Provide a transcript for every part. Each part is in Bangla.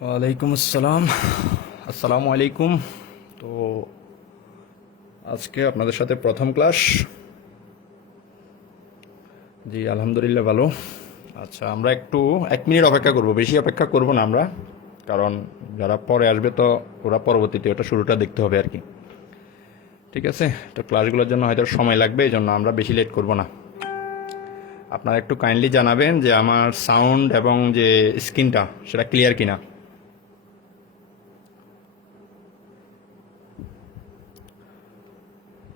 ওয়ালাইকুম আসসালাম। আসসালামু আলাইকুম। তো আজকে আপনাদের সাথে প্রথম ক্লাস। জি আলহামদুলিল্লাহ ভালো। আচ্ছা, আমরা একটু 1 মিনিট অপেক্ষা করব, বেশি অপেক্ষা করব না আমরা, কারণ যারা পরে আসবে তো ওরা পরবর্তীতে ওটা শুরুটা দেখতে হবে আর কি। ঠিক আছে, তো ক্লাসগুলোর জন্য হয়তো সময় লাগবে, এই জন্য আমরা বেশি লেট করব না। আপনারা একটু কাইন্ডলি জানাবেন যে আমার সাউন্ড এবং যে স্ক্রিনটা সেটা ক্লিয়ার কিনা।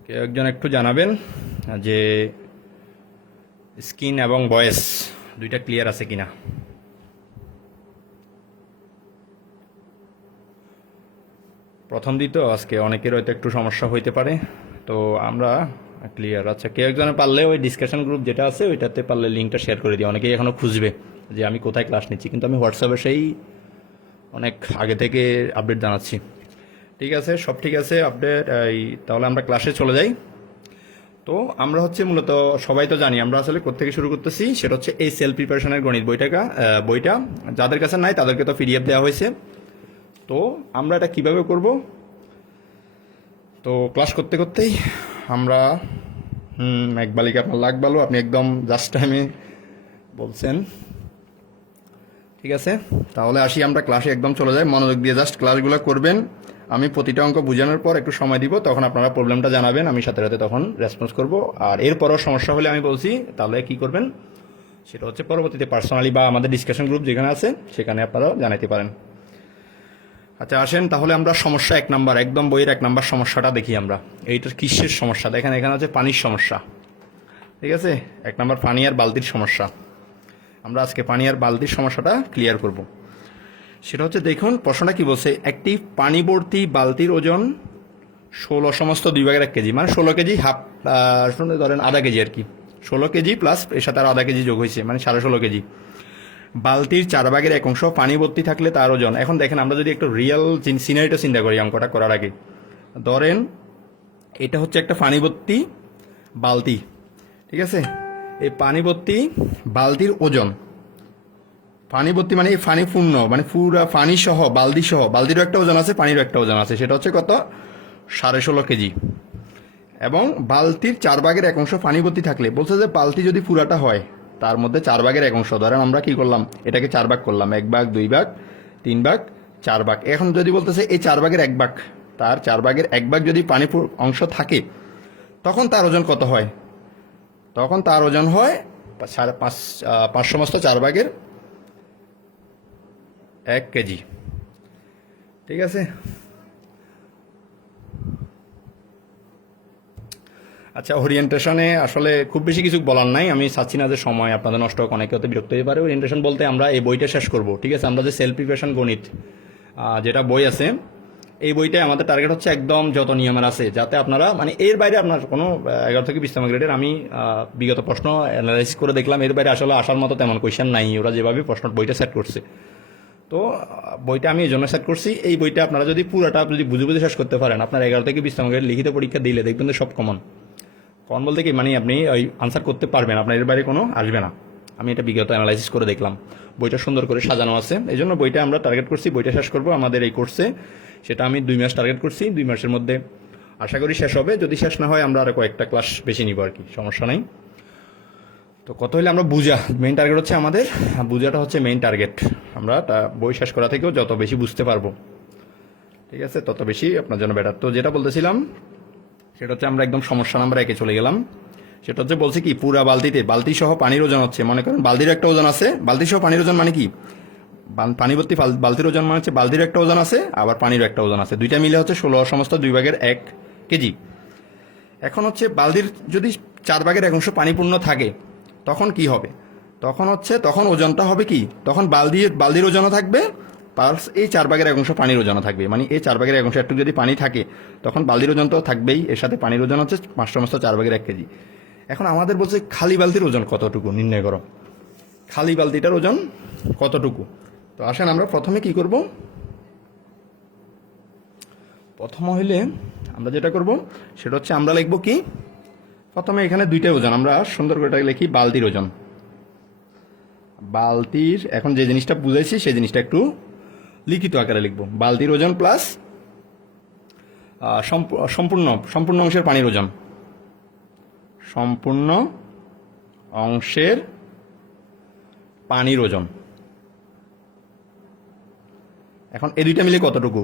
কেউ একজন একটু জানাবেন যে স্ক্রিন এবং ভয়েস দুইটা ক্লিয়ার আছে কিনা। প্রথম দিন তো আজকে অনেকের হয়তো একটু সমস্যা হইতে পারে, তো আমরা ক্লিয়ার। আচ্ছা, কেউ একজনে পারলে ওই ডিসকাশন গ্রুপ যেটা আছে ওইটাতে পারলে লিঙ্কটা শেয়ার করে দিই। অনেকেই এখনো খুঁজবে যে আমি কোথায় ক্লাস নিচ্ছি, কিন্তু আমি হোয়াটসঅ্যাপে সেই অনেক আগে থেকে আপডেট জানাচ্ছি। ঠিক আছে, সব ঠিক আছে আপডেট। এই তাহলে আমরা ক্লাসে চলে যাই। তো আমরা হচ্ছে মূলত সবাই তো জানি আমরা আসলে কোত্থেকে শুরু করতেছি, সেটা হচ্ছে এই সেলফ প্রিপারেশনের গণিত বইটা যাদের কাছে নাই তাদেরকে তো পিডিএফ দেওয়া হয়েছে। তো আমরা এটা কিভাবে করব, তো ক্লাস করতে করতেই আমরা এক বালিকা আপনার লাখ ভালো, আপনি একদম জাস্ট টাইমে বলছেন। ঠিক আছে, তাহলে আসি আমরা ক্লাসে একদম চলে যাই। মনোযোগ দিয়ে জাস্ট ক্লাসগুলো করবেন। আমি প্রতিটা অঙ্ক বোঝানোর পর একটু সময় দিব, তখন আপনারা প্রবলেমটা জানাবেন, আমি সাথে সাথে তখন রেসপন্স করব। আর এরপরও সমস্যা হলে আমি বলছি তাহলে কি করবেন, সেটা হচ্ছে পরবর্তীতে পার্সোনালি বা আমাদের ডিসকাশন গ্রুপ যেখানে আছে সেখানে আপনারা জানাতে পারেন। আচ্ছা আসেন তাহলে আমরা সমস্যা 1 নাম্বার, একদম বইয়ের 1 নাম্বার সমস্যাটা দেখি আমরা। এইটার কিসের সমস্যা দেখেন, এখানে আছে পানির সমস্যা। ঠিক আছে, 1 নাম্বার পানি আর বালতির সমস্যা। আমরা আজকে পানি আর বালতির সমস্যাটা ক্লিয়ার করব। সেটা হচ্ছে দেখুন প্রশ্নটা কি বলছে, একটি পানি ভর্তি বালতির ওজন 16 সমস্ত 2/1 কেজি, মানে 16 কেজি হাফ, ধরেন আধা কেজি আর কি। 16 কেজি প্লাস এর সাথে আর আধা কেজি যোগ হয়েছে, মানে 16.5 কেজি। বালতির 4/1 পানি ভর্তি থাকলে তার ওজন। এখন দেখেন আমরা যদি একটু রিয়েল সিনারিটা চিন্তা করি অঙ্কটা করার আগে, ধরেন এটা হচ্ছে একটা পানি ভর্তি বালতি। ঠিক আছে, এই পানি ভর্তি বালতির ওজন, পানি ভর্তি মানে এই পানি পূর্ণ, মানে পুরা পানি সহ বালতি সহ, বালতিরও একটা ওজন আছে পানিরও একটা ওজন আছে, সেটা হচ্ছে কত 16.5 কেজি। এবং বালতির 4/1 পানি ভর্তি থাকলে বলছে যে বালতি যদি পুরাটা হয় তার মধ্যে 4/1, ধরেন আমরা কি করলাম এটাকে 4 ভাগ করলাম, 1 ভাগ 2 ভাগ 3 ভাগ 4 ভাগ। এখন যদি বলতেছে এই 4/1 তার 4/1 যদি পানি অংশ থাকে তখন তার ওজন কত হয়, তখন তার ওজন হয় 5 সমস্ত 4/1 কেজি। ঠিক আছে, আচ্ছা ওরিয়েন্টেশনে আসলে খুব বেশি কিছু বলার নাই, আমি চাচ্ছি না যে সময় আপনাদের নষ্ট হোক, অনেকে হতে বিরক্ত হতে পারে। ওরিয়েন্টেশন বলতে আমরা এই বইটা শেষ করব। ঠিক আছে, আমরা যে সেলফ প্রিপারেশন গণিত যেটা বই আছে, এই বইটায় আমাদের টার্গেট হচ্ছে একদম যত নিয়মের আছে যাতে আপনারা মানে এর বাইরে আপনার কোনো 11 থেকে 20তম গ্রেডের আমি বিগত প্রশ্ন অ্যানালাইসিস করে দেখলাম, এর বাইরে আসলে আসার মতো তেমন কোয়েশ্চেন নাই, ওরা যেভাবে প্রশ্ন বইটা সেট করছে। তো বইটা আমি এই জন্য সেট করছি, এই বইটা আপনারা যদি পুরোটা যদি বুঝে বুঝে শেষ করতে পারেন, আপনার 11 থেকে 20তম গ্রেড লিখিত পরীক্ষা দিলে দেখবেন যে সব কমন। কমন বলতে কি মানে আপনি ওই আনসার করতে পারবেন, আপনার এর বাইরে কোনো আসবে না। আমি এটা বিগত অ্যানালাইসিস করে দেখলাম, বইটা সুন্দর করে সাজানো আছে, এই জন্য বইটা আমরা টার্গেট করছি বইটা শেষ করব আমাদের এই কোর্সে। সেটা আমি 2 মাস টার্গেট করছি, 2 মাসের মধ্যে আশা করি শেষ হবে। যদি শেষ না হয় আমরা আরও কয়েকটা ক্লাস বেশি নিব আর কি, সমস্যা নাই। তো কত হলে আমরা বুঝা মেইন টার্গেট হচ্ছে আমাদের, বুঝাটা হচ্ছে মেইন টার্গেট। আমরা বই শেষ করা থেকেও যত বেশি বুঝতে পারবো, ঠিক আছে, তত বেশি আপনার জন্য বেটার। তো যেটা বলতেছিলাম সেটা হচ্ছে আমরা একদম সমস্যা নাম্বার 1-এ চলে গেলাম। সেটা হচ্ছে বলছে কি পুরা বালতিতে বালতি সহ পানির ওজন হচ্ছে, মনে করেন বালতির একটা ওজন আছে, বালতি সহ পানির ওজন মানে কি পানি ভর্তি বালতির ওজন মানে হচ্ছে বালতির একটা ওজন আছে আবার পানির একটা ওজন আছে, দুইটা মিলে হচ্ছে 16 সমস্ত 2/1 কেজি। এখন হচ্ছে বালতির যদি 4/1 পানি পূর্ণ থাকে তখন কি হবে, তখন ওজনটা হবে কি, তখন বালতির ওজনও থাকবে প্লাস এই 4/1 পানির ওজনও থাকবে, মানে এই 4/1 একটু যদি পানি থাকে তখন বালতির ওজন তো থাকবেই, এর সাথে পানির ওজন হচ্ছে 5 সমস্ত 4/1 কেজি। এখন আমাদের বলছে খালি বালতির ওজন কতটুকু নির্ণয় করো, খালি বালতিটার ওজন কতটুকু। তো আসেন আমরা প্রথমে কি করব, প্রথম হইলে আমরা যেটা করব সেটা হচ্ছে আমরা লিখব কি, প্রথমে এখানে দুইটা ওজন আমরা সুন্দর করে লিখি, বালতির ওজন, বালতির এখন যে জিনিসটা বুঝাইছি সেই জিনিসটা একটু লিখিত আকারে লিখবো, বালতির ওজন প্লাস সম্পূর্ণ সম্পূর্ণ অংশের পানির ওজন, সম্পূর্ণ অংশের পানির ওজন। এখন এই দুইটা মিলে কতটুকু?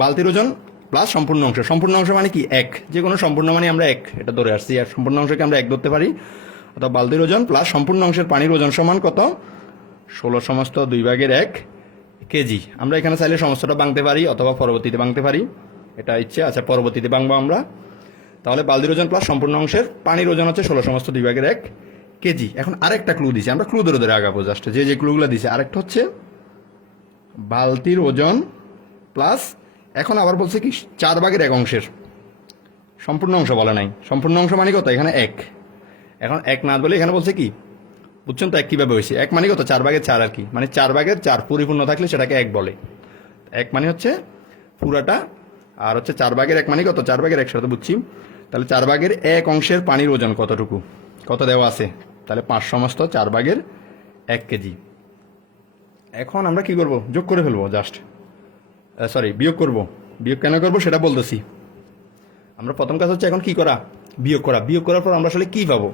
বালতির ওজন প্লাস সম্পূর্ণ অংশ। সম্পূর্ণ অংশ মানে কি? এক। যে কোনো সম্পূর্ণ মানে আমরা এক, এটা ধরে আসছি। আর সম্পূর্ণ অংশকে আমরা এক ধরতে পারি। অর্থাৎ বালতির ওজন প্লাস সম্পূর্ণ অংশের পানির ওজন সমান কত? 16 সমস্ত 2/1 কেজি। আমরা এখানে চাইলে সমস্তটা ভাঙতে পারি অথবা পরবর্তীতে ভাঙতে পারি, এটা ইচ্ছে। আচ্ছা, পরবর্তীতে ভাঙবো আমরা। তাহলে বালতির ওজন প্লাস সম্পূর্ণ অংশের পানির ওজন হচ্ছে 16 সমস্ত 2/1 কেজি। এখন আরেকটা ক্লু দিছে, আমরা ক্লু ধরে ধরে আগাবো জাস্ট, যে ক্লুগুলো দিছে। আরেকটা হচ্ছে বালতির ওজন প্লাস, এখন আবার বলছে কি 4/1 অংশের সম্পূর্ণ অংশ বলে নাই। সম্পূর্ণ অংশ মানে কত? এখানে 1। এখন 1 না বলে এখানে বলছে কি, বুঝছেন তো 1 কিভাবে হয়েছে? 1 মানে কত? 4/4 আর কি, মানে 4/4 পরিপূর্ণ থাকলে সেটাকে 1 বলে। 1 মানে হচ্ছে পুরাটা, আর হচ্ছে 4/1 মানে কত? 4/1 একসাথে বুঝছি। তাহলে 4/1 অংশের পানির ওজন কতটুকু? কত দেওয়া আছে? তাহলে 5 সমস্ত 4/1 কেজি। এখন আমরা কি করব? যোগ করে ফেলবো জাস্ট, সরি বিয়োগ করব। বিয়োগ কেন করব সেটা বলতেছি। আমরা প্রথম কাজ হচ্ছে এখন কি করা? বিয়োগ করা। বিয়োগ করার পর আমরা আসলে কি পাবো?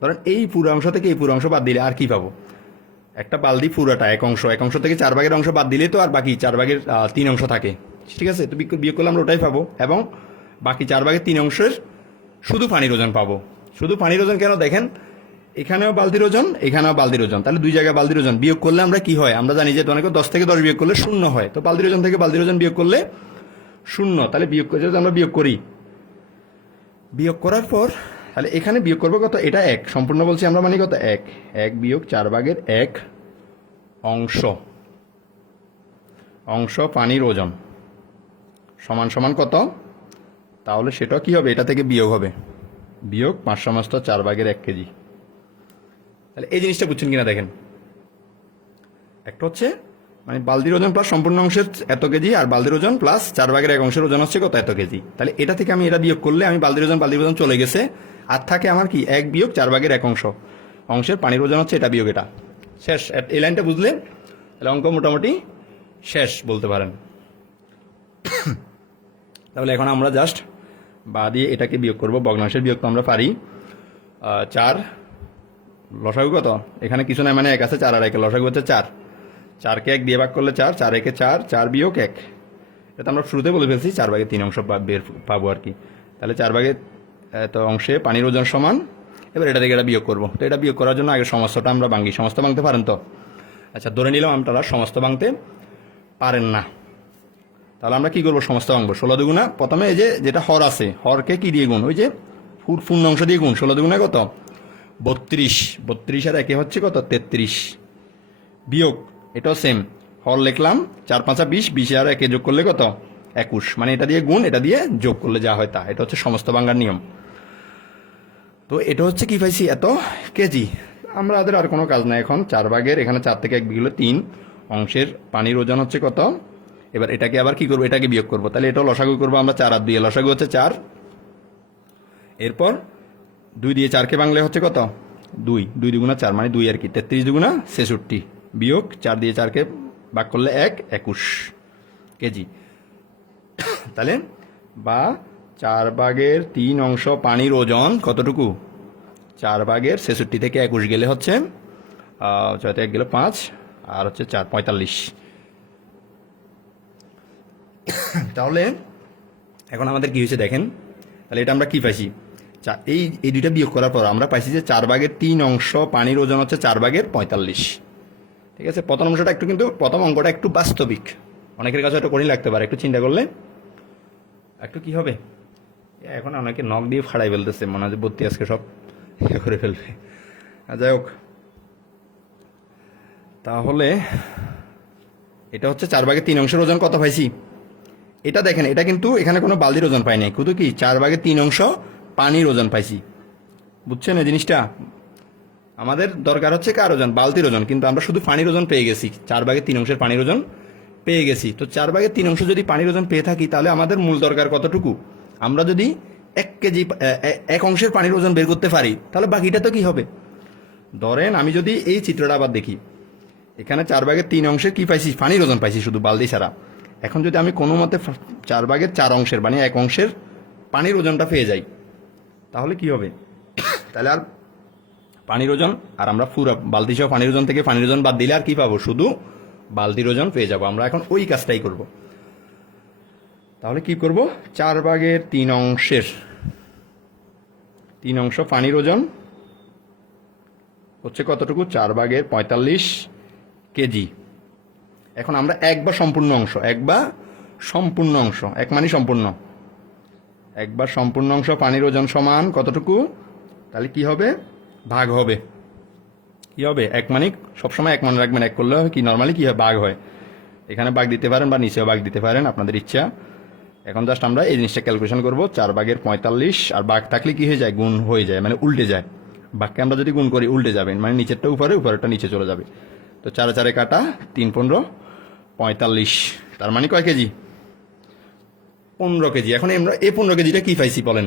ধরেন এই পুরো অংশ থেকে এই পুরো অংশ বাদ দিলে আর কি পাবো? একটা বালতি পুরাটা এক অংশ থেকে 4/1 অংশ বাদ দিলে তো আর বাকি 4/3 অংশ থাকে, ঠিক আছে? তো বিয়োগ করলে আমরা ওটাই পাবো, এবং বাকি 4/3 অংশের শুধু পানির ওজন পাবো। শুধু পানির ওজন কেন? দেখেন এখানেও বালতির ওজন, এখানেও বালতির ওজন, তাহলে 2 জায়গায় বালতির ওজন। বিয়োগ করলে আমরা কি হয়? আমরা জানি যে অনেকে 10 থেকে 10 বিয়োগ করলে 0 হয়। তো বালতির ওজন থেকে বালতির ওজন বিয়োগ করলে 0। তাহলে বিয়োগ করে যদি আমরা বিয়োগ করি, বিয়োগ করার পর তাহলে এখানে বিয়োগ করবো কত? এটা 1 সম্পূর্ণ বলছি আমরা, মানে কত? 1 বিয়োগ 4/1 অংশ পানির ওজন সমান সমান কত? তাহলে সেটা কি হবে? এটা থেকে বিয়োগ হবে, বিয়োগ 5 সমস্ত 4/1 কেজি। তাহলে এই জিনিসটা বুঝছেন কিনা দেখেন। একটা হচ্ছে মানে বালতির ওজন প্লাস সম্পূর্ণ অংশের এত কেজি, আর বালতির ওজন প্লাস 4/1 অংশের ওজন হচ্ছে কত? এত কেজি। তাহলে এটা থেকে আমি এটা বিয়োগ করলে আমি বালতির ওজন চলে গেছে, আর থাকে আমার কি? 1 বিয়োগ 4/1 অংশের পানির ওজন হচ্ছে এটা, বিয়োগ এটা। শেষ। এই লাইনটা বুঝলে তাহলে অঙ্ক মোটামুটি শেষ বলতে পারেন। তাহলে এখন আমরা জাস্ট বা দিয়ে এটাকে বিয়োগ করবো। ভগ্নাংশের বিয়োগ তো আমরা পারি। 4 লসাগু কত? এখানে কিছু নাই, মানে 1 আছে, 4 আর 1 লসাগু হচ্ছে 4। 4কে 1 দিয়ে ভাগ করলে 4, 4 1 4, 4 বিয়োগ 1। এটা আমরা শুরুতে বলে ফেলছি 4/3 অংশ বের পাবো আর কি। তাহলে 4/3 অংশে পানির ওজন সমান, এবার এটা থেকে এটা বিয়োগ করবো। তো এটা বিয়োগ করার জন্য আগে সমস্তটা আমরা ভাঙি। সমস্ত ভাঙতে পারেন তো? আচ্ছা, ধরে নিলাম আপনারা সমস্ত ভাঙতে পারেন না, তাহলে আমরা কি করবো? সমস্ত ভাঙবো। 16 দুগুণা, প্রথমে এই যে যেটা হর আছে, হরকে কি দিয়ে গুণ? ওই যে পূর্ণ অংশ দিয়ে গুণ। 16 দুগুণা কত? 32। 32 আর 1 হচ্ছে কত? 33। বিয়োগ এটাও সেম, হর লিখলাম 4 5 20, 20 আর 1 যোগ করলে কত? 21। মানে এটা দিয়ে গুণ, এটা দিয়ে যোগ করলে যা হয় তা। এটা হচ্ছে সমস্ত ভাঙার নিয়ম। তো এটা হচ্ছে কি পাইছি? এত কেজি। আমাদের আর কোনো কাজ নাই এখন। 4/, এখানে 4 থেকে 1 বিয়োগ 3 অংশের পানির ওজন হচ্ছে কত? এবার এটাকে আবার কি করবো? এটাকে বিয়োগ করবো। তাহলে এটাও লসাগু করবো আমরা। 4 আর 2 লসাগু হচ্ছে 4। এরপর 2 দিয়ে 4কে ভাঙলে হচ্ছে কত? 2। 2 দুগুণা 4 মানে 2 আর কি। 33 দুগুণা 66 বিয়োগ 4 দিয়ে 4কে ভাগ করলে 1, 21 কেজি। তাহলে বা 4/3 অংশ পানির ওজন কতটুকু? 4/66 থেকে 21 গেলে হচ্ছে 6 থেকে 1 গেলে 5, আর হচ্ছে 4 45। তাহলে এখন আমাদের কি হয়েছে দেখেন। তাহলে এটা আমরা কি পাইছি? এই দুইটা বিয়োগ করার পর আমরা পাইছি যে 4/3 অংশ পানির ওজন হচ্ছে 4/45। ঠিক আছে, প্রথম অংশটা একটু, কিন্তু প্রথম অঙ্কটা একটু বাস্তবিক, অনেকের কাছে একটু কঠিন লাগতে পারে। একটু চিন্তা করলে একটু কি হবে। এখন অনেকে নখ দিয়ে ফাড়াই ফেলতেছে, মনে হয় ভর্তি আজকে সব করে ফেলবে। যাই হোক, তাহলে এটা হচ্ছে 4/3 অংশের ওজন কত পাইছি? এটা দেখেন, এটা কিন্তু এখানে কোনো বালতির ওজন পাই নাই, শুধু কি 4/3 অংশ পানির ওজন পাইছি। বুঝছেন এই জিনিসটা? আমাদের দরকার হচ্ছে কার ওজন? বালতির ওজন। কিন্তু আমরা শুধু পানির ওজন পেয়ে গেছি, 4/3 অংশের পানির ওজন পেয়ে গেছি। তো 4/3 অংশ যদি পানির ওজন পেয়ে থাকি, তাহলে আমাদের মূল দরকার কতটুকু? আমরা যদি 1 কেজি 1 অংশের পানির ওজন বের করতে পারি, তাহলে বাকিটা তো কি হবে? ধরেন আমি যদি এই চিত্রটা আবার দেখি, এখানে 4/3 কি পাইছি, পানির ওজন পাইছি শুধু বালতি ছাড়া। এখন যদি আমি কোনো মতে 4/4 মানে 1 অংশের পানির ওজনটা পেয়ে যাই, তাহলে কি হবে? তাহলে আর পানির ওজন, আর আমরা পুরো বালতি সহ পানির ওজন থেকে পানির ওজন বাদ দিলে আর কি পাবো? শুধু বালতির ওজন পেয়ে যাবো। আমরা এখন ওই কাজটাই করব। তাহলে কি করব? 4/3 পানির ওজন হচ্ছে কতটুকু? 4/45 কেজি। এখন আমরা এক বা সম্পূর্ণ অংশ, এক মানে সম্পূর্ণ, একবার সম্পূর্ণ অংশ পানির ওজন সমান কতটুকু? তাহলে কি হবে? ভাগ হবে। কি হবে? এক মানে সবসময় এক মান রাখবেন, এক করলে কি নর্মালি কি হয়? ভাগ হয়। এখানে ভাগ দিতে পারেন বা নিচেও ভাগ দিতে পারেন, আপনাদের ইচ্ছা। এখন জাস্ট আমরা এই জিনিসটা ক্যালকুলেশন করবো। 4/45, আর ভাগ থাকলে কি হয়ে যায়? গুণ হয়ে যায়, মানে উল্টে যায়। ভাগকে আমরা যদি গুণ করি উল্টে যাবেন, মানে নিচেরটা উপরে, উপরেরটা নিচে চলে যাবে। তো 4 কাটা 3 15 45, তার মানে কয় কেজি? 15 কেজি। এখন আমরা এই 15 কেজিটা কি পাইছি বলেন?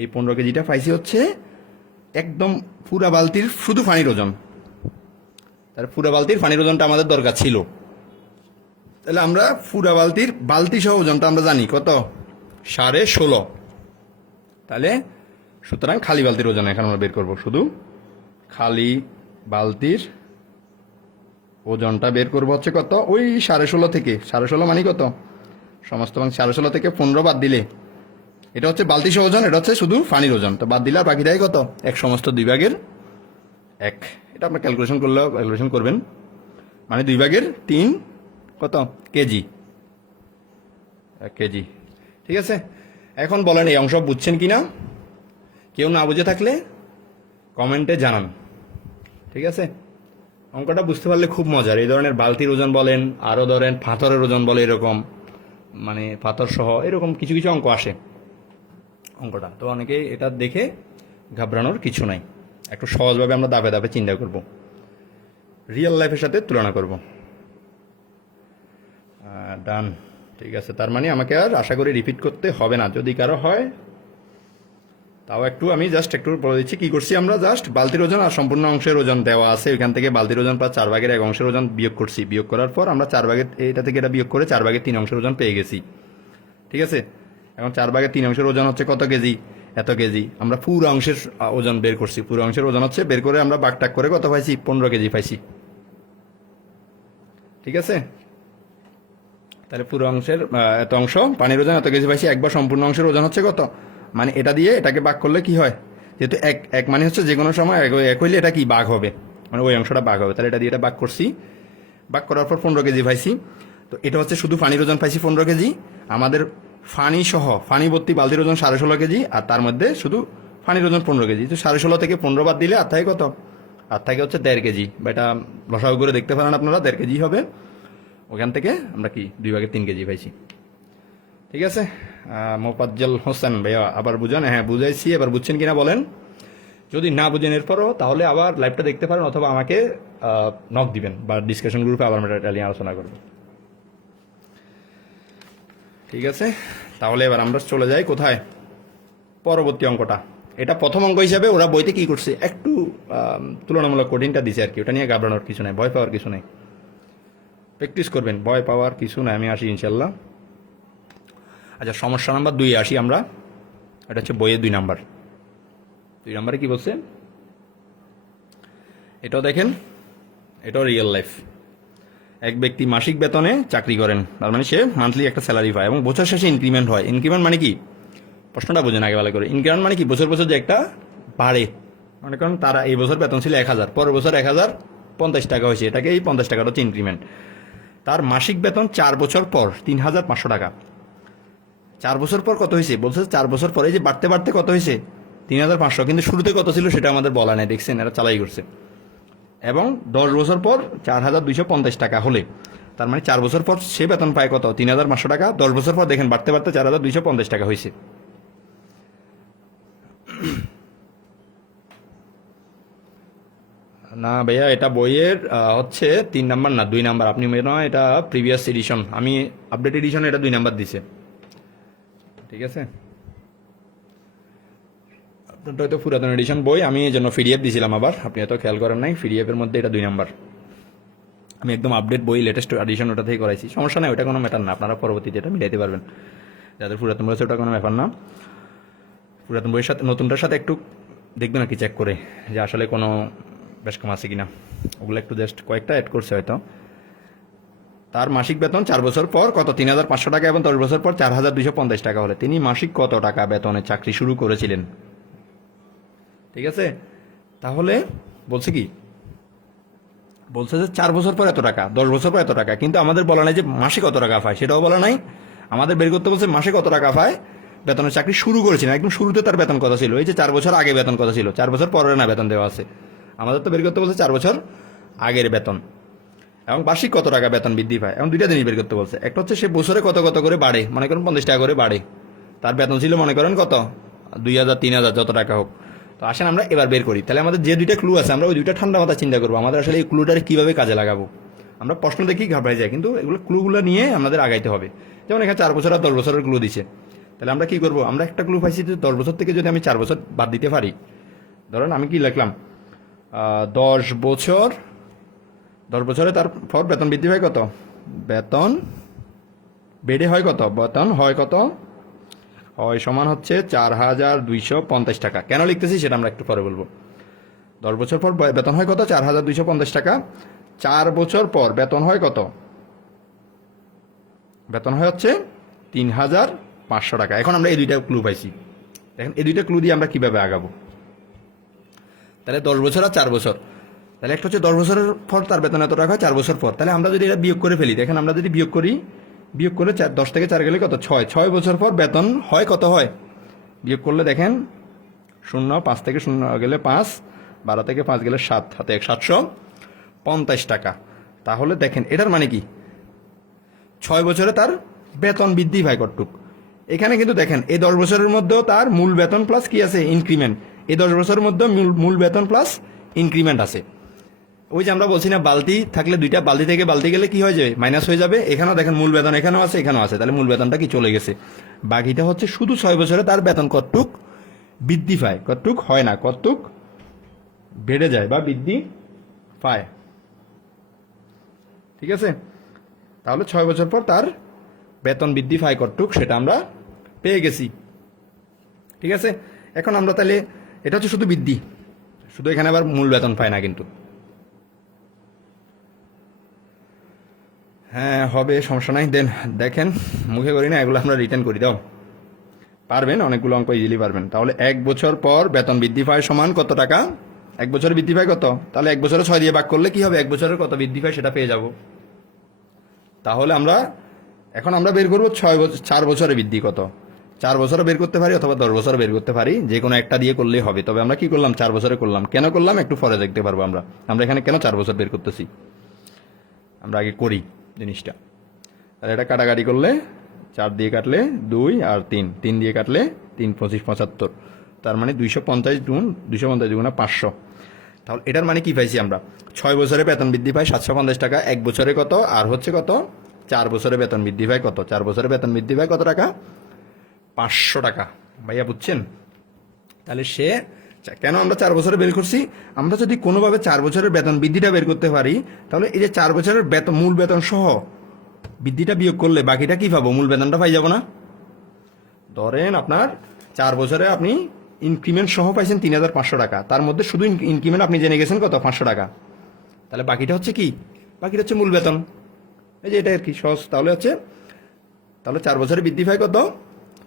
এই 15 কেজিটা পাইছি হচ্ছে একদম পুরা বালতির শুধু পানির ওজন। তার পুরা বালতির পানির ওজনটা আমাদের দরকার ছিল। তাহলে আমরা পুরা বালতি সহ ওজনটা আমরা জানি কত? 16.5। তাহলে সুতরাং খালি বালতির ওজন এখন আমরা বের করবো। শুধু খালি বালতির ওজনটা বের করবো হচ্ছে কত? ওই 16.5 থেকে, 16.5 মানে কত? সমস্ত 16.5 থেকে 15 বাদ দিলে, এটা হচ্ছে বালতি সহ ওজন, এটা হচ্ছে শুধু পানির ওজন। তো বাদ দিলে আর বাকি দেয় কত? 1/2 এটা আপনার ক্যালকুলেশন করবেন, মানে 2/3 কত কেজি? 1 কেজি। ঠিক আছে। এখন বলেন এই অংশ বুঝছেন কিনা? কেউ না বুঝে থাকলে কমেন্টে জানান। ঠিক আছে। অঙ্কটা বুঝতে পারলে খুব মজার। এই ধরনের বালতির ওজন বলেন, আরও ধরেন পাথরের ওজন বলে, এরকম মানে পাথর সহ এরকম কিছু কিছু অঙ্ক আসে অঙ্কটা। তো অনেকে এটা দেখে ঘাবড়ানোর কিছু নাই। একটু সহজভাবে আমরা ধাপে ধাপে চিন্তা করব, রিয়েল লাইফের সাথে তুলনা করব। ডান। ঠিক আছে। তার মানে আমাকে আর আশা করি রিপিট করতে হবে না। যদি কারো হয় তাও আমি জাস্ট একটু বলে দিচ্ছি কি করছি। আমরা জাস্ট বালতির ওজন আর সম্পূর্ণ অংশের ওজন দেওয়া আছে, ওইখান থেকে বালতির ওজন প্রায় 4/1 অংশের ওজন বিয়োগ করছি। বিয়োগ করার পর আমরা এটা থেকে এটা বিয়োগ করে 4/3 অংশের ওজন পেয়ে গেছি। ঠিক আছে। এখন 4/3 অংশের ওজন হচ্ছে কত কেজি? এত কেজি। আমরা পুরো অংশের ওজন বের করছি। পুরো অংশের ওজন হচ্ছে বের করে আমরা ভাগ করে কত পাইছি? 15 কেজি পাইছি। ঠিক আছে। তাহলে পুরো অংশের এত অংশ পানির ওজন এত কেজি পাইছি। একবার সম্পূর্ণ অংশের ওজন হচ্ছে কত? মানে এটা দিয়ে এটাকে ভাগ করলে কি হয়? যেহেতু এক মানে হচ্ছে যে কোনো সময় এক হইলে এটা কি ভাগ হবে, মানে ওই অংশটা ভাগ হবে। তাহলে এটা দিয়ে এটা ভাগ করছি। ভাগ করার পর 15 কেজি পাইছি। তো এটা হচ্ছে শুধু পানির ওজন পাইছি 15 কেজি। আমাদের ফানি সহ ফানি ভর্তি বালতির ওজন 16.5 কেজি, আর তার মধ্যে শুধু পানির ওজন 15 কেজি। তো 16.5 থেকে 15 বাদ দিলে আর থাকে কত? আর থাকে হচ্ছে 1.5 কেজি। বা এটা লসাগু করে দেখতে পারেন আপনারা, 1.5 কেজি হবে। ওখান থেকে আমরা কি 2/3 কেজি পাইছি। ঠিক আছে। মোফাজ্জল হোসেন ভাইয়া আবার বুঝান। হ্যাঁ বুঝাইছি, এবার বুঝছেন কিনা বলেন। যদি না বুঝেন এরপরও তাহলে আবার লাইভটা দেখতে পারেন, অথবা আমাকে নক দিবেন, বা ডিসকাশন গ্রুপে আবার আমরা এটা নিয়ে আলোচনা করব। ঠিক আছে। তাহলে এবার আমরা চলে যাই কোথায়? পরবর্তী অঙ্কটা। এটা প্রথম অঙ্ক হিসাবে ওরা বইতে কি করছে, একটু তুলনামূলক কঠিনটা দিছে আর কি। ওটা নিয়ে ঘাবড়ানোর কিছু নাই, ভয় পাওয়ার কিছু নেই। প্র্যাকটিস করবেন, ভয় পাওয়ার কিছু নাই। আমি আসি ইনশাল্লাহ। আচ্ছা, সমস্যা নাম্বার 2 আসি আমরা। এটা হচ্ছে বইয়ের 2 নাম্বার। 2 নাম্বারে কি বলছে? এটাও দেখেন, এটাও রিয়েল লাইফ। এক ব্যক্তি মাসিক বেতনে চাকরি করেন, তার মানে সে মান্থলি একটা স্যালারি পায় এবং বছর শেষে ইনক্রিমেন্ট হয়। ইনক্রিমেন্ট মানে কি? প্রশ্নটা বোঝেন আগে ভালো করে। ইনক্রিমেন্ট মানে কি? বছর বছর যে একটা বাড়ে। মনে করেন তারা এই বছর বেতন ছিল 1000, পরের বছর 1050 টাকা হয়েছে, এটাকে এই 50 টাকাটা হচ্ছে ইনক্রিমেন্ট। তার মাসিক বেতন 4 বছর পর 3500 টাকা। 4 বছর পর কত হয়েছে বলছে? 4 বছর পরে যে বাড়তে বাড়তে কত হয়েছে? 3500। কিন্তু শুরুতে কত ছিল সেটা আমাদের বলা নেই, দেখছেন? এরা চালাই করছে। এবং 10 বছর পর 4250 টাকা হলে, তার মানে 4 বছর পর সে বেতন পায় কত? 3500 টাকা। 10 বছর পর দেখেন বাড়তে বাড়তে 4250 টাকা হয়েছে। না ভাইয়া, এটা বইয়ের হচ্ছে 3 নাম্বার না 2 নাম্বার। আপনি মনে হয় এটা প্রিভিয়াস এডিশন, আমি আপডেট এডিশনে এটা 2 নাম্বার দিছে। ঠিক আছে। আপনারটা হয়তো পুরাতন এডিশন বই, আমি এই জন্য পিডিএফ দিয়েছিলাম আবার, আপনি হয়তো খেয়াল করেন নাই। পিডিএফ এর মধ্যে এটা 2 নাম্বার। আমি একদম আপডেট বই লেটেস্ট এডিশন ওটা থেকে করাইছি, সমস্যা নেই, ওটা কোনো ম্যাটার না, আপনারা পরবর্তীতে এটা মিলাইতে পারবেন। যাদের পুরাতন বই আছে ওটা কোনো ব্যাপার না, পুরাতন বইয়ের সাথে নতুনটার সাথে একটু দেখবেন আর কি চেক করে যে আসলে কোনো বেশ কম আছে কিনা, ওগুলো একটু জাস্ট কয়েকটা অ্যাড করছে হয়তো। তার মাসিক বেতন 4 বছর পর কত 3,500 টাকা এবং 10 বছর পর 4,250 টাকা হলে তিনি মাসিক কত টাকা বেতনে চাকরি শুরু করেছিলেন। ঠিক আছে, তাহলে বলছে কি, বলছে যে 4 বছর পর এত টাকা, 10 বছর পর এত টাকা, কিন্তু আমাদের বলা নাই যে মাসে কত টাকা পায়, সেটাও বলা নাই। আমাদের বের করতে বলছে মাসে কত টাকা পায় বেতনের চাকরি শুরু করেছিলেন, একদম শুরুতে তার বেতন কত ছিল, এই যে 4 বছর আগে বেতন কত ছিল, 4 বছর পরে না বেতন দেওয়া আছে, আমাদের তো বের করতে বলছে 4 বছর আগের বেতন এবং বার্ষিক কত টাকা বেতন বৃদ্ধি পায়, এবং দুইটা জিনিস বের করতে বলছে। একটা হচ্ছে সে বছরে কত কত করে বাড়ে, মনে করেন 50 টাকা করে বাড়ে, তার বেতন ছিল মনে করেন কত 2,000 3,000 যত টাকা হোক। তো আসেন আমরা এবার বের করি, তাহলে আমাদের যে দুইটা ক্লু আছে আমরা ওই দুইটা ঠান্ডা মাথা চিন্তা করবো, আমাদের আসলে এই ক্লুটার কিভাবে কাজে লাগাবো। আমরা প্রশ্ন দেখি ঘাবড়াই যায়, কিন্তু এগুলো ক্লুগুলো নিয়ে আমাদের আগাইতে হবে। যেমন এখানে 4 বছর আর 10 বছরের ক্লু দিছে, তাহলে আমরা কি করবো, আমরা একটা ক্লু পাইছি যে 10 বছর থেকে যদি আমি 4 বছর বাদ দিতে পারি, ধরেন আমি কি লিখলাম 10 বছর, 10 বছরে তারপর বেতন বৃদ্ধি হয় কত, বেতন বেড়ে হয় কত, বেতন হয় কত, হয় সমান হচ্ছে 4,250 টাকা। কেন লিখতেছি সেটা আমরা একটু পরে বলবো। 10 বছর পর বেতন হয় কত, 4,250 টাকা। 4 বছর পর বেতন হয় কত, বেতন হয় হচ্ছে 3,500 টাকা। এখন আমরা এই দুইটা ক্লু পাইছি, এখন এই দুইটা ক্লু দিয়ে আমরা কিভাবে আগাবো। তাহলে 10 বছর আর 4 বছর, তাহলে একটা হচ্ছে 10 বছরের পর তার বেতন এত টাকা হয় 4 বছর পর, তাহলে আমরা যদি এটা বিয়োগ করে ফেলি, দেখেন আমরা যদি বিয়োগ করি, বিয়োগ করে 10 থেকে 4 গেলে কত 6, 6 বছর পর বেতন হয় কত হয়, বিয়োগ করলে দেখেন 0, 5 থেকে 0 গেলে 5, 12 থেকে 5 গেলে 7, হাতে 750 টাকা। তাহলে দেখেন এটার মানে কি, 6 বছরে তার বেতন বৃদ্ধি পায় কতটুক। এখানে কিন্তু দেখেন এই 10 বছরের মধ্যেও তার মূল বেতন প্লাস কি আছে, ইনক্রিমেন্ট। এই 10 বছরের মধ্যে মূল বেতন প্লাস ইনক্রিমেন্ট আছে। ওই যে আমরা বলছি না বালতি থাকলে দুইটা, বালতি থেকে বালতি গেলে কি হয়ে যাবে, মাইনাস হয়ে যাবে। এখানেও দেখেন মূল বেতন এখানেও আছে এখানেও আছে, তাহলে মূল বেতনটা কি চলে গেছে। বাকিটা হচ্ছে শুধু 6 বছরে তার বেতন কতটুক বৃদ্ধি পায়, কতটুক হয় না, কতটুক বেড়ে যায় বা বৃদ্ধি পায়। ঠিক আছে, তাহলে 6 বছর পর তার বেতন বৃদ্ধি পায় কতটুক সেটা আমরা পেয়ে গেছি। ঠিক আছে, এখন আমরা তাহলে এটা হচ্ছে শুধু বৃদ্ধি, শুধু এখানে আবার মূল বেতন পায় না কিন্তু। হ্যাঁ হবে, সমস্যা নাই। দেন দেখেন মুখে করি না, এগুলো আমরা রিটার্ন করি, দাও পারবেন, অনেকগুলো অঙ্ক ইজিলি পারবেন। তাহলে 1 বছর পর বেতন বৃদ্ধি পায় সমান কত টাকা, 1 বছরে বৃদ্ধি পায় কত, তাহলে 1 বছরে 6 দিয়ে ভাগ করলে কি হবে, 1 বছরের কত বৃদ্ধি পায় সেটা পেয়ে যাব। তাহলে আমরা এখন আমরা বের করবো 4 বছরে বৃদ্ধি কত, 4 বছরে বের করতে পারি অথবা 10 বছরে বের করতে পারি, যে কোনো একটা দিয়ে করলেই হবে। তবে আমরা কি করলাম, 4 বছরে করলাম, কেন করলাম একটু পরে দেখতে পারবো আমরা। আমরা এখানে কেন 4 বছর বের করতেছি, আমরা আগে করি জিনিসটা। তাহলে এটা কাটাকাটি করলে 4 দিয়ে কাটলে 2 আর 3, 3 দিয়ে কাটলে 3, 25, 75, তার মানে 250 গুণ 500। তাহলে এটার মানে কি পাইছি আমরা, 6 বছরে বেতন বৃদ্ধি পায় 750 টাকা, 1 বছরে কত, আর হচ্ছে কত 4 বছরে বেতন বৃদ্ধি পায় কত, 4 বছরে বেতন বৃদ্ধি পায় কত টাকা, 500 টাকা। ভাইয়া বুঝছেন, তাহলে সে কেন আমরা 4 বছরে বের করছি, আমরা যদি কোনোভাবে 4 বছরের বেতন বৃদ্ধিটা বের করতে পারি, তাহলে এই যে 4 বছরের বেতন মূল বেতন সহ বৃদ্ধিটা বিয়োগ করলে বাকিটা কি পাবো, মূল বেতনটা পাই যাব না। ধরেন আপনার 4 বছরে আপনি ইনক্রিমেন্ট সহ পাইছেন 3,500 টাকা, তার মধ্যে শুধু ইনক্রিমেন্ট আপনি জেনে গেছেন কত 500 টাকা, তাহলে বাকিটা হচ্ছে কি, বাকিটা হচ্ছে মূল বেতন। এই যে এটা আর কি সহজ। তাহলে 4 বছরে বৃদ্ধি পায় কত,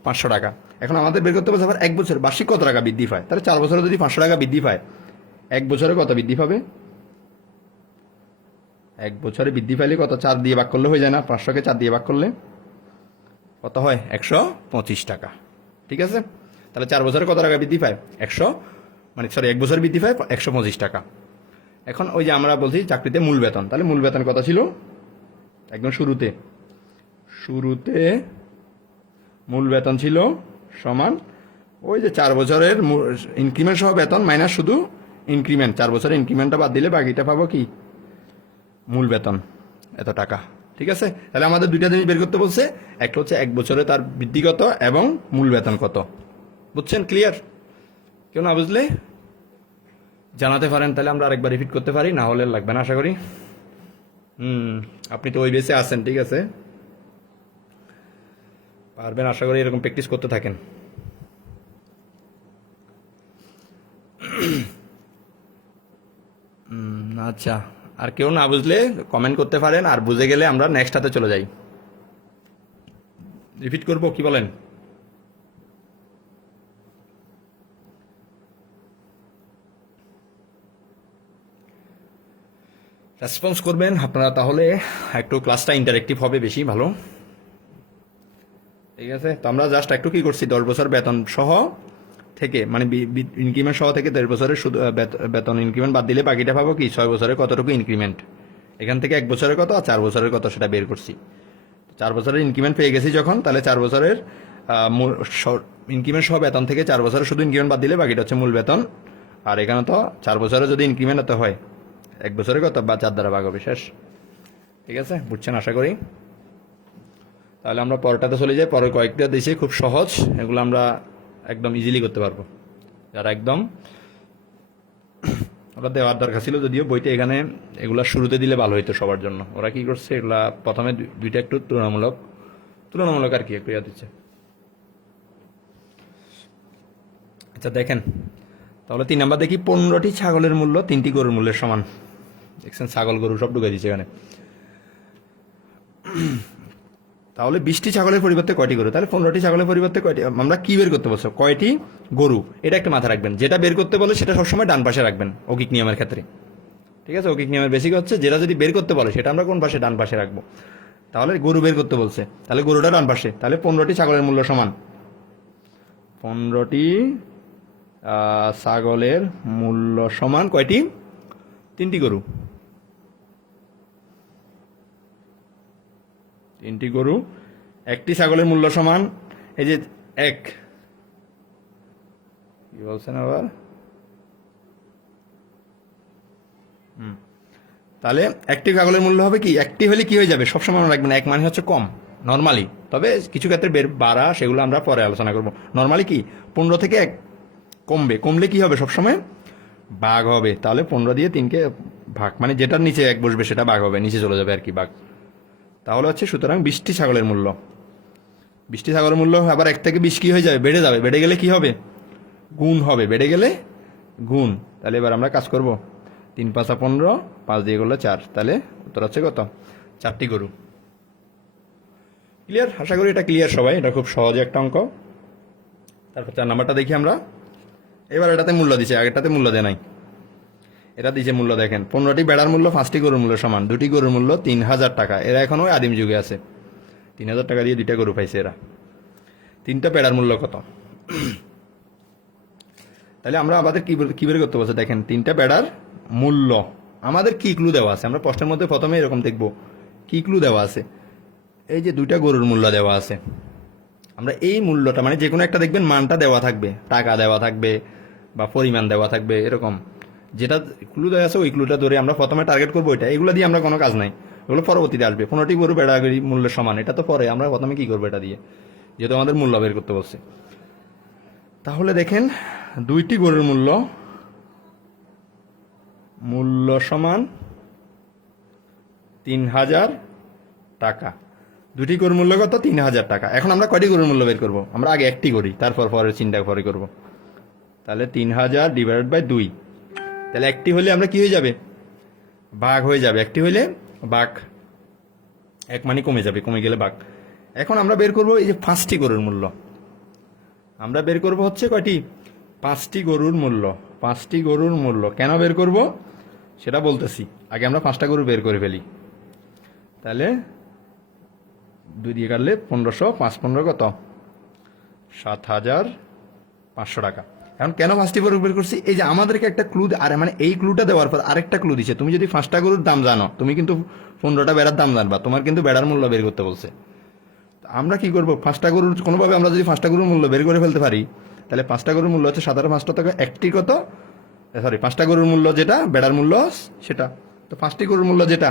500 টাকা। এখন আমাদের বের করতে হবে আবার 1 বছর বার্ষিক কত টাকা বৃদ্ধি পায়। তাহলে 4 বছরে যদি 500 টাকা বৃদ্ধি পায়, 1 বছরে কত বৃদ্ধি পাবে, 1 বছরে বৃদ্ধি পাইলে কত, 4 দিয়ে ভাগ করলে হয়ে যায় না, 500কে 4 দিয়ে ভাগ করলে কত হয়, 125 টাকা। ঠিক আছে, তাহলে 4 বছরে কত টাকা বৃদ্ধি পায়, 1 বছর বৃদ্ধি পায় 125 টাকা। এখন ওই যে আমরা বলছি চাকরিতে মূল বেতন, তাহলে মূল বেতন কত ছিল, একদম শুরুতে মূল বেতন ছিল সমান ওই যে 4 বছরের ইনক্রিমেন্ট সহ বেতন মাইনাস শুধু ইনক্রিমেন্ট, 4 বছরের ইনক্রিমেন্টটা বাদ দিলে বাকিটা পাবো কি, মূল বেতন এত টাকা। ঠিক আছে, তাহলে আমাদের দুইটা জিনিস বের করতে বলছে, একটা হচ্ছে 1 বছরে তার বৃদ্ধি কত এবং মূল বেতন কত। বুঝছেন, ক্লিয়ার? কেউ না বুঝলে জানাতে পারেন, তাহলে আমরা আরেকবার রিপিট করতে পারি, না হলে লাগবে না আশা করি। হুম, আপনি তো ওই বেসে আছেন, ঠিক আছে, পারবেন আশা করি, এরকম প্র্যাকটিস করতে থাকেন। আচ্ছা, আর কেউ না বুঝলে কমেন্ট করতে পারেন, আর বুঝে গেলে আমরা নেক্সট হাতে চলে যাই। রিপিট করব, কি বলেন? রেসপন্স করবেন আপনারা, তাহলে একটু ক্লাসটা ইন্টারেক্টিভ হবে, বেশি ভালো। ঠিক আছে, তো আমরা জাস্ট একটু কি করছি, 10 বছর বেতন সহ থেকে, মানে ইনক্রিমেন্ট সহ থেকে 10 বছরের শুধু বেতন ইনক্রিমেন্ট বাদ দিলে বাকিটা পাবো কি, 6 বছরের কতটুকু ইনক্রিমেন্ট, এখান থেকে 1 বছরের কত আর 4 বছরের কত সেটা বের করছি। 4 বছরের ইনক্রিমেন্ট পেয়ে গেছি যখন, তাহলে 4 বছরের ইনক্রিমেন্ট সহ বেতন থেকে 4 বছরের শুধু ইনক্রিমেন্ট বাদ দিলে বাকিটা হচ্ছে মূল বেতন। আর এখানে তো 4 বছরে যদি ইনক্রিমেন্ট হতে হয়, 1 বছরে কত বা 4 দ্বারা ভাগ হবে, শেষ। ঠিক আছে, বুঝছেন আশা করি। তাহলে আমরা পরটাতে চলে যাই। পরের কয়েকটা দেশে খুব সহজ, এগুলো আমরা একদম ইজিলি করতে পারবো। যারা একদম, ওরা দেওয়ার দরকার ছিল যদিও বইটা, এখানে এগুলা শুরুতে দিলে ভালো হইতো সবার জন্য। ওরা কি করছে, এগুলা প্রথমে দুইটা একটু তুলনামূলক তুলনামূলক আর কি একটু ইয়া দিচ্ছে। আচ্ছা দেখেন, তাহলে 3 নাম্বার দেখি, 15টি ছাগলের মূল্য 3টি গরুর মূল্যের সমান। দেখছেন, ছাগল গরু সব ঢুকে দিচ্ছে এখানে। তাহলে 20টি ছাগলের পরিবর্তে কয়টি গরু, তাহলে 15টি ছাগলের পরিবর্তে কয়টি, আমরা কি বের করতে বলছো, কয়টি গরু, এটা একটা মাথা রাখবেন। যেটা বের করতে বলে সেটা সবসময় ডান পাশে রাখবেন অৌকিক নিয়মের ক্ষেত্রে। ঠিক আছে, অৌকিক নিয়মের বেসিক হচ্ছে, যেটা যদি বের করতে বলে সেটা আমরা কোন পাশে, ডান পাশে রাখবো। তাহলে গরু বের করতে বলছে, তাহলে গরুটা ডান পাশে, তাহলে 15টি ছাগলের মূল্য সমান 15টি ছাগলের মূল্য সমান কয়টি, 3টি গরু। 3টি গরু, একটি ছাগলের মূল্য সমান, এই যে এক, কি বলছেন আবার, তাহলে একটি ছাগলের মূল্য হবে কি, একটি হলে কি হয়ে যাবে, সবসময় মনে রাখবেন, এক মানে হচ্ছে কম নর্মালি, তবে কিছু ক্ষেত্রে বাড়া, সেগুলো আমরা পরে আলোচনা করব। নর্মালি কি 15 থেকে 1 কমবে, কমলে কি হবে, সবসময় ভাগ হবে। তাহলে 15 দিয়ে 3কে ভাগ, মানে যেটার নিচে 1 বসবে সেটা ভাগ হবে, নিচে চলে যাবে আর কি ভাগ। তাহলে হচ্ছে, সুতরাং 20টি ছাগলের মূল্য, 20টি ছাগলের মূল্য আবার 1 থেকে 20 কি হয়ে যাবে, বেড়ে যাবে, বেড়ে গেলে কি হবে, গুণ হবে, বেড়ে গেলে গুণ। তাহলে এবার আমরা কাজ করব, 3 5 15, 5 দিয়ে করলে 4, তাহলে উত্তর হচ্ছে কত, 4টি গরু। ক্লিয়ার, আশা করি এটা ক্লিয়ার সবাই, এটা খুব সহজ একটা অঙ্ক। তারপর 4 নাম্বারটা দেখি আমরা। এবার এটাতে মূল্য দিচ্ছে, আগেরটাতে মূল্য দেয় নাই, এটা দিচ্ছে মূল্য। দেখেন, 15টি বেড়ার মূল্য 5টি গরুর মূল্য সমান, 2টি গরুর মূল্য 3000 টাকা। এরা এখনো আদিম যুগে আছে, 3000 টাকা দিয়ে 2টা গরু পাইছে এরা। 3টা বেড়ার মূল্য কত, তাহলে আমরা আমাদের কি বের করতে বলছে, দেখেন 3টা বেড়ার মূল্য, আমাদের কি ক্লু দেওয়া আছে, আমরা প্রশ্নের মধ্যে প্রথমে এরকম দেখব কি ক্লু দেওয়া আছে। এই যে 2টা গরুর মূল্য দেওয়া আছে, আমরা এই মূল্যটা, মানে যে কোনো একটা দেখবেন মানটা দেওয়া থাকবে, টাকা দেওয়া থাকবে বা পরিমাণ দেওয়া থাকবে, এরকম যেটা ক্লু দেওয়া আছে ওই ক্লুটা ধরে আমরা প্রথমে টার্গেট করবো। এটা এগুলো দিয়ে আমরা কোনো কাজ নাই, এগুলো পরবর্তীতে আসবে। 15টি গরু বেড়া মূল্যের সমান, এটা তো পরে, আমরা প্রথমে কি করবো এটা দিয়ে, যেহেতু আমাদের মূল্য বের করতে বলছে। তাহলে দেখেন, 2টি গরুর মূল্য মূল্য সমান 3000 টাকা। 2টি গরুর মূল্য কত, 3000 টাকা। এখন আমরা কয়টি গরুর মূল্য বের করবো, আমরা আগে একটি করি, তারপর পরের চিন্তা পরে করব। তাহলে 3000 ডিভাইডেড বাই 2, তাহলে একটি হলে আমরা কি হয়ে যাবে, ভাগ হয়ে যাবে, একটি হইলে ভাগ, এক মানে কমে যাবে, কমে গেলে ভাগ। এখন আমরা বের করব এই যে 5টি গরুর মূল্য, আমরা বের করব হচ্ছে কয়টি, 5টি গরুর মূল্য। 5টি গরুর মূল্য কেন বের করব সেটা বলতেছি, আগে আমরা 5টা গরু বের করে ফেলি। তাহলে 2 দিয়ে কাটলে 1500, 5 15 কত, 7500 টাকা। এখন কেন 5টি গরু বের করছি, এই যে আমাদেরকে একটা ক্লু, আর মানে এই ক্লুটা দেওয়ার পর আরেকটা ক্লু দিচ্ছে, তুমি যদি 5টা গরুর দাম জানো, তুমি কিন্তু 15টা বেড়ার দাম জানবা, তোমার কিন্তু বেড়ার মূল্য বের করতে বলছে। আমরা কি করব, 5টা গরুর কোনোভাবে আমরা যদি 5টা গরুর মূল্য বের করে ফেলতে পারি, তাহলে 5টা গরুর মূল্য হচ্ছে 7500 টাকা, একটি কত, সরি 5টা গরুর মূল্য যেটা, বেড়ার মূল্য সেটা, তো 5টি গরুর মূল্য যেটা,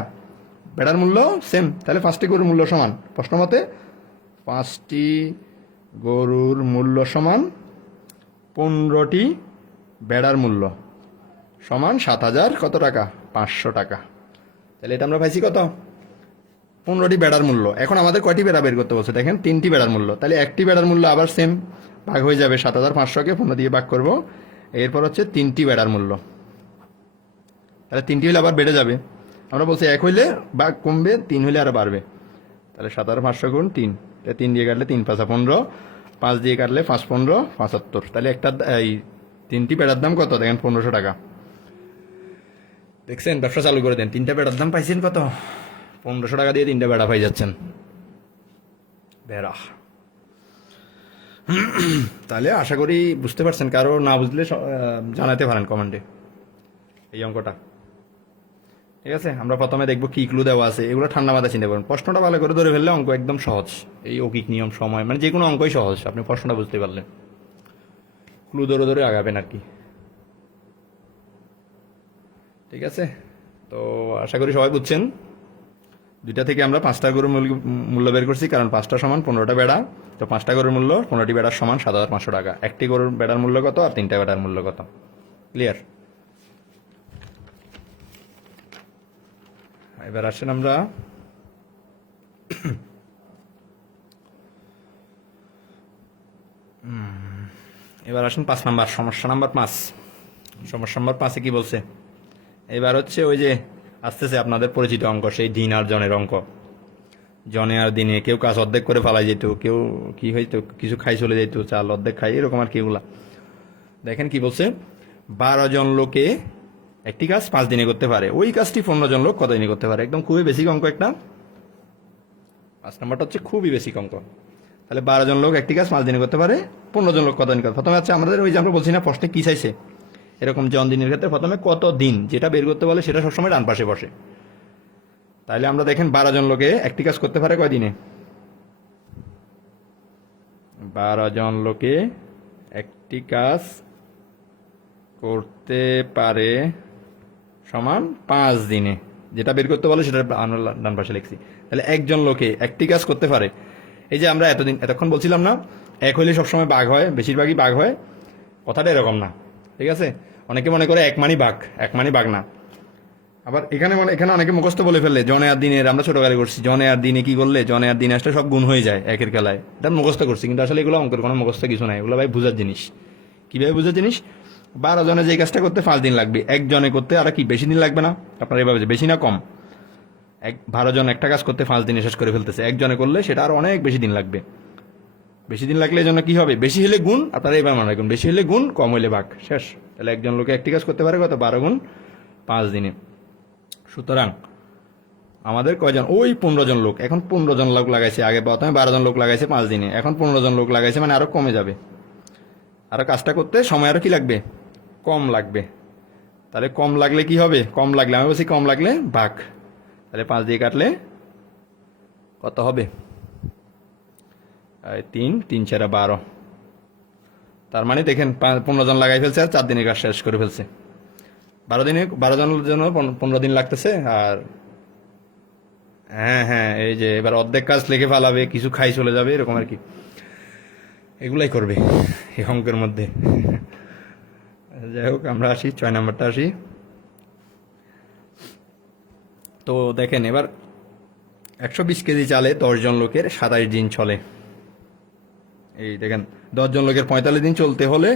বেড়ার মূল্য সেম, তাহলে 5টি গরুর মূল্য সমান, প্রশ্ন মতে 5টি গরুর মূল্য সমান 15টি বেড়ার মূল্য সমান 7000 কত টাকা, 500 টাকা। তাহলে এটা আমরা পাইছি কত? 15টি বেড়ার মূল্য। এখন আমাদের কয়টি বেড়া বের করতে বলছে? দেখেন 3টি বেড়ার মূল্য। তাহলে একটি বেড়ার মূল্য আবার সেম ভাগ হয়ে যাবে, 7500কে 15 দিয়ে ভাগ করব। এরপর হচ্ছে 3টি বেড়ার মূল্য। তাহলে 3টি হলে আবার বেড়ে যাবে। আমরা বলছি 1 হইলে বা কমবে, 3 হইলে আরো বাড়বে। তাহলে 7500 গুণ 3, 3 দিয়ে কাটলে 3 5 15, 5 দিয়ে কাটলে 5 15 75। তাহলে একটা এই 3টি বেড়ার দাম কত? দেখেন 1500 টাকা। দেখছেন, ব্যবসা চালু করে দেন। 3টা বেড়ার দাম পাইছেন কত? 1500 টাকা দিয়ে 3টা বেড়া পাই যাচ্ছেন। বেড়া। তাহলে আশা করি বুঝতে পারছেন। কারো না বুঝলে জানাতে পারেন কমেন্টে এই অঙ্কটা। ঠিক আছে, আমরা প্রথমে দেখবো কি ক্লু দেওয়া আছে, এগুলো ঠান্ডা মাথায় চিন্তা করুন। প্রশ্নটা ভালো করে ধরে ফেললে অঙ্ক একদম সহজ। এই অকিক নিয়ম, সময়, মানে যে কোনো অঙ্কই সহজ আপনি প্রশ্নটা বুঝতে পারলেন। ক্লু ধরে ধরে আগাবেন আর কি। ঠিক আছে, তো আশা করি সবাই বুঝছেন। 2টা থেকে আমরা 5টা গরুর মূল্য বের করছি, কারণ 5টা সমান 15টা বেড়া। তো 5টা গরুর মূল্য 15টি বেড়ার সমান 7500 টাকা। একটি গরুর বেড়ার মূল্য কত আর 3টা বেড়ার মূল্য কত? ক্লিয়ার? এবার আসেন আমরা এবার আসেন 5 নাম্বার, সমস্যা নাম্বার 5। সমস্যা নাম্বার 5-এ কি বলছে? এবার হচ্ছে ওই যে আসতেছে আপনাদের পরিচিত অঙ্ক, সেই দিন আর জনের অঙ্ক। জনে আর দিনে কেউ কাজ অর্ধেক করে ফেলাই যেত, কেউ কি হইতো কিছু খাই চলে যেত, চাল অর্ধেক খাই, এরকম আর কি এগুলা। দেখেন কি বলছে, 12 জন লোকে একটি কাজ 5 দিনে করতে পারে, ওই কাজটি 15 জন লোক কত দিনে করতে পারে? একদম খুবই বেসিক অঙ্ক একটা। 5 নাম্বারটা হচ্ছে খুবই বেসিক অঙ্ক। তাহলে 12 জন লোক একটি কাজ 5 দিনে করতে পারে, 15 জন লোক কত দিন করে? প্রথমে হচ্ছে আমাদের ওই যে আমরা বলছি না প্রশ্নে কি চাইছে, এরকম জন দিনের ক্ষেত্রে প্রথমে কত দিন যেটা বের করতে বলে সেটা সবসময় ডান পাশে বসে। তাইলে আমরা দেখেন 12 জন লোকে একটি কাজ করতে পারে কয় দিনে? 12 জন লোকে একটি কাজ করতে পারে সমান 5 দিনে, যেটা বের করতে বলে সেটা আমরা ডান পাশে লিখছি। তাহলে একজন লোকে একটি কাজ করতে পারে, এই যে আমরা এতক্ষণ বলছিলাম না, এক হইলে সবসময় বাঘ হয়, বেশিরভাগই বাঘ হয়। কথাটা এরকম না, ঠিক আছে? অনেকে মনে করে এক মানি বাঘ, এক মানি বাঘ না। আবার এখানে অনেকে মুখস্থ বলে ফেললে, জনে আর দিনের, আমরা ছোটকালে করছি, জনে আর দিনে কি করলে, জনে আর দিনে আসলে সব গুণ হয়ে যায় একের খেলায়, এটা মুখস্থ করছি। কিন্তু আসলে এগুলো অঙ্কের কোনো মুখস্থ কিছু নাই, এগুলো ভাই বুঝার জিনিস। কিভাবে বুঝার জিনিস? 12 জনে যে কাজটা করতে 5 দিন লাগবে, একজনে করতে আর কি বেশি দিন লাগবে না? আপনার এভাবে বেশি না কম? 12 জন একটা কাজ করতে 5 দিনে শেষ করে ফেলতেছে, একজনে করলে সেটা আর অনেক বেশি দিন লাগবে। বেশি দিন লাগলে এই জন্য কি হবে? বেশি হলে গুণ, আপনারা এবার মনে রাখুন, বেশি হলে গুণ, কম হলে ভাগ, শেষ। তাহলে একজন লোকে একটি কাজ করতে পারে কত? 12 গুণ 5 দিনে। সুতরাং আমাদের কয়জন? ওই 15 জন লোক। এখন 15 জন লোক লাগাইছে, আগে প্রথমে 12 জন লোক লাগাইছে 5 দিনে, এখন 15 জন লোক লাগাইছে, মানে আরো কমে যাবে। আরো কাজটা করতে সময় আরো কি লাগবে? কম লাগবে। তাহলে কম লাগলে কি হবে? কম লাগলে, আমি বলছি কম লাগলে ভাগ। তাহলে 5 দিয়ে কাটলে কত হবে? 3, 3 4 12। তার মানে দেখেন 15 জন লাগাই ফেলছে আর 4 দিনের কাজ শেষ করে ফেলছে। 12 জনের জন্য 15 দিন লাগতেছে। আর হ্যাঁ, এই যে এবার অর্ধেক কাজ লিখে ফেলাবে, কিছু খাই চলে যাবে, এরকম আর কি। এগুলাই করবে এই অঙ্কের মধ্যে। যাই হোক, আমরা আসি 6 নাম্বারটা আসি। তো দেখেন এবার 120 কেজি চালে 10 জন লোকের 27 দিন চলে। এই দেখেন 10 জন লোকের 45 দিন চলতে হলে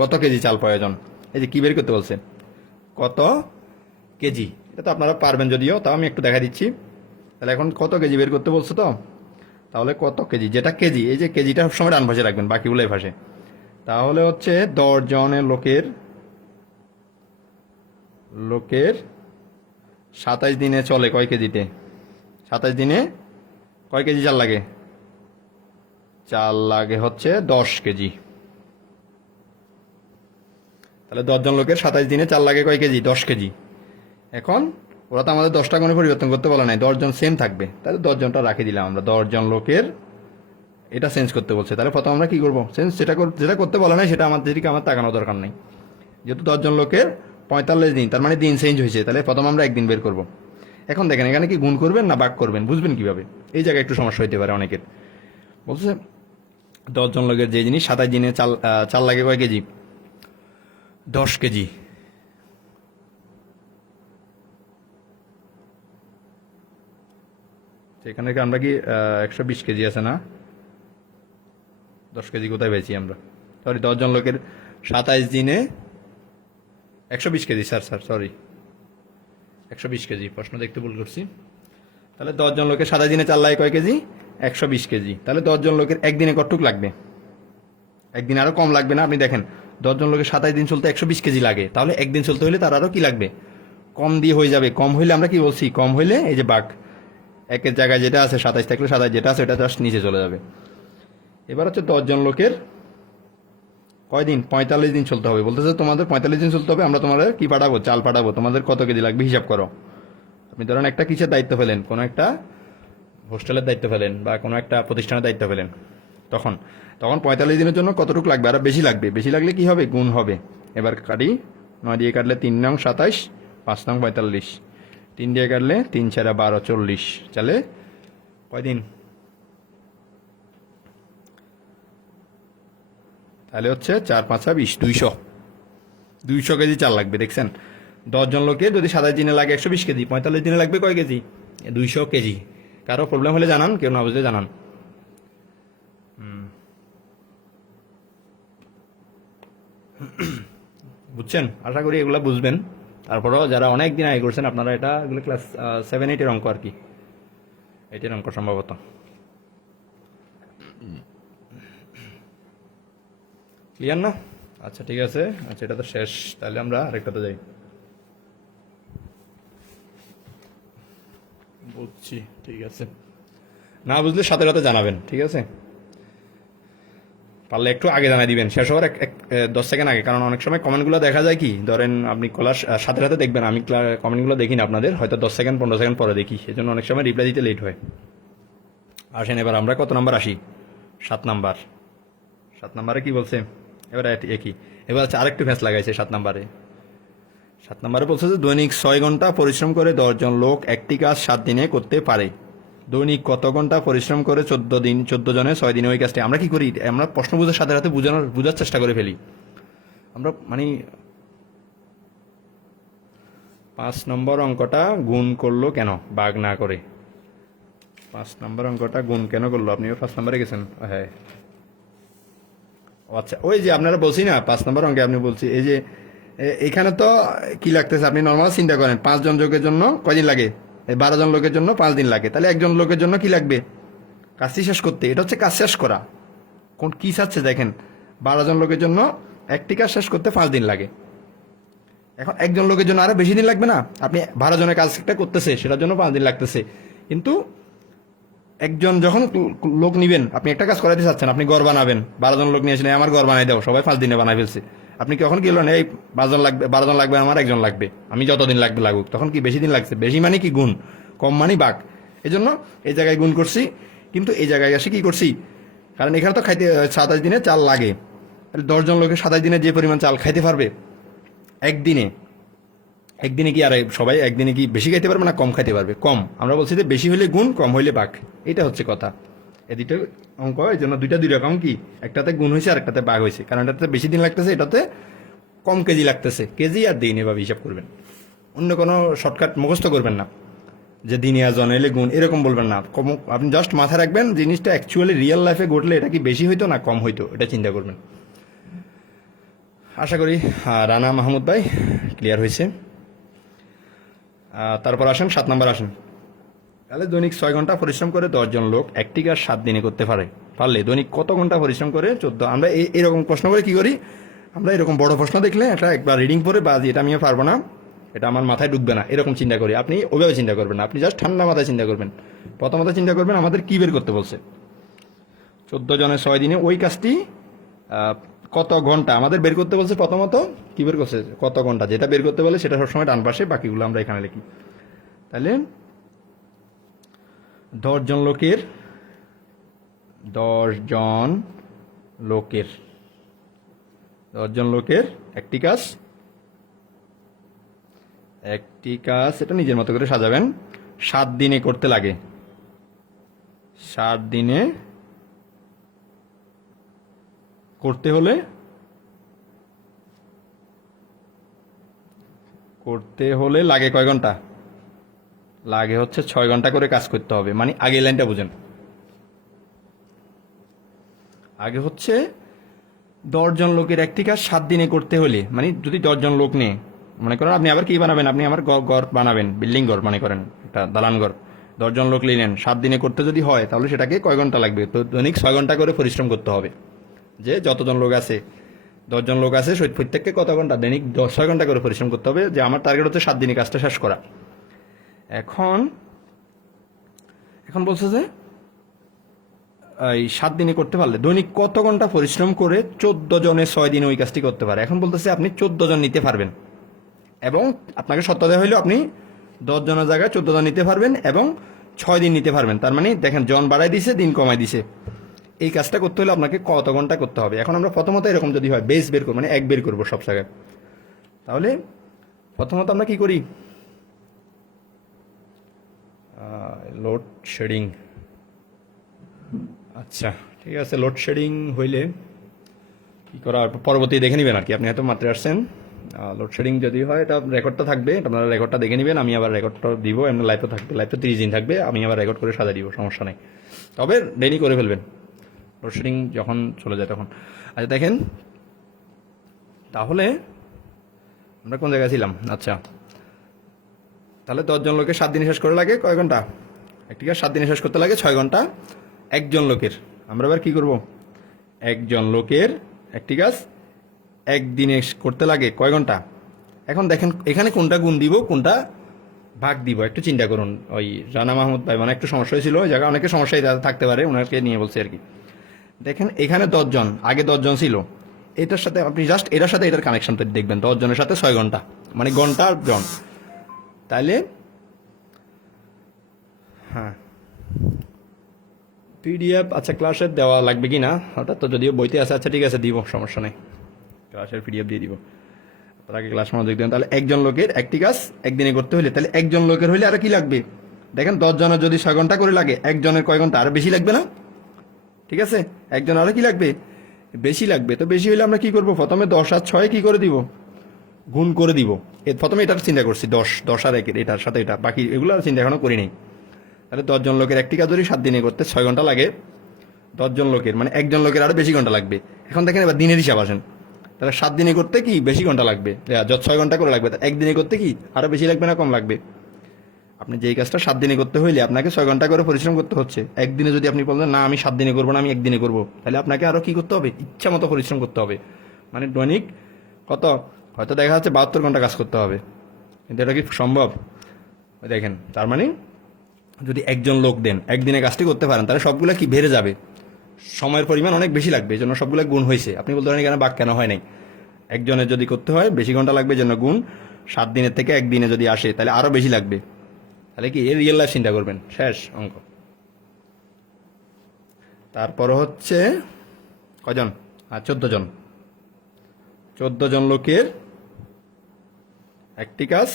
কত কেজি চাল প্রয়োজন? এই যে কি বের করতে বলছে, কত কেজি। এটা তো আপনারা পারবেন যদিও, তাও আমি একটু দেখা দিচ্ছি। তাহলে এখন কত কেজি বের করতে বলছো তো, তাহলে কত কেজি, যেটা কেজি, এই যে কেজিটা সবসময় ডান পাশে রাখবেন, বাকিগুলো এই পাশে। তাহলে হচ্ছে 10 জনের লোকের 27 দিনে চলে কয় কেজিতে? 27 দিনে কয় কেজি চাল লাগে? চাল লাগে হচ্ছে 10 কেজি। তাহলে 10 জন লোকের 27 দিনে চাল লাগে কয় কেজি? 10 কেজি। এখন ওরা তো আমাদের 10টা গুণে পরিবর্তন করতে বলে নাই, 10 জন সেম থাকবে। তাহলে 10 জনটা রাখি দিলাম আমরা। 10 জন লোকের এটা চেঞ্জ করতে বলছে, তাহলে প্রথম আমরা কি করবো? চেঞ্জ যেটা করতে বলে নাই সেটা আমার তাকানো দরকার নাই। যেহেতু 10 জন লোকের 45 দিন, তার মানে দিন চেঞ্জ হয়েছে, তাহলে প্রথম আমরা একদিন বের করব। এখন দেখেন এখানে কি গুণ করবেন না ভাগ করবেন, বুঝবেন কিভাবে? এই জায়গায় একটু সমস্যা হইতে পারে অনেকের। বলছে 10 জন লোকের যে জিনিস 27 দিনে চাল লাগে কয় কেজি? 10 কেজি। এখানে কি আমরা কি 120 কেজি আছে না? 10 কেজি কোথায় পেয়েছি আমরা? সরি, 10 জন লোকের 27 দিনে 120 কেজি, স্যার সরি, 120 কেজি, প্রশ্ন দেখতে ভুল করছি। তাহলে 10 জন লোকের 27 দিনে চাল লাগে কয় কেজি? 120 কেজি। তাহলে 10 জন লোকের একদিনে কতটুক লাগবে? একদিন আরো কম লাগবে না? আপনি দেখেন, 10 জন লোকের 27 দিন চলতে 120 কেজি লাগে, তাহলে একদিন চলতে হলে তার আরো কি লাগবে? কম দিয়ে হয়ে যাবে। কম হইলে আমরা কি বলছি? কম হইলে এই যে বাঘ, একের জায়গায় যেটা আছে 27 থাকলে 27 যেটা আছে ওটা জাস্ট নিচে চলে যাবে। এবার হচ্ছে 10 জন লোকের কয়দিন? 45 দিন চলতে হবে। বলতেছে তোমাদের 45 দিন চলতে হবে, আমরা তোমাদের কি পাঠাবো? চাল পাঠাবো। তোমাদের কত কেজি লাগবে হিসাব করো। আপনি ধরেন একটা কিসের দায়িত্ব পেলেন, কোনো একটা হোস্টেলের দায়িত্ব পেলেন বা কোনো একটা প্রতিষ্ঠানের দায়িত্ব পেলেন, তখন তখন 45 দিনের জন্য কতটুকু লাগবে? আরো বেশি লাগবে। বেশি লাগলে কি হবে? গুণ হবে। এবার কাটি, 9 দিয়ে কাটলে 3 নং 27, 5 নং 45, 3 দিয়ে কাটলে 3 4 12 40, তাহলে কয়দিন? তাহলে হচ্ছে 4 5 20, 200 কেজি চাল লাগবে। দেখছেন, 10 জন লোকের যদি 27 দিনে লাগে 120 কেজি, 45 দিনে লাগবে কয় কেজি? 200 কেজি। কারো প্রবলেম হলে জানান, কেউ না বুঝলে জানান। বুঝছেন? আশা করি এগুলো বুঝবেন। তারপরেও যারা অনেক দিন আগে করছেন আপনারা, এগুলো ক্লাস 7 8-এর অঙ্ক আর কি, 8-এর অঙ্ক সম্ভবত। ক্লিয়ার না? আচ্ছা ঠিক আছে, আচ্ছা এটা তো শেষ, তাহলে আমরা আরেকটাতে যাই। বুঝছি, ঠিক আছে। না বুঝলে সাথে সাথে জানাবেন, ঠিক আছে? পারলে একটু আগে জানাই দিবেন, শেষ হওয়ার 10 সেকেন্ড আগে, কারণ অনেক সময় কমেন্টগুলো দেখা যায় কি, ধরেন আপনি কলার সাথে সাথে দেখবেন, আমি কমেন্টগুলো দেখি না আপনাদের, হয়তো 10 সেকেন্ড 15 সেকেন্ড পরে দেখি, সেজন্য অনেক সময় রিপ্লাই দিতে লেট হয়। আসেন এবার আমরা কত নাম্বার আসি? 7 নাম্বার। 7 নাম্বারে কি বলছে? এবার একই। এবার হচ্ছে আরেকটু ফ্যাঁস লাগাইছে 7 নাম্বারে। 7 নাম্বারে বলছে যে দৈনিক 6 ঘন্টা পরিশ্রম করে 10 জন লোক একটি কাজ 7 দিনে করতে পারে। দৈনিক কত ঘন্টা পরিশ্রম করে 14 জনে 6 দিনে ওই কাজটি? আমরা কি করি? আমরা প্রশ্ন বুঝার সাথে সাথে বোঝার চেষ্টা করে ফেলি আমরা, মানে 5 নম্বর অঙ্কটা গুণ করলো কেন বাঘ না করে? 5 নম্বর অঙ্কটা গুণ কেন করলো? আপনিও 5 নম্বরে গেছেন? হ্যাঁ, আচ্ছা, ওই যে আপনারা বলছি না 5 নম্বর অঙ্কে আপনি বলছি, এই যে এখানে তো কি লাগতেছে, আপনি নর্মাল চিন্তা করেন, 5 জন লোকের জন্য কয়দিন লাগে? 12 জন লোকের জন্য 5 দিন লাগে। তাহলে একজন লোকের জন্য কি লাগবে কাজটি শেষ করতে? এটা হচ্ছে কাজ শেষ করা। কোন কি চাচ্ছে দেখেন, 12 জন লোকের জন্য একটি কাজ শেষ করতে 5 দিন লাগে। এখন একজন লোকের জন্য আরো বেশি দিন লাগবে না? আপনি 12 জনের কাজটা করতেছে, সেটার জন্য 5 দিন লাগতেছে, কিন্তু একজন যখন লোক নিবেন, আপনি একটা কাজ করাইতে চাচ্ছেন, আপনি ঘর বানাবেন, 12 জন লোক নিয়েছেন, আমার ঘর বানাই দাও, সবাই 5 দিনে বানাই ফেলছে। আপনি কখন কি বললেন, এই 5 জন লাগবে, 12 জন লাগবে, আমার একজন লাগবে, আমি যতদিন লাগবে লাগুক, তখন কি বেশি দিন লাগছে? বেশি মানে কি গুণ, কম মানে বাঘ। এই জন্য এই জায়গায় গুণ করছি, কিন্তু এই জায়গায় এসে কি করছি, কারণ এখানে তো খাইতে 27 দিনে চাল লাগে, তাহলে 10 জন লোকের 27 দিনে যে পরিমাণ চাল খাইতে পারবে একদিনে, একদিনে কি আর সবাই একদিনে কি বেশি খাইতে পারবে না কম খাইতে পারবে? কম। আমরা বলছি যে বেশি হইলে গুণ, কম হইলে বাঘ। এটা হচ্ছে কথা। এই দুইটা অঙ্ক, এই জন্য দুই রকম, কি একটাতে গুণ হয়েছে আর একটাতে বাঘ হয়েছে, কারণ এটাতে বেশি দিন লাগতেছে, এটাতে কম কেজি লাগতেছে। কেজি আর দিন এভাবে হিসাব করবেন, অন্য কোনো শর্টকাট মুখস্থ করবেন না যে দিনে আর জন এলে গুণ, এরকম বলবেন না। আপনি জাস্ট মাথায় রাখবেন জিনিসটা অ্যাকচুয়ালি রিয়েল লাইফে ঘটলে এটা কি বেশি হইতো না কম হইতো, এটা চিন্তা করবেন। আশা করি রানা মাহমুদ ভাই ক্লিয়ার হয়েছে। তারপর আসেন 7 নম্বর আসেন। তাহলে দৈনিক 6 ঘন্টা পরিশ্রম করে 10 জন লোক একটি কাজ 7 দিনে করতে পারলে দৈনিক কত ঘন্টা পরিশ্রম করে? 14। আমরা এরকম প্রশ্ন করে কি করি, আমরা এরকম বড় প্রশ্ন দেখলে এটা একবার রিডিং পরে বাজি, এটা আমি পারবো না, এটা আমার মাথায় ঢুকবে না, এরকম চিন্তা করি। আপনি ওইভাবে চিন্তা করবেন না, আপনি জাস্ট ঠান্ডা মাথায় চিন্তা করবেন। প্রথমত চিন্তা করবেন আমাদের কি বের করতে বলছে। 14 জনের 6 দিনে ওই কাজটি কত ঘন্টা আমাদের বের করতে বলছে। প্রথমত কি বের করছে? কত ঘন্টা। যেটা বের করতে বলে সেটা সবসময় ডান পাশে, বাকিগুলো আমরা এখানে লিখি। তাহলে 10 জন লোকের 10 জন লোকের 10 জন লোকের একটি কাজ এটা নিজের মতো করে সাজাবেন 7 দিনে করতে লাগে। 7 দিনে করতে হলে লাগে কয় ঘন্টা? লাগে হচ্ছে 6 ঘন্টা করে কাজ করতে হবে, মানে আগে লাইনটা বুঝেন। আগে হচ্ছে 10 জন লোকের একটি কাজ 7 দিনে করতে হলে, মানে যদি 10 জন লোক নেই, মনে করেন আপনি আবার কি বানাবেন, আপনি আমার ঘর বানাবেন, বিল্ডিং ঘর মনে করেন, একটা দালান ঘর, 10 জন লোক নিলেন, 7 দিনে করতে যদি হয় তাহলে সেটাকে কয় ঘন্টা লাগবে? তো দৈনিক 6 ঘন্টা করে পরিশ্রম করতে হবে। যে যতজন লোক আছে, 10 জন লোক আছে, প্রত্যেককে কত ঘন্টা? দৈনিক 6 ঘন্টা করে পরিশ্রম করতে হবে। যে আমার টার্গেট হচ্ছে 7 দিনে কাজটা শেষ করা। এখন এখন বলছে যে এই 7 দিনে করতে পারলে দৈনিক কত ঘন্টা পরিশ্রম করে 14 জনে 6 দিনে ওই কাজটি করতে পারে। এখন বলতেছে আপনি 14 জন নিতে পারবেন, এবং আপনাকে শর্ত দেওয়া হইলো আপনি 10 জনের জায়গায় 14 জন নিতে পারবেন এবং 6 দিন নিতে পারবেন। তার মানে দেখেন, জন বাড়াই দিছে, দিন কমাই দিছে। এই কাজটা করতে হলে আপনাকে কত ঘন্টা করতে হবে? এখন আমরা প্রথমত এরকম যদি হয় বেস বের করবো, মানে এক বের করবো সব জায়গায়। তাহলে প্রথমত আমরা কি করি? Load shedding. আচ্ছা, ঠিক আছে, লোডশেডিং হইলে কি করা পরবর্তী দেখে নেবেন আর কি। আপনি হয়তো মাত্র আসছেন। লোডশেডিং যদি হয়, এটা রেকর্ডটা থাকবে, আপনারা রেকর্ডটা দেখে নেবেন। আমি আবার রেকর্ডটা দিব, এমনি লাইভও থাকবে, লাইভ তো 30 দিন থাকবে, আমি আবার রেকর্ড করে সাজা দিব, সমস্যা নেই। তবে ডেলি করে ফেলবেন লোডশেডিং যখন চলে যায় তখন। আচ্ছা দেখেন, তাহলে আমরা কোন জায়গায় ছিলাম? আচ্ছা, তাহলে 10 জন লোকের 7 দিনে শেষ করে লাগে কয় ঘন্টা? একটি কাজ 7 দিনে শেষ করতে লাগে 6 ঘন্টা। একজন লোকের, আমরা এবার কি করব? একজন লোকের একটি কাজ একদিনে করতে লাগে কয় ঘন্টা? এখন দেখেন এখানে কোনটা গুণ দিব, কোনটা ভাগ দিব, একটু চিন্তা করুন। ওই রানা মাহমুদ ভাই মানে একটু সমস্যা হয়েছিল, ওই জায়গায় অনেকের সমস্যাই থাকতে পারে, ওনাকে নিয়ে বলছি আর কি। দেখেন এখানে 10 জন, আগে 10 জন ছিল, এটার সাথে আপনি জাস্ট এটার সাথে এটার কানেকশনটা দেখবেন, 10 জনের সাথে 6 ঘন্টা, মানে ঘন্টা আর জন। তাইলে হ্যাঁ, পিডিএফ আচ্ছা ক্লাসের দেওয়া লাগবে কি না ওটা তো যদিও বইতে আছে। আচ্ছা ঠিক আছে, দিব, সমস্যা নেই, ক্লাসের পিডিএফ দিয়ে দিব। তার আগে ক্লাস মনোযোগ দেবেন। তাহলে একজন লোকের একটি কাজ একদিনে করতে হলে, তাহলে একজন লোকের হইলে আরো কি লাগবে? দেখেন 10 জনের যদি 6 ঘন্টা করে লাগে, একজনের কয় ঘন্টা? আরো বেশি লাগবে না? ঠিক আছে, একজন আরো কি লাগবে? বেশি লাগবে। তো বেশি হইলে আমরা কি করব? প্রথমে 10 আর 6 কি করে দিব? গুণ করে দিব। প্রথমে এটার চিন্তা করছি, 10 আর 1 এটার সাথে এটা, বাকি এগুলো আর চিন্তা এখনো করি নাই। তাহলে 10 জন লোকের একটি কাজ যদি 7 দিনে করতে 6 ঘন্টা লাগে, 10 জন লোকের মানে একজন লোকের আরো বেশি ঘন্টা লাগবে। এখন দেখেন এবার দিনের হিসাব আসেন, তাহলে 7 দিনে করতে কি বেশি ঘন্টা লাগবে? যত 6 ঘন্টা করে লাগবে, একদিনে করতে কি আরো বেশি লাগবে না কম লাগবে? আপনি যেই কাজটা 7 দিনে করতে হইলে আপনাকে 6 ঘন্টা করে পরিশ্রম করতে হচ্ছে, একদিনে যদি আপনি বলেন না আমি 7 দিনে করবো না, আমি একদিনে করবো, তাহলে আপনাকে আরো কি করতে হবে? ইচ্ছা মতো পরিশ্রম করতে হবে। মানে দৈনিক কত? হয়তো দেখা যাচ্ছে 72 ঘন্টা কাজ করতে হবে, কিন্তু এটা কি সম্ভব? দেখেন, তার মানে যদি একজন লোক দেন, একদিনে কাজটি করতে পারেন, তাহলে সবগুলা কি বেড়ে যাবে, সময়ের পরিমাণ অনেক বেশি লাগবে, এই জন্য সবগুলো গুণ হয়েছে। আপনি বলতে পারেন এখানে বাক কেন হয় নাই? একজনের যদি করতে হয় বেশি ঘন্টা লাগবে, জন্য গুণ। 7 দিনের থেকে একদিনে যদি আসে তাহলে আরো বেশি লাগবে। তাহলে কি এর রিয়েল লাইফ চিন্তা করবেন, শেষ অঙ্ক। তারপর হচ্ছে কজন? 14 জন। 14 জন লোকের একটি কাজ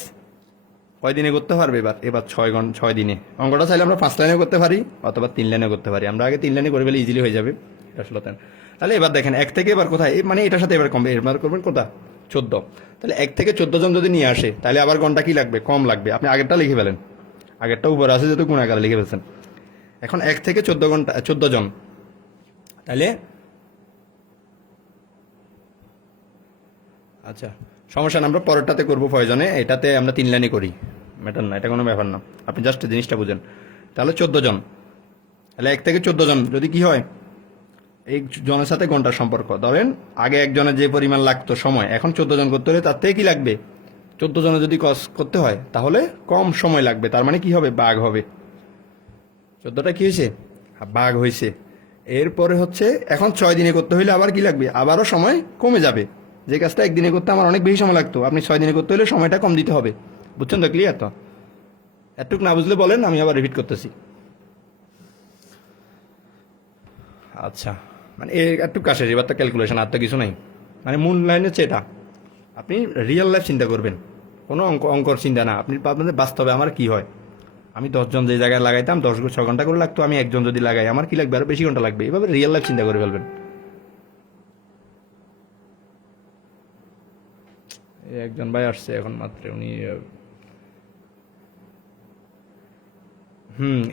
কয় দিনে করতে পারবে? এবার এবার 6 দিনে। অঙ্কটা চাইলে আমরা 5 লাইনে করতে পারি অথবা 3 লাইনে করতে পারি। আমরা আগে 3 লাইনে করে ফেলে ইজিলি হয়ে যাবে, এটা আসলে তাই না। তাহলে এবার দেখেন 1 থেকে এবার কোথায়, মানে এটার সাথে এবার কম, এবার করবেন কোথা? 14। তাহলে 1 থেকে 14 জন যদি নিয়ে আসে তাহলে আবার ঘন্টা কি লাগবে? কম লাগবে। আপনি আগেরটা লিখে ফেলেন, আগেরটা উপরে আছে যেহেতু গুণ আকারে লিখে ফেলছেন। এখন 1 থেকে 14 ঘন্টা, 14 জন, তাহলে আচ্ছা সমস্যা না, আমরা পরেরটাতে করবো প্রয়োজনে, এটাতে আমরা 3 লাইনে করি, ম্যাটার না, এটা কোনো ব্যাপার না। আপনি জাস্ট জিনিসটা বুঝেন। তাহলে 14 জন, তাহলে 1 থেকে 14 জন যদি কি হয়, এই জনের সাথে ঘন্টার সম্পর্ক ধরেন, আগে একজনের যে পরিমাণ লাগতো সময়, এখন 14 জন করতে হলে তার থেকে কি লাগবে? 14 জনে যদি কস করতে হয় তাহলে কম সময় লাগবে। তার মানে কি হবে? বাঘ হবে। 14টা কি হয়েছে? বাঘ হয়েছে। এরপরে হচ্ছে এখন 6 দিনে করতে হইলে আবার কি লাগবে? আবারও সময় কমে যাবে। যে কাজটা একদিনে করতে আমার অনেক বেশি সময় লাগতো, আপনি 6 দিনে করতে হলে সময়টা কম দিতে হবে। বুঝছেন তো? ক্লিয়ার তো? এতটুকু না বুঝলে বলেন, আমি আবার রিপিট করতেছি। আচ্ছা, মানে একটু কাছে এবার তো ক্যালকুলেশন, আর তো কিছু নাই। মানে মূল লাইন হচ্ছে এটা, আপনি রিয়েল লাইফ চিন্তা করবেন, কোনো অঙ্কর চিন্তা না। আপনি আপনাদের বাস্তবে আমার কি হয়, আমি 10 জন যে জায়গায় লাগাইতাম 6 ঘন্টা করে লাগতো, আমি একজন যদি লাগাই আমার কি লাগবে? আরো বেশি ঘন্টা লাগবে। এভাবে রিয়েল লাইফ চিন্তা করে ফেলবেন। এই একজন ভাই আসছে এখন মাত্র, উনি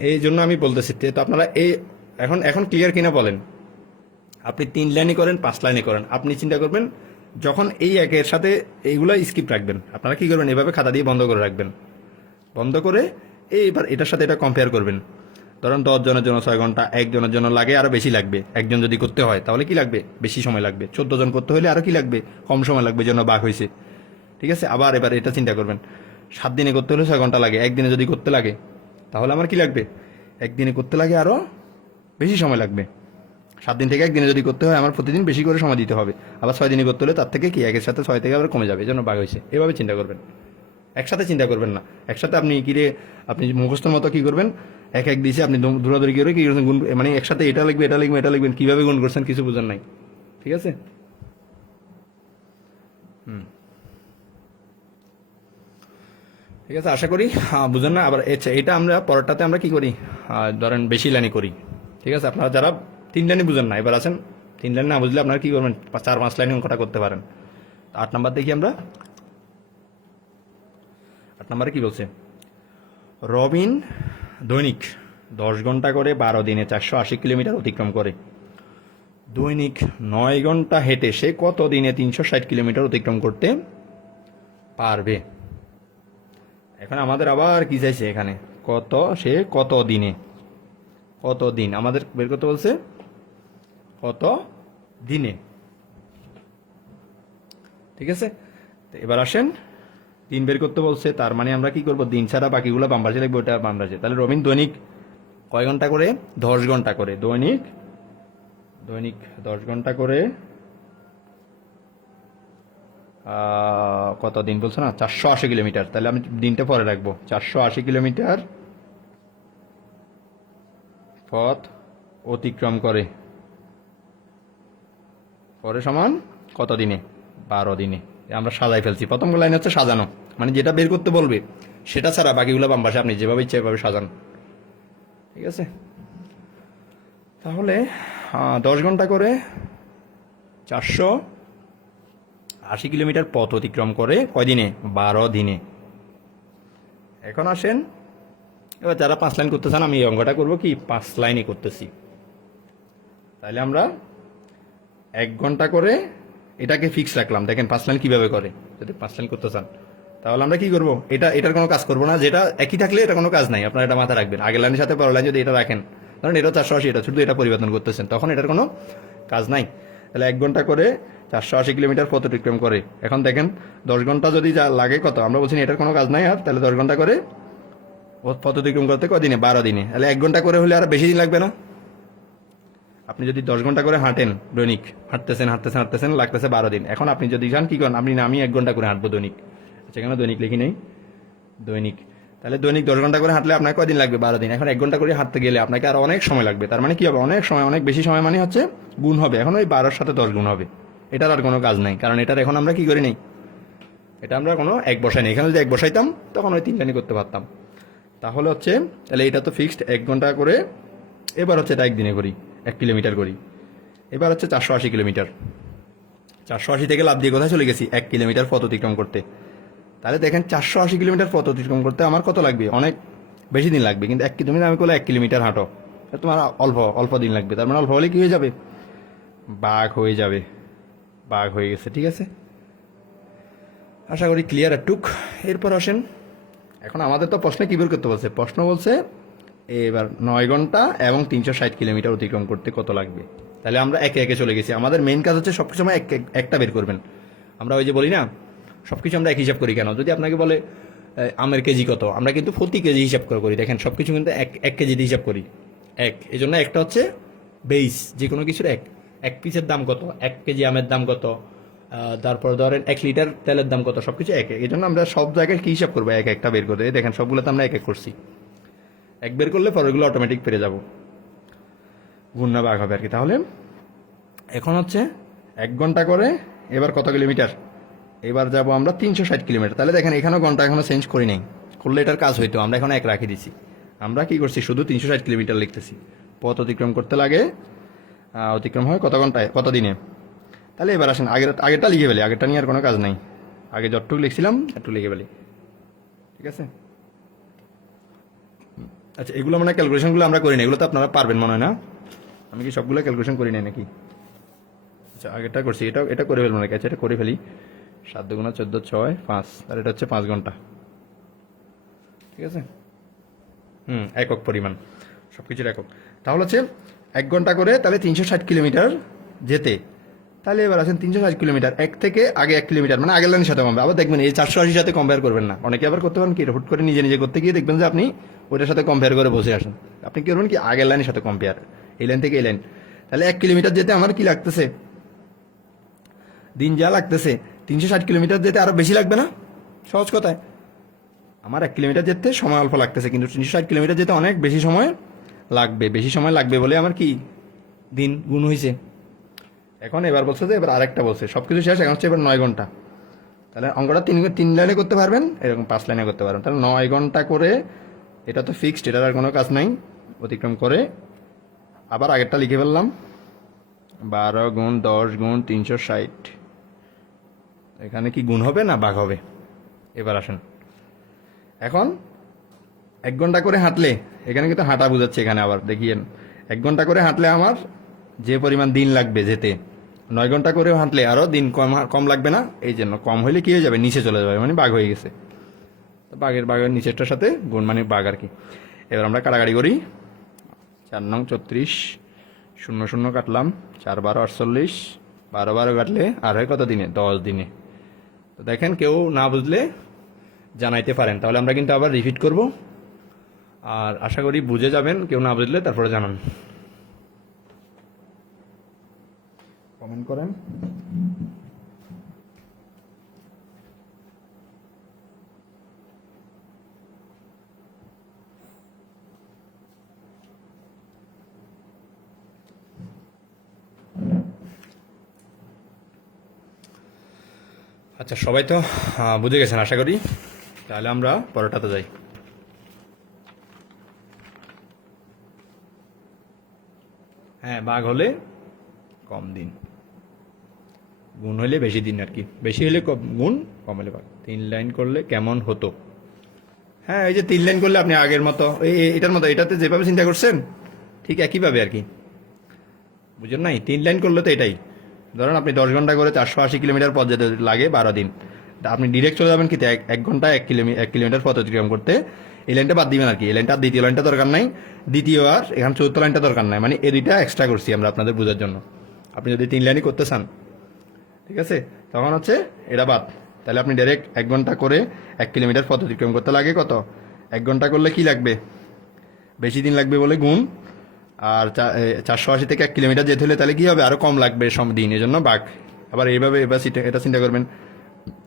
এই জন্য আমি বলতেছি, তো আপনারা এই এখন এখন ক্লিয়ার কিনা বলেন। আপনি 3 লাইনে করেন, 5 লাইনে করেন, আপনি চিন্তা করবেন যখন এই একের সাথে এইগুলা স্কিপ রাখবেন, আপনারা কি করবেন, এভাবে খাতা দিয়ে বন্ধ করে রাখবেন। বন্ধ করে এইবার এটার সাথে এটা কম্পেয়ার করবেন। ধরেন 10 জনের জন্য 6 ঘন্টা, একজনের জন্য লাগে আরো বেশি লাগবে। একজন যদি করতে হয় তাহলে কি লাগবে, বেশি সময় লাগবে। 14 জন করতে হলে আরো কি লাগবে, কম সময় লাগবে, জন্য ভাগ হয়েছে। ঠিক আছে, আবার এবার এটা চিন্তা করবেন, 7 দিনে করতে হলে 6 ঘন্টা লাগে, একদিনে যদি করতে লাগে তাহলে আমার কি লাগবে, একদিনে করতে লাগে আরো বেশি সময় লাগবে। 7 দিন থেকে একদিনে যদি করতে হয় আমার প্রতিদিন বেশি করে সময় দিতে হবে। আবার 6 দিনে করতে হলে তার থেকে কি একের সাথে 6 থেকে আবার কমে যাবে, এই জন্য ভাগ হয়েছে। এভাবে চিন্তা করবেন, একসাথে চিন্তা করবেন না। একসাথে আপনি আপনি মুখস্থর মতো কি করবেন, এক এক দিয়েছে আপনি দৌড়াদৌড়ি করে কি করছেন, গুণ মানে একসাথে এটা লিখবে এটা লিখবে এটা লিখবেন, কিভাবে গুণ করছেন কিছু বুঝেন নাই। ঠিক আছে, ঠিক আছে, আশা করি বুঝেন না। আবার এটা আমরা পরেরটাতে আমরা কি করি, ধরেন বেশি লাইনে করি। ঠিক আছে, আপনারা যারা 3 লাইনে বুঝেন না, এবার আছেন 3 লাইন না বুঝলে আপনারা কি করবেন, 4-5 লাইনে অঙ্কটা করতে পারেন। 8 নাম্বার দেখি আমরা, 8 নাম্বারে কি বলছে, রবিন দৈনিক 10 ঘন্টা করে 12 দিনে 480 কিলোমিটার অতিক্রম করে। দৈনিক 9 ঘন্টা হেঁটে সে কত দিনে 360 কিলোমিটার অতিক্রম করতে পারবে। এখন আমাদের আবার কি চাইছে এখানে, সে কত দিনে, কত দিন আমাদের বের করতে বলছে, কত দিনে। ঠিক আছে, তো এবার আসেন, দিন বের করতে বলছে, তার মানে আমরা কি করব, দিন ছাড়া বাকিগুলো বাম পাশে লিখবো, ওটা বাম পাশে। তাহলে রবিন দৈনিক কয় ঘন্টা করে, 10 ঘন্টা করে, দৈনিক দৈনিক 10 ঘন্টা করে কত দিন বলছো না, 480 কিলোমিটার। তাহলে আমি দিনটা পরে রাখবো, 480 কিলোমিটার পথ অতিক্রম করে, পরে সমান কত দিনে, 12 দিনে। আমরা সাজাই ফেলছি, প্রথম লাইন হচ্ছে সাজানো, মানে যেটা বের করতে বলবে সেটা ছাড়া বাকিগুলো বাম পাশে আপনি যেভাবে ইচ্ছে এভাবে সাজান। ঠিক আছে, তাহলে 10 ঘন্টা করে 480 কিলোমিটার পথ অতিক্রম করে কয় দিনে, 12 দিনে। এখন আসেন, এবার যারা 5 লাইন করতে চান, আমি এই অঙ্কটা করবো কি 5 লাইনই করতেছি। তাহলে আমরা 1 ঘন্টা করে এটাকে ফিক্স রাখলাম। দেখেন 5 লাইন কিভাবে করে, যদি 5 লাইন করতে চান তাহলে আমরা কি করব, এটার কোনো কাজ করবো না, যেটা একই থাকলে এটা কোনো কাজ নাই, আপনারা এটা মাথায় রাখবেন। আগের লাইনের সাথে পরের লাইন যদি এটা রাখেন, ধরেন এটা 480, এটা শুধু এটা পরিবর্তন করতেছেন, তখন এটার কোনো কাজ নাই। তাহলে 1 ঘন্টা করে 480 কিলোমিটার পথ অতিক্রম করে। এখন দেখেন 10 ঘন্টা যদি যা লাগে কত, আমরা বলছি এটার কোনো কাজ নাই আর, তাহলে 10 ঘন্টা করে পথ অতিক্রম করতে কদিনে, 12 দিনে। তাহলে 1 ঘন্টা করে হলে আর বেশি দিন লাগবে না। আপনি যদি 10 ঘন্টা করে হাঁটেন দৈনিক, হাঁটতেছেন লাগতেছে 12 দিন। এখন আপনি যদি যান কি করেন, আপনি না আমি 1 ঘন্টা করে হাঁটবো দৈনিক, সেখানে দৈনিক লিখি নেই, দৈনিক। তাহলে দৈনিক 10 ঘন্টা করে হাঁটলে আপনার কয়দিন লাগবে, 12 দিন। এখন 1 ঘন্টা করে হাঁটতে গেলে আপনাকে আরো অনেক সময় লাগবে। তার মানে কি হবে, অনেক সময়, অনেক বেশি সময় মানে হচ্ছে গুণ হবে। এখন ওই 12-র সাথে 10 গুণ হবে, এটার আর কোনো কাজ নাই, কারণ এটার এখন আমরা কি করি নেই, এটা আমরা কোনো 1 বসাই নেই। এখানে যদি 1 বসাইতাম তখন ওই 3 লাইনই করতে পারতাম। তাহলে হচ্ছে, তাহলে এটা তো ফিক্সড 1 ঘন্টা করে। এবার হচ্ছে এটা একদিনে করি, 1 কিলোমিটার করি। এবার হচ্ছে 480 কিলোমিটার, 480 থেকে লাভ দিয়ে কোথায় চলে গেছি, 1 কিলোমিটার পথ অতিক্রম করতে। তাহলে দেখেন 480 কিলোমিটার পথ অতিক্রম করতে আমার কত লাগবে, অনেক বেশি দিন লাগবে। কিন্তু 1 কিলোমিটার আমি করলে 1 কিলোমিটার হাঁটো, তোমার অল্প অল্প দিন লাগবে। তার মানে অল্প হলে কি হয়ে যাবে, বাঘ হয়ে যাবে, বাঘ হয়ে গেছে। ঠিক আছে, আশা করি ক্লিয়ার একটুক। এরপর আসেন, এখন আমাদের তো প্রশ্নে কি বের করতে বলছে, প্রশ্ন বলছে এবার 9 ঘন্টা এবং 360 কিলোমিটার অতিক্রম করতে কত লাগবে। তাহলে আমরা একে একে চলে গেছি। আমাদের মেইন কাজ হচ্ছে সবসময় একটা বের করবেন। আমরা ওই যে বলি না, সবকিছু আমরা এক হিসাব করি কেন, যদি আপনাকে বলে আমের কেজি কত, আমরা কিন্তু প্রতি কেজি হিসাব করে করি। দেখেন সবকিছু কিন্তু এক কেজিতে হিসাব করি, এই জন্য একটা হচ্ছে বেস, যে কোনো কিছুর এক পিসের দাম কত, 1 কেজি আমের দাম কত, তারপর ধরেন 1 লিটার তেলের দাম কত, সবকিছু এক। এই জন্য আমরা সব জায়গায় কি হিসাব করবো, একটা বের করে। দেখেন সবগুলোতে আমরা এক করছি, এক বের করলে পরেরগুলো অটোমেটিক পেরে যাব, গুণ না ভাগ হবে আর কি। তাহলে এখন হচ্ছে 1 ঘন্টা করে এবার কত কিলোমিটার, এবার যাব আমরা 360 কিলোমিটার। তাহলে দেখেন এখানেও ঘন্টা এখনো চেঞ্জ করি নাই, করলে এটার কাজ হইতো, আমরা এখন 1 রাখি দিছি। আমরা কি করছি, শুধু 360 কিলোমিটার লিখতেছি। পথ অতিক্রম করতে লাগে, অতিক্রম হয় কত ঘন্টায়, কত দিনে। তাহলে এবার আসেন আগেরটা লিখে ফেলি, আগেরটা নিয়ে আর কোনো কাজ নাই। আগে যতটুকু লিখছিলাম একটু লিখে ফেলি। ঠিক আছে, আচ্ছা, এগুলো মানে ক্যালকুলেশনগুলো আমরা করি না, এগুলো তো আপনারা পারবেন মনে হয় না? আমি কি সবগুলো ক্যালকুলেশন করি নাই নাকি? আচ্ছা, আগেরটা করছি, এটা করে ফেলবো নাকি? আচ্ছা, এটা করে ফেলি। 7 দুগুণা 14, 6, 5, আর এটা হচ্ছে 5 ঘন্টা। ঠিক আছে, একক পরিমাণ, সব কিছুর একক। তাহলে হচ্ছে 1 ঘন্টা করে, তাহলে 360 কিলোমিটার যেতে। তাহলে এবার আছেন 360 কিলোমিটার, এক থেকে আগে 1 কিলোমিটার, মানে আগের লাইনের সাথে কমবে। আবার দেখবেন এই 480 সাথে কম্পেয়ার করবেন না। অনেকে আবার করতে পারেন কি, হুট করে নিজে নিজে করতে গিয়ে দেখবেন যে আপনি ওইটার সাথে কম্পেয়ার করে বসে আসেন। আপনি কি করবেন কি, আগের লাইনের সাথে কম্পেয়ার, এই লাইন থেকে এই লাইন। তাহলে 1 কিলোমিটার যেতে আমার কি লাগতেছে, দিন যা লাগতেছে, 360 কিলোমিটার যেতে আরো বেশি লাগবে না? সহজ কথায় আমার 1 কিলোমিটার যেতে সময় অল্প লাগতেছে, কিন্তু 360 কিলোমিটার যেতে অনেক বেশি সময় লাগবে। বেশি সময় লাগবে বলে আমার কি দিন গুণ হয়েছে। এখন এবার বলছে যে, এবার আরেকটা বলছে, সবকিছু শেষ, এখন হচ্ছে এবার 9 ঘন্টা। তাহলে অঙ্কটা তিন লাইনে করতে পারবেন, এরকম 5 লাইনে করতে পারবেন। তাহলে 9 ঘন্টা করে, এটা তো ফিক্সড, এটার আর কোনো কাজ নাই। অতিক্রম করে আবার আগেরটা লিখে ফেললাম, 12 গুণ 10 গুণ 360। এখানে কি গুণ হবে না ভাগ হবে? এবার আসেন, এখন 1 ঘন্টা করে হাঁটলে, এখানে কিন্তু হাঁটা বুঝাচ্ছে, এখানে আবার দেখিয়েন 1 ঘন্টা করে হাঁটলে আমার যে পরিমাণ দিন লাগবে যেতে, 9 ঘন্টা করে হাঁটলে আরো দিন কম কম লাগবে না? এই জন্য কম হলে কি হয়ে যাবে, নিচে চলে যাবে, মানে বাঘ হয়ে গেছে। তো বাঘের নিচেরটার সাথে গুণ মানে বাঘ আর কি। এবার আমরা কাটাকাটি করি, 4 নং 34, 0 0 কাটলাম, 4 12 48, 12 12 কাটলে আর হয় কত দিনে, 10 দিনে। তো দেখেন, কেউ না বুঝলে জানাইতে পারেন, তাহলে আমরা কিন্তু আবার রিপিট করব। আর আশা করি বুঝে যাবেন, কেউ না বুঝলে তারপরে জানান, কমেন্ট করেন। আচ্ছা, সবাই তো বুঝে গেছেন আশা করি। তাহলে আমরা পরেরটাতে যাই। হ্যাঁ, ভাগ হলে কম দিন, গুণ হলে বেশি দিন আর কি। বেশি হলে গুণ, কম হলে ভাগ। 3 লাইন করলে কেমন হতো? হ্যাঁ, এই যে 3 লাইন করলে আপনি আগের মতো, এটার মতো, এটাতে যেভাবে চিন্তা করছেন ঠিক একইভাবে আর কি, বুঝলেন নাই? 3 লাইন করলে তো এটাই, ধরেন আপনি 10 ঘন্টা করে 480 কিলোমিটার পথ যেতে লাগে 12 দিন। তা আপনি ডিরেক্ট চলে যাবেন কি, 1 ঘন্টায় 1 কিলোমিটার পথ অতিক্রম করতে। এই লাইনটা বাদ দিবেন আর কি, এই লাইনটা, দ্বিতীয় লাইনটা দরকার নাই, দ্বিতীয় আর এখানে চতুর্থ লাইনটা দরকার নাই, মানে এই দুইটা এক্সট্রা করছি আমরা আপনাদের বোঝার জন্য। আপনি যদি 3 লাইনই করতে চান, ঠিক আছে, তখন হচ্ছে এটা বাদ। তাহলে আপনি ডাইরেক্ট 1 ঘন্টা করে 1 কিলোমিটার পথ অতিক্রম করতে লাগে কত, 1 ঘন্টা করলে কি লাগবে, বেশি দিন লাগবে বলে গুণ। আর 480 থেকে 1 কিলোমিটার যেতে হলে তাহলে কি হবে, আরো কম লাগবে সব দিন, এই জন্য বাঘ। আবার এইভাবে এবার এটা চিন্তা করবেন,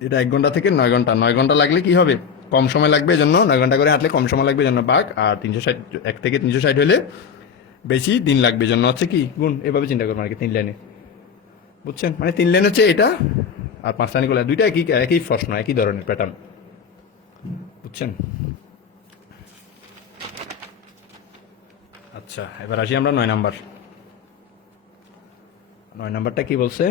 এটা 1 ঘন্টা থেকে 9 ঘন্টা, 9 ঘন্টা লাগলে কি হবে, কম সময় লাগবে, এই জন্য 9 ঘন্টা করে হাঁটলে কম সময় লাগবে, এই জন্য বাঘ। আর 360, 1 থেকে 360 হলে বেশি দিন লাগবে, জন্য হচ্ছে কি গুণ। এভাবে চিন্তা করবেন আর কি 3 লাইনে, বুঝছেন? মানে 3 লাইন হচ্ছে এটা, আর 5 লাইন করলে দুইটা একই একই প্রশ্ন, একই ধরনের প্যাটার্ন, বুঝছেন? আচ্ছা, এবার আসি আমরা 9 নাম্বার। 9 নাম্বারটা কি বলছে?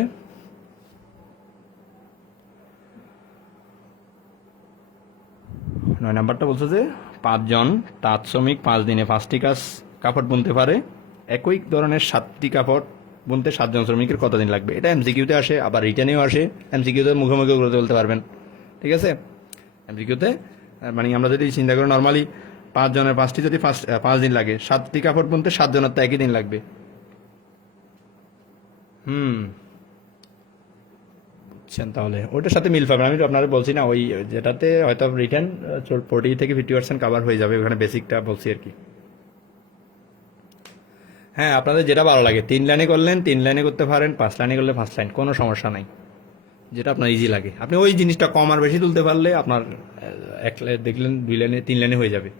9 নাম্বারটা বলছে যে 5 জন তাঁত শ্রমিক 5 দিনে 5টি কাপড় বুনতে পারে। একই ধরনের 7টি কাপড় বুনতে 7 জন শ্রমিকের কতদিন লাগবে? এটা এমসিকিউতে আসে, আবার রিটার্নেও আসে। এমসিকিউতে মুখোমুখি করে বলতে পারবেন, ঠিক আছে? এমসিকিউতে মানে আমরা যদি চিন্তা করি নর্মালি, 5 জনের 5টি যদি 5 দিন লাগে, 7টি কাপড় বুনতে 7 জনের তো একই দিন লাগবে। হুম, বুঝছেন? তাহলে ওইটার সাথে মিল পাবেন। আমি তো আপনারা বলছি না, ওই যেটাতে হয়তো রিটার্ন 40 থেকে 50% কাভার হয়ে যাবে, ওখানে বেসিকটা বলছি আর কি। হ্যাঁ, আপনাদের যেটা ভালো লাগে, 3 লাইনে করলেন 3 লাইনে করতে পারেন, 5 লাইনে করলে 5 লাইন, কোনো সমস্যা নাই। যেটা আপনার ইজি লাগে, আপনি ওই জিনিসটা কম আর বেশি তুলতে পারলে আপনার এক লাইন দেখলেন, 2 লাইনে 3 লাইনে হয়ে যাবে।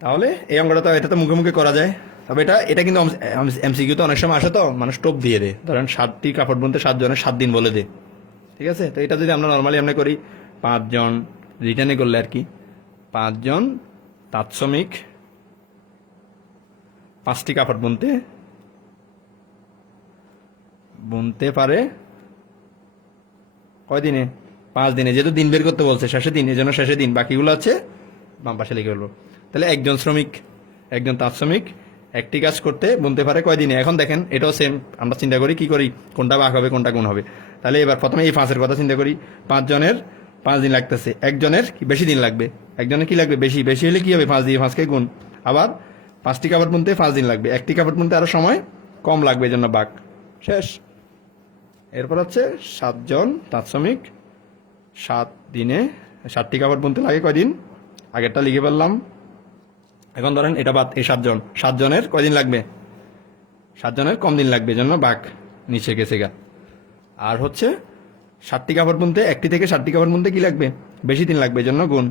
তাহলে এই অঙ্কটা তো, এটা তো মুখে মুখে করা যায়। তবে এটা এটা কিন্তু এমসিকিউ তো অনেক সময় আসে, তো মানুষ টোপ দিয়ে দেয়, ধরেন 7টি কাপড় বুনতে 7 জনের 7 দিন বলে দে, ঠিক আছে? তো এটা যদি আমরা নর্মালি আমরা করি, 5 জন রিটার্নে করলে আর কি, 5 জন তাঁত শ্রমিক 5টি কাপড় বুনতে বুনতে পারে কয় দিনে, 5 দিনে, যেহেতু দিন বের করতে বলছে শেষে দিন, এই জন্য শেষে দিন, বাকিগুলো আছে বাম পাশে লিখে ফেলবো। তাহলে একজন শ্রমিক, একজন তাঁত শ্রমিক একটি কাজ করতে গুনতে পারে কয় দিনে? এখন দেখেন এটাও সেম, আমরা চিন্তা করি কি করি, কোনটা ভাগ হবে কোনটা গুণ হবে। তাহলে এবার প্রথমে এই 5-এর কথা চিন্তা করি। 5 জনের 5 দিন লাগতেছে, একজনের বেশি দিন লাগবে, একজনের কি লাগবে বেশি, বেশি হলে কি হবে 5 দিয়ে 5কে গুণ। আবার 5টি কাপড় বুনতে 5 দিন লাগবে, একটি কাপড় বুনতে আরো সময় কম লাগবে, এই জন্য ভাগ শেষ। এরপর হচ্ছে 7 জন তাঁত শ্রমিক 7 দিনে 7টি কাপড় বুনতে লাগে কয়দিন, আগেরটা লিখে ফেললাম। এখন ধরেন এটা বাদ, এই 7 জন, 7 জনের কয়দিন লাগবে, 7 জনের কম দিন লাগবে, জন্য ভাগ নিচে গেছে গা। আর হচ্ছে 7টি কাপড় বুনতে, একটি থেকে 7টি কাপড় বুনতে কি লাগবে, বেশি দিন লাগবে, জন্য গুণ।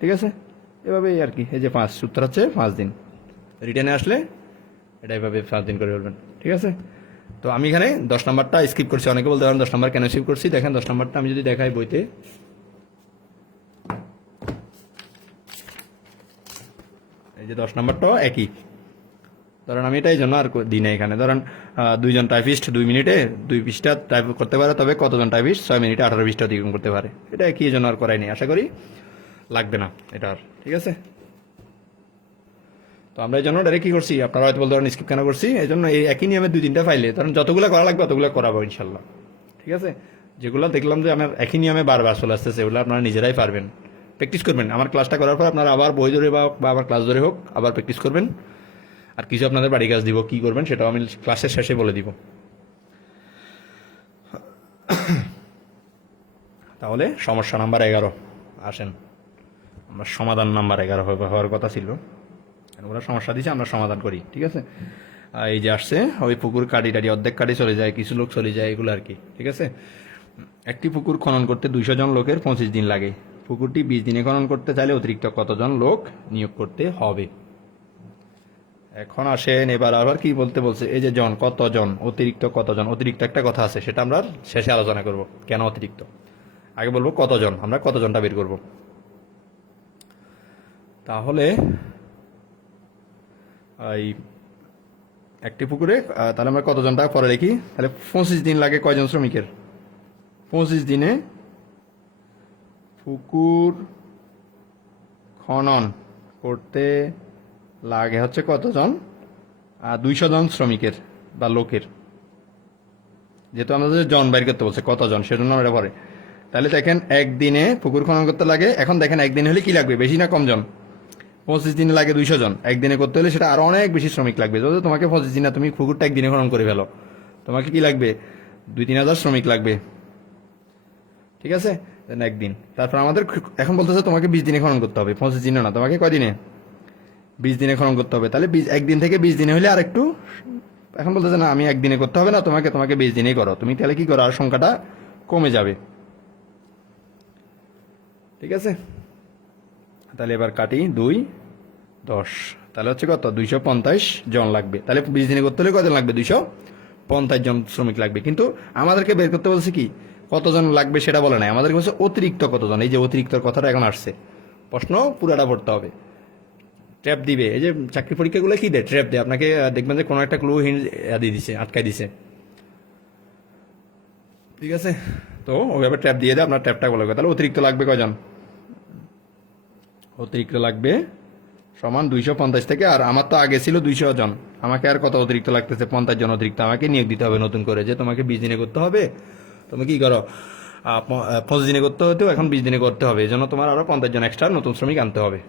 ঠিক আছে, এভাবেই আর কি। এই যে 5 সূত্র হচ্ছে 5 দিন। রিটার্নে আসলে এটা এভাবে 5 দিন করে বলবেন। ঠিক আছে, তো আমি এখানে 10 নম্বরটা স্কিপ করছি। অনেকে বলতে পারেন 10 নম্বর কেন স্কিপ করছি, দেখেন 10 নম্বরটা আমি যদি দেখাই বইতে, এই যে 10 নম্বরটাও একই। ধরেন আমি এটা এই জন্য আর দিই না এখানে। ধরেন 2 জন টাইপিস্ট 2 মিনিটে 2 পৃষ্ঠা টাইপ করতে পারে, তবে কতজন টাইপিস্ট 6 মিনিটে 18 পৃষ্ঠা অতিক্রম করতে পারে। এটা একই, এই জন্য আর করাইনি, আশা করি লাগবে না এটা আর। ঠিক আছে, তো আমরা এই জন্য ডাইরেক্ট কি করছি, আপনারা হয়তো বলতে পারেন স্কিপ কেন করছি, এই জন্য এই একই নিয়মে 2-3টা ফাইলে ধরেন যতগুলো করা লাগবে ততগুলো করাবো ইনশাল্লাহ। ঠিক আছে, যেগুলো দেখলাম যে আমার একই নিয়মে বারবার চলে আসতেছে, ওগুলো আপনারা নিজেরাই পারবেন, প্র্যাকটিস করবেন। আমার ক্লাসটা করার পর আপনারা আবার বই ধরে বা আমার ক্লাস ধরে হোক আবার প্র্যাকটিস করবেন। আর কিছু আপনাদের বাড়ি কাজ দিব, কি করবেন সেটাও আমি ক্লাসের শেষে বলে দিব। তাহলে সমস্যা নাম্বার 11 আসেন, আমরা সমাধান নাম্বার 11 হওয়ার কথা ছিল, ওরা সমস্যা দিচ্ছে আমরা সমাধান করি। ঠিক আছে, এই যে আসছে, ওই পুকুর কাটি টাটি অর্ধেক কাটি চলে যায়, কিছু লোক চলে যায়, এগুলো আর কি। ঠিক আছে, একটি পুকুর খনন করতে 200 জন লোকের 25 দিন লাগে। পুকুরটি 20 দিনে খনন করতে চাইলে অতিরিক্ত কতজন লোক নিয়োগ করতে হবে? এখন আসেন এবার আবার কি বলতে বলছে, এই যে জন, কতজন, অতিরিক্ত কতজন, অতিরিক্ত একটা কথা আছে, সেটা আমরা শেষে আলোচনা করব কেন অতিরিক্ত। আগে বলবো কতজন, আমরা কতজনটা বের করব। তাহলে এই একটি পুকুরে তাহলে আমরা কতজনটা পরে লিখি, তাহলে 25 দিন লাগে কয়জন শ্রমিকের? 25 দিনে পুকুর খনন করতে লাগে হচ্ছে কতজন, 200 জন শ্রমিকের বা লোকের। যেহেতু আমাদের জন বাইর করতে বলছে কতজন, সেজন্য এটা পরে। তাহলে দেখেন একদিনে পুকুর খনন করতে লাগে, এখন দেখেন একদিন হলে কি লাগবে, বেশি না কম জন? 25 দিনে লাগে 200 জন, একদিনে করতে হলে সেটা আরো অনেক বেশি শ্রমিক লাগবে। যদি তোমাকে 25 দিনে তুমি পুকুরটা একদিনে খনন করে ফেলো, তোমাকে কি লাগবে, 2-3 হাজার শ্রমিক লাগবে। ঠিক আছে, একদিন। তারপর আমাদের এখন বলতেছে তোমাকে 20 দিনে খনন করতে হবে, 25 দিনে না, তোমাকে কয়দিনে, 20 দিনে খনন করতে হবে। তাহলে 1 দিন থেকে 20 দিনে হলে আর একটু, এখন বলতেছে না আমি একদিনে করতে হবে না, তোমাকে 20 দিনেই করো। তুমি তাহলে কি করো, আর সংখ্যাটা কমে যাবে। ঠিক আছে, তাহলে এবার কাটি 2 10, তাহলে হচ্ছে কত, 250 জন লাগবে। তাহলে 20 দিনে করতে হলে কতজন লাগবে, 250 জন শ্রমিক লাগবে। কিন্তু আমাদেরকে বের করতে বলছে কি কতজন লাগবে সেটা বলে নাই, আমাদেরকে বলছে অতিরিক্ত কতজন। এই যে অতিরিক্ত কথাটা এখন আসছে, প্রশ্ন পুরাটা পড়তে হবে। ট্র্যাপ দিবে, এই যে চাকরি পরীক্ষাগুলো কি দেয়, ট্র্যাপ দেয় আপনাকে, দেখবেন যে কোনো একটা ক্লু হিন্ট দিয়ে দিছে, আটকাই দিছে। ঠিক আছে, তো ওইভাবে ট্র্যাপ দিয়ে দেয়, আপনার ট্র্যাপটা বলে। তাহলে অতিরিক্ত লাগবে কয়জন, অতিরিক্ত লাগবে সমান 250 থেকে, আর আমার তো আগে ছিল 200 জন, আমাকে আর কত অতিরিক্ত লাগতেছে, 50 জন অতিরিক্ত আমাকে নিয়োগ দিতে হবে নতুন করে। যে তোমাকে 20 দিনে করতে হবে, তুমি কি করো 25 দিনে করতে হতো, এখন 20 দিনে করতে হবে, এই জন্য তোমার আরো 50 জন এক্সট্রা নতুন শ্রমিক আনতে হবে।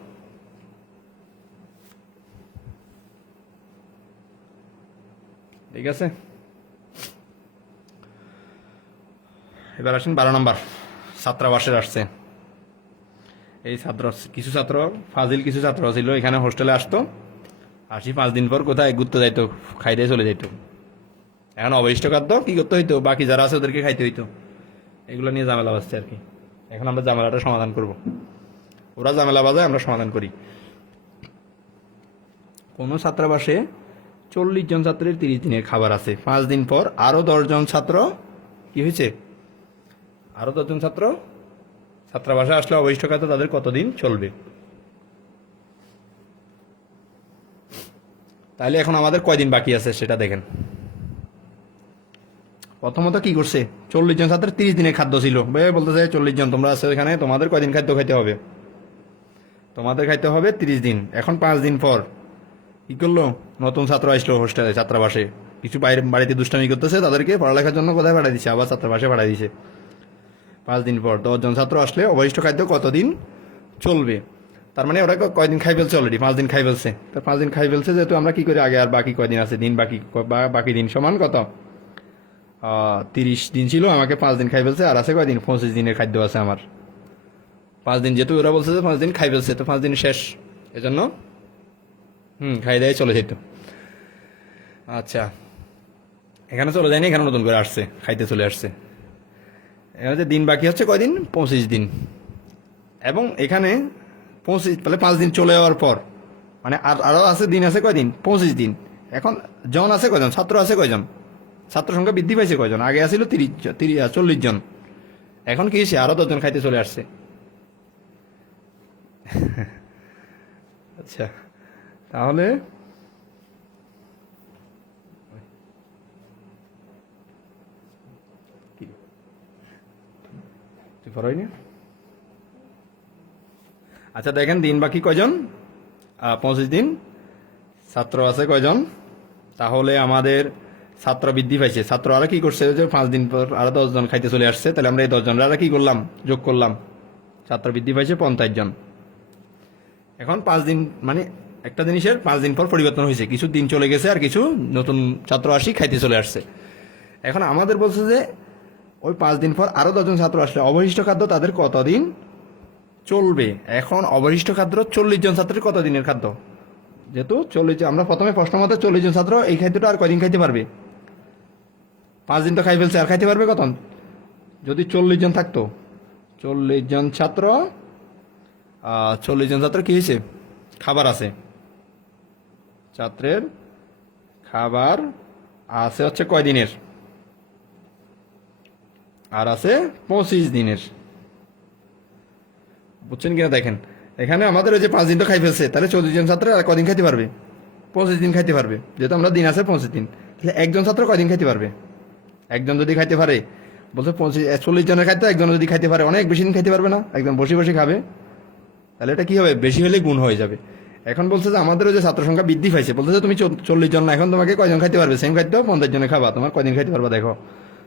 ঠিক আছে, এবার আসেন 12 নম্বর, ছাত্রাবাসের আসছে। এই ছাত্র, কিছু ছাত্র ফাজিল, কিছু ছাত্র ছিল এখানে হোস্টেলে আসতো, 5 দিন পর কোথায় ঘুরতে যাইতো, খাইতে চলে যাইতো। এখন অবশিষ্ট খাদ্য কি করতে হইতো, বাকি যারা আছে ওদেরকে খাইতে হইতো। এগুলো নিয়ে ঝামেলা বাজছে আর কি। এখন আমরা ঝামেলাটা সমাধান করব, ওরা ঝামেলা বাজায়, আমরা সমাধান করি। কোনো ছাত্রাবাসে 40 জন ছাত্রের 30 দিনের খাবার আছে, 5 দিন পর আরো 10 জন ছাত্র কি হয়েছে, আরো 10 জন ছাত্র ছাত্রাবাসে আসলে অবশিষ্ট খাদ্য তাদের কতদিন চলবে। তাহলে এখন আমাদের কয়দিন বাকি আছে সেটা দেখেন। প্রথমত কি করছে, 40 জন ছাত্রের 30 দিনের খাদ্য ছিল, বলতেছে 40 জন তোমরা আছো এখানে, তোমাদের কয়দিন খাদ্য খাইতে হবে, তোমাদের খাইতে হবে 30 দিন। এখন 5 দিন পর কি করলো, নতুন ছাত্র আসলো হোস্টেলে, ছাত্রাবাসে, কিছু বাইরে বাড়িতে দুষ্টামি করতেছে, তাদেরকে পড়ালেখার জন্য কোথায় পাঠিয়ে দিচ্ছে, আবার ছাত্রাবাসে পাঠিয়ে দিছে। 5 দিন পর 10 জন ছাত্র আসলে অবশিষ্ট খাদ্য কতদিন চলবে, তার মানে ওরা কয়দিন খাই ফেলছে, অলরেডি 5 দিন খাই ফেলছে। তো 5 দিন খাই ফেলছে, যেহেতু আমরা কি করি আগে, আর বাকি কয়দিন আছে দিন, বাকি দিন সমান কত, 30 দিন ছিল, আমাকে 5 দিন খাই ফেলছে, আর আছে কয়দিন, 25 দিনের খাদ্য আছে আমার। 5 দিন, যেহেতু ওরা বলছে যে 5 দিন খাই ফেলছে, তো 5 দিন শেষ, এজন্য খাই দেয় চলে যেত। আচ্ছা, এখানে চলে যায়নি, এখানে নতুন করে আসছে, খাইতে চলে আসছে। এখানে যে দিন বাকি হচ্ছে কয়দিন, 25 দিন। এবং এখানে 25, তাহলে 5 দিন চলে যাওয়ার পর, মানে আরো আছে দিন, আছে কয়দিন, 25 দিন। এখন জন আছে কয়জন, ছাত্র আছে কয়জন, ছাত্র সংখ্যা বৃদ্ধি পাইছে কয়জন, আগে আসছিল 40 জন, এখন কি হয়েছে, আরো 10 জন খাইতে চলে আসছে। আচ্ছা, তাহলে আচ্ছা দেখেন, দিন বাকি কয়জন, 25 দিন, ছাত্র আছে কয়জন, তাহলে আমাদের ছাত্র বৃদ্ধি পাইছে, ছাত্র আরো কি করছে, যে 5 দিন পর আরো 10 জন খাইতে চলে আসছে, তাহলে আমরা এই 10 জনের আরো কি করলাম, যোগ করলাম, ছাত্র বৃদ্ধি পাইছে 50 জন। এখন 5 দিন, মানে একটা জিনিসের 5 দিন পর পরিবর্তন হয়েছে, কিছু দিন চলে গেছে আর কিছু নতুন ছাত্র আসি খাইতে চলে আসছে। এখন আমাদের বলছে যে ওই 5 দিন পর আরো 10 জন ছাত্র আসলে অবশিষ্ট খাদ্য তাদের কতদিন চলবে। এখন অবশিষ্ট খাদ্য 40 জন ছাত্রের কত দিনের খাদ্য, যেহেতু 40, আমরা প্রথমে প্রশ্ন মতো 40 জন ছাত্র এই খাদ্যটা আর কয়দিন খাইতে পারবে, 5 দিন তো খাই ফেলছে, আর খাইতে পারবে কত, যদি 40 জন থাকতো, 40 জন ছাত্র, 40 জন ছাত্র কি হয়েছে, খাবার আছে, ছাত্রের খাবার আছে হচ্ছে কয়দিনের, আর আছে 25 দিনের, বুঝছেন কিনা দেখেন। এখানে আমাদের ওই যে 5 দিন তো খাই ফেলছে, তাহলে 40 জন ছাত্র আর কদিন খাইতে পারবে, 25 দিন খাইতে পারবে, যেহেতু আমরা দিন আছে 25 দিন, তাহলে একজন ছাত্র কয়দিন খাইতে পারবে, একজন যদি খাইতে পারে, বলছে 40 জনের খাইতে একজন যদি খাইতে পারে, অনেক বেশি দিন খাইতে পারবে না, একদম বসে বসে খাবে, তাহলে এটা কি হবে, বেশি হলে গুণ হয়ে যাবে। এখন বলছে যে আমাদের ওই যে ছাত্র সংখ্যা বৃদ্ধি পাইছে, বলছে যে তুমি 40 জন না, এখন তোমাকে কয়জন খাইতে পারবে, সেম খাদ্য 50 জনে খাবা, তোমার কয়দিন খাইতে পারবা দেখো,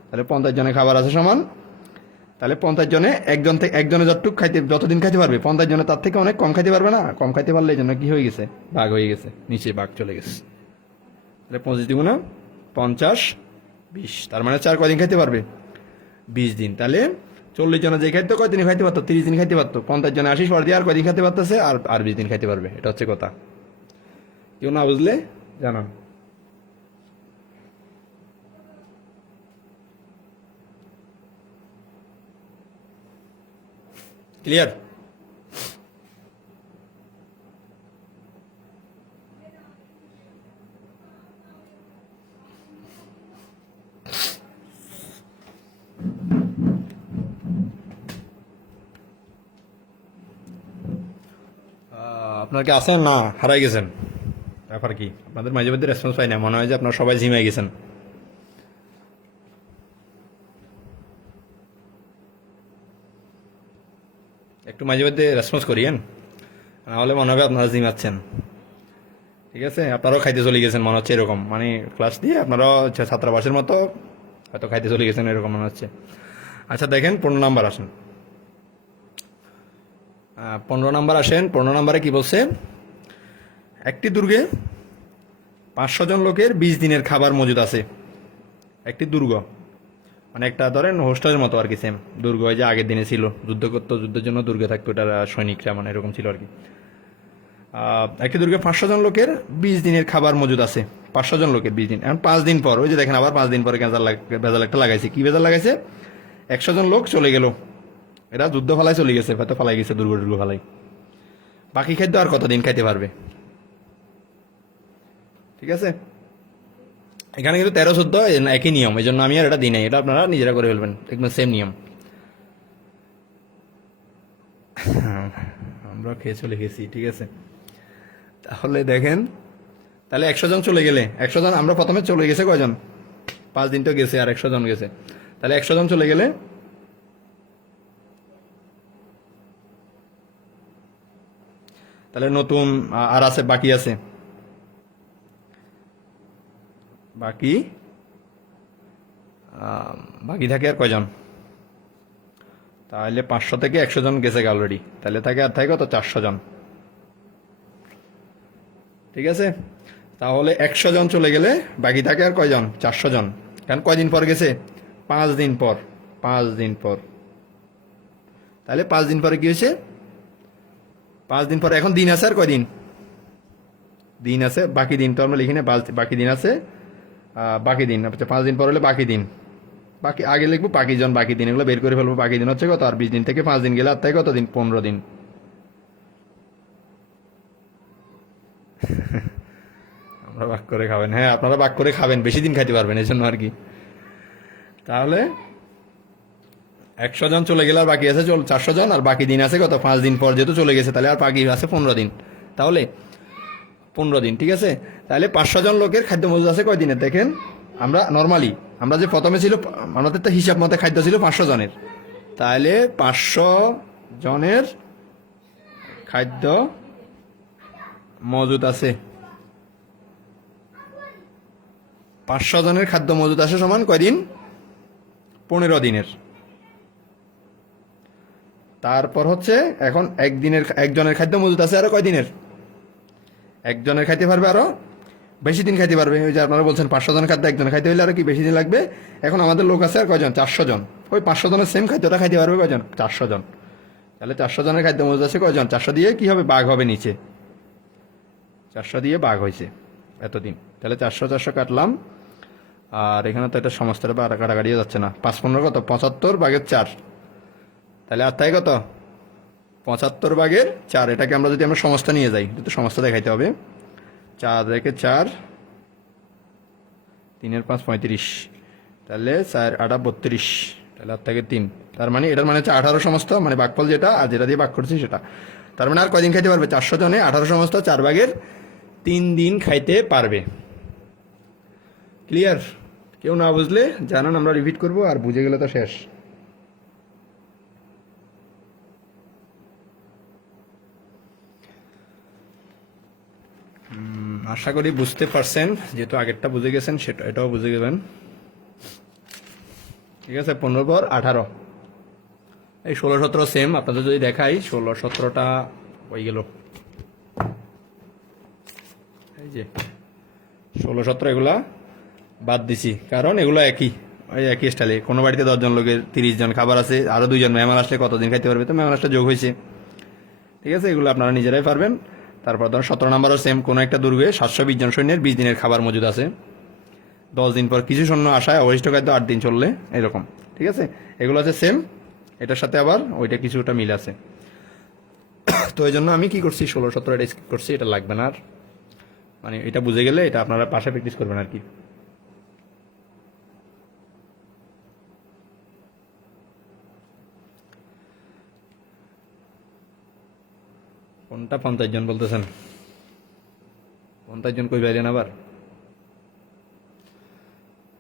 তাহলে 50 জনে খাবার আছে সমান, তাহলে 50 জনে একজনে যতদিন খাইতে পারবে, 50 জনে তার থেকে অনেক কম খাইতে পারবে না, কম খাইতে পারলে এই জন্য কি হয়ে গেছে, ভাগ হয়ে গেছে, নিচে ভাগ চলে গেছে। তাহলে 25 দ্বিগুণ 50, 20, তার মানে 4 কয়দিন খাইতে পারবে, 20 দিন। তাহলে 40 জনে যে খাইতো কয়দিন খাইতে পারতো, 30 দিন খাইতে পারতো, 50 জনে 80 পর দিয়ে আর কয়দিন খাইতে পারতেছে, আর 20 দিন খাইতে পারবে, এটা হচ্ছে কথা। কেউ না বুঝলে জানান। ক্লিয়ার? আপনার কি আছেন না হারাই গেছেন, ব্যাপার কি, আপনাদের মাঝে মধ্যে রেসপন্স পাই না, মনে হয় যে আপনারা সবাই জিমে গেছেন। একটু মাঝে মধ্যে রেসপন্স করিয়েন, নাহলে মনে হবে আপনারা জিমাচ্ছেন। ঠিক আছে, আপনারাও খাইতে চলে গেছেন মনে হচ্ছে, এরকম মানে ক্লাস দিয়ে আপনারাও ছাত্রাবাসের মতো হয়তো খাইতে চলে গেছেন, এরকম মনে হচ্ছে। আচ্ছা দেখেন 15 নাম্বার আসেন, 15 নাম্বার আসেন। 15 নাম্বারে কি বলছে, একটি দুর্গে 500 জন লোকের 20 দিনের খাবার মজুদ আছে। একটি দুর্গ মানে একটা ধরেন হোস্টেলের মতো আর কি, সেম দুর্গ, যে আগের দিনে ছিল, যুদ্ধ করতো, যুদ্ধের জন্য দুর্গে থাকতো, ওটা সৈনিকরা মানে এরকম ছিল আর কি। একটি দুর্গে 500 জন লোকের 20 দিনের খাবার মজুদ আছে, 500 জন লোকের 20 দিন। এখন 5 দিন পর, ওই যে দেখেন আবার 5 দিন পরে ভেজাল একটা লাগাইছে, কি ভেজাল লাগাইছে, 100 জন লোক চলে গেল, এরা যুদ্ধ ফালায় চলে গেছে, হয়তো ফালাই গেছে দুর্গ ফালাই, বাকি খাদ্য আর কতদিন খাইতে পারবে। ঠিক আছে, এখানে কিন্তু 13-14 একই নিয়ম, এই জন্য আমি আর এটা দিই নাই, এটা আপনারা নিজেরা করে ফেলবেন, একদম সেম নিয়ম। আমরা খেয়ে চলে গেছি, ঠিক আছে। তাহলে দেখেন, তাহলে 100 জন চলে গেলে, 100 জন আমরা প্রথমে চলে গেছে কয়জন, 5 দিন তো গেছে, আর 100 জন গেছে, তাহলে 100 জন চলে গেলে তাহলে নতুন আর আছে, বাকি আছে, বাকি বাকি থাকে আর কয়জন? তাহলে 500 থেকে 100 জন গেছে অলরেডি, তাহলে থাকে আর থাকে কত? 400 জন। ঠিক আছে, তাহলে 100 জন চলে গেলে বাকি থাকে আর কয়জন? 400 জন। কারণ কয়দিন পর গেছে? 5 দিন পর। 5 দিন পর, তাহলে 5 দিন পরে কি হয়েছে? 5 দিন পরে এখন দিন আছে আর কয়দিন? দিন আছে, বাকি দিন তো আমরা লিখি না, বাকি দিন আছে, বাকি দিন আচ্ছা 5 দিন পর হলে বাকি দিন, বাকি আগে লিখবো বাকি জন, বাকি দিন এগুলো বের করে ফেলবো। বাকি দিন হচ্ছে কত? আর 20 দিন থেকে 5 দিন গেলে আর তাই কত দিন? 15 দিন। আমরা ভাগ করে খাবেন, হ্যাঁ আপনারা ভাগ করে খাবেন, বেশি দিন খাইতে পারবেন এই জন্য আর কি। তাহলে 100 জন চলে গেলে আর বাকি আছে 400 জন, আর বাকি দিন আছে কত? 5 দিন পর যেহেতু চলে গেছে, তাহলে আর বাকি আছে 15 দিন। তাহলে 15 দিন, ঠিক আছে। তাহলে 500 জন লোকের খাদ্য মজুদ আছে কয় দিনের? দেখেন আমরা নর্মালি, আমরা যে প্রথমে ছিল আমাদের তো হিসাব মতে খাদ্য ছিল 500 জনের, তাহলে 500 জনের খাদ্য মজুদ আছে, 500 জনের খাদ্য মজুদ আছে সমান কয়দিন? 15 দিনের। তারপর হচ্ছে এখন একজনের খাদ্য মজুদ আছে আরো কয় দিনের? একজনের খাইতে পারবে আরো বেশি দিন খাইতে পারবে। ওই যে আপনারা বলছেন 500 জন খাদ্য একজনের খাইতে হইলে আরো কি বেশি দিন লাগবে। এখন আমাদের লোক আছে আর কয়জন? 400 জন। ওই 500 জনের সেম খাদ্যটা খাইতে পারবে কয়জন? 400 জন। তাহলে 400 জনের খাদ্য মজুদ আছে কয়জন? 400 দিয়ে কি হবে? ভাগ হবে নিচে, 400 দিয়ে ভাগ হয়েছে এতদিন। তাহলে 400 400 কাটলাম, আর এখানে তো এটা সমস্তটা কাটাকাটিও যাচ্ছে না। 5 15 কত? 75/4। তাহলে আর তাই কত? 75/4। এটাকে আমরা যদি আমরা সমস্ত নিয়ে যাই, তো সমস্ত দেখাইতে হবে। 4 রেখে 4, 3 5 35, তাহলে 4 8 32, তাহলে আর থাকে 3। তার মানে এটার মানে হচ্ছে 18 সমস্ত, মানে ভাগফল যেটা আর যেটা দিয়ে ভাগ করছি সেটা। তার মানে আর কয়দিন খাইতে পারবে? 400 জনে 18 সমস্ত 4/3 দিন খাইতে পারবে। ক্লিয়ার? কেউ না বুঝলে জানান, আমরা রিপিট করব, আর বুঝে গেলে তো শেষ। আশা করি বুঝতে পারছেন, যেহেতু আগেরটা বুঝে গেছেন সেটা এটাও বুঝে গেবেন। ঠিক আছে, 15 পর 18, এই 16 17 সেম। আপনাদের যদি দেখাই 16 17টা হয়ে গেল, এই যে 16 17 এগুলা বাদ দিছি, কারণ এগুলো একই স্টাইলে। কোনো বাড়িতে 10 জন লোকের 30 জন খাবার আছে, আরো 2 জন মেহমান আসলে কতদিন খাইতে পারবে? তো মেহমান আসলে যোগ হয়েছে। ঠিক আছে, এগুলো আপনারা নিজেরাই পারবেন। তারপর ধরুন 17 নম্বরও সেম, কোনো একটা দুর্গে 720 জন সৈন্যের 20 দিনের খাবার মজুদ আছে। 10 দিন পর কিছু সৈন্য আসায় অবশিষ্ট খাদ্য 8 দিন চললে এরকম। ঠিক আছে, এগুলো আছে সেম, এটার সাথে আবার ওইটা কিছুটা মিল আছে। তো এই জন্য আমি কি করছি, 16 17 এটা স্কিপ করছি, এটা লাগবে না আর। মানে এটা বুঝে গেলে এটা আপনারা পাশে প্র্যাকটিস করবেন আর কি। কোনটা 50 জন বলতেছেন? 50 জন কই বাইরেন আবার?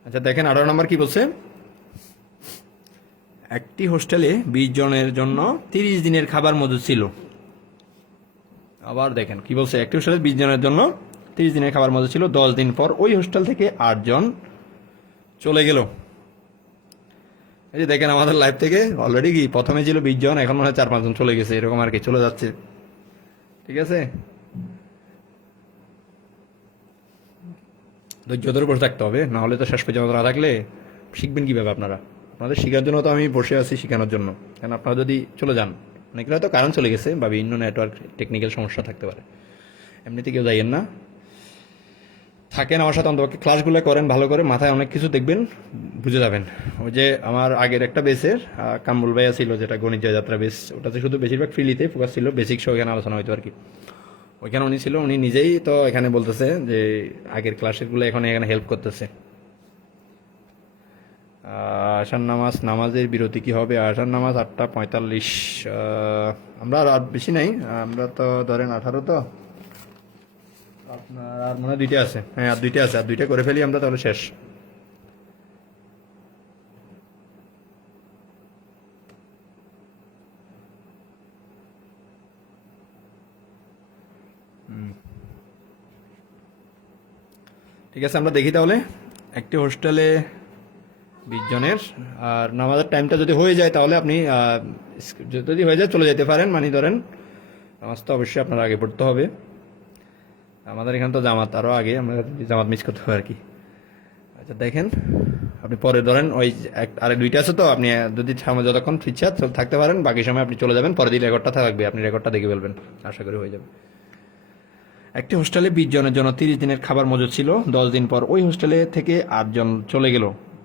আচ্ছা দেখেন 18 নম্বর কি বলছে? একটি হোস্টেলে 20 জনের জন্য 30 দিনের খাবার মজুদ ছিল। আবার দেখেন কি বলছে, একটি হোস্টেলে 20 জনের জন্য 30 দিনের খাবার মজুদ ছিল। 10 দিন পর ওই হোস্টেল থেকে 8 জন চলে গেল। এই যে দেখেন আমাদের লাইফ থেকে অলরেডি কি প্রথমে ছিল 20 জন, এখন মনে হয় 4 5 জন চলে গেছে, এরকম আর কি চলে যাচ্ছে। ঠিক আছে, ধৈর্যের উপর থাকতে হবে, না হলে তো শেষ পর্যন্ত না থাকলে শিখবেন কিভাবে আপনারা? আপনাদের শেখার জন্য তো আমি বসে আছি, শেখানোর জন্য। কারণ আপনারা যদি চলে যান, অনেকের হয়তো কারণ চলে গেছে বা বিভিন্ন নেটওয়ার্ক টেকনিক্যাল সমস্যা থাকতে পারে, এমনিতে কেউ যাইয়েন না, থাকেন আমার সাথে, অন্তপক্ষে ক্লাসগুলো করেন ভালো করে, মাথায় অনেক কিছু দেখবেন, বুঝে যাবেন। ওই যে আমার আগের একটা বেসের কামরুল ভাইয়া ছিল, যেটা গণিত জয়যাত্রা বেস, ওটাতে শুধু বেশিরভাগ ফ্রিলিতে ফোকাস ছিল, বেসিক সহ এখানে আলোচনা হইতো আর কি। ওইখানে উনি ছিল, উনি নিজেই তো এখানে বলতেছে যে আগের ক্লাসেরগুলো এখন এখানে হেল্প করতেছে। আশার নামাজের বিরতি কি হবে? আশার নামাজ 8টা 45। আমরা আর বেশি নাই, আমরা তো ধরেন 18, তো আপনার আর মনে হয় 2টা আছে। হ্যাঁ আর 2টা আছে, আর 2টা করে ফেলি আমরা, তাহলে শেষ। ঠিক আছে, আমরা দেখি তাহলে একটি হোস্টেলে 20 জনের। আর নামাজের টাইমটা যদি হয়ে যায় তাহলে আপনি যদি হয়ে যায় চলে যেতে পারেন, মানে ধরেন নামাজ তো অবশ্যই আপনার আগে পড়তে হবে। আমাদের এখানে তো জামাত আরও আগে, আমরা জামাত মিস করতে হবে আর কি। আচ্ছা দেখেন, আপনি পরে ধরেন ওই আরে 2টা আছে তো, আপনি যদি যতক্ষণ ইচ্ছা থাকতে পারেন, বাকি সময় আপনি চলে যাবেন, পরের দিন রেকর্ডটা থাকবে, আপনি রেকর্ডটা দেখে ফেলবেন, আশা করি হয়ে যাবে। একটি হোস্টেলে 20 জনের জন্য 30 দিনের খাবার মজুদ ছিল। 10 দিন পর ওই হোস্টেলে থেকে 8 জন চলে গেল।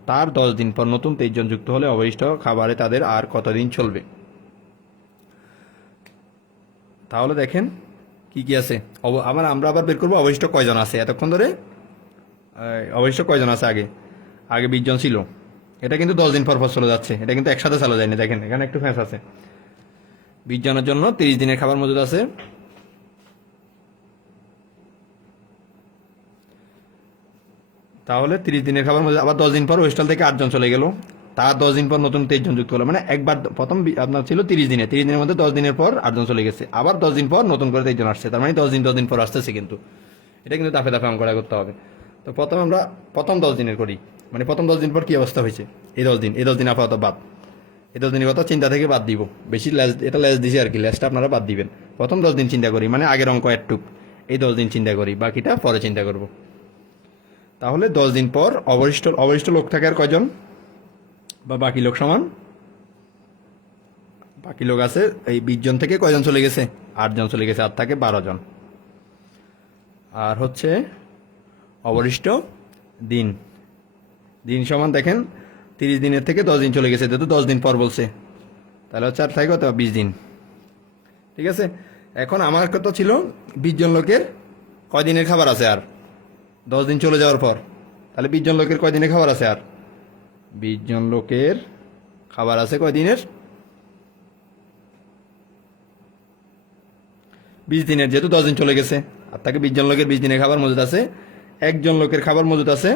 তার 10 দিন পর নতুন 23 জন যুক্ত হলে অবশিষ্ট খাবারে তাদের আর কতদিন চলবে? তাহলে দেখেন কি কি আছে। আমরা আবার বের করবো অবশিষ্ট কয়জন আছে এতক্ষণ ধরে। অবশিষ্ট কয়জন আছে, আগে আগে 20 জন ছিল, এটা কিন্তু 10 দিন পর পর চলে যাচ্ছে, এটা কিন্তু একসাথে চালা যায়নি। দেখেন এখানে একটু ফ্যাঁস আছে। 20 জনের জন্য 30 দিনের খাবার মজুদ আছে। তাহলে 30 দিনের খাবার মজুদ, আবার 10 দিন পর হোস্টেল থেকে 8 জন চলে গেল, তার 10 দিন পর নতুন 23 জন যুক্ত হলো। মানে একবার প্রথম আপনার ছিল 30 দিনের মধ্যে 10 দিনের পর 8 জন চলে গেছে, আবার 10 দিন পর নতুন করে 23 জন আসছে, তার মানে 10 দিন পর আসতেছে। কিন্তু এটা কিন্তু দাফে দাফে অঙ্কটা করতে হবে। তো প্রথমে আমরা প্রথম 10 দিনের করি, মানে প্রথম 10 দিন পর কি অবস্থা হয়েছে। এই 10 দিন আপাতত বাদ, এই 10 দিনের কথা চিন্তা থেকে বাদ দিব, বেশি এটা লেস দিছি আর কি, লেসটা আপনারা বাদ দিবেন। প্রথম 10 দিন চিন্তা করি, মানে আগের অঙ্ক একটুক, এই 10 দিন চিন্তা করি, বাকিটা পরে চিন্তা করব। তাহলে 10 দিন পর অবশিষ্ট লোক থাকে আর কয়জন, বা বাকি লোক সমান, বাকি লোক আছে এই 20 জন থেকে কয়জন চলে গেছে, 8 জন চলে গেছে, আর থাকে 12 জন। আর হচ্ছে অবশিষ্ট দিন, দিন সমান দেখেন 30 দিনের থেকে 10 দিন চলে গেছে, যেহেতু 10 দিন পর বলছে, তাহলে হচ্ছে আর থাকে কত, 20 দিন। ঠিক আছে, এখন আমার কথা ছিল 20 জন লোকের কয় দিনের খাবার আছে আর 10 দিন চলে যাওয়ার পর, তাহলে 20 জন লোকের কয় দিনের খাবার আছে আর 20 জন লোকের খাবার আছে কয় দিনের, 20 দিনের, যেহেতু 10 দিন চলে গেছে, আর তাকে 20 জন লোকের 20 দিনের খাবার মজুদ আছে। একজন লোকের খাবার মজুদ আছে,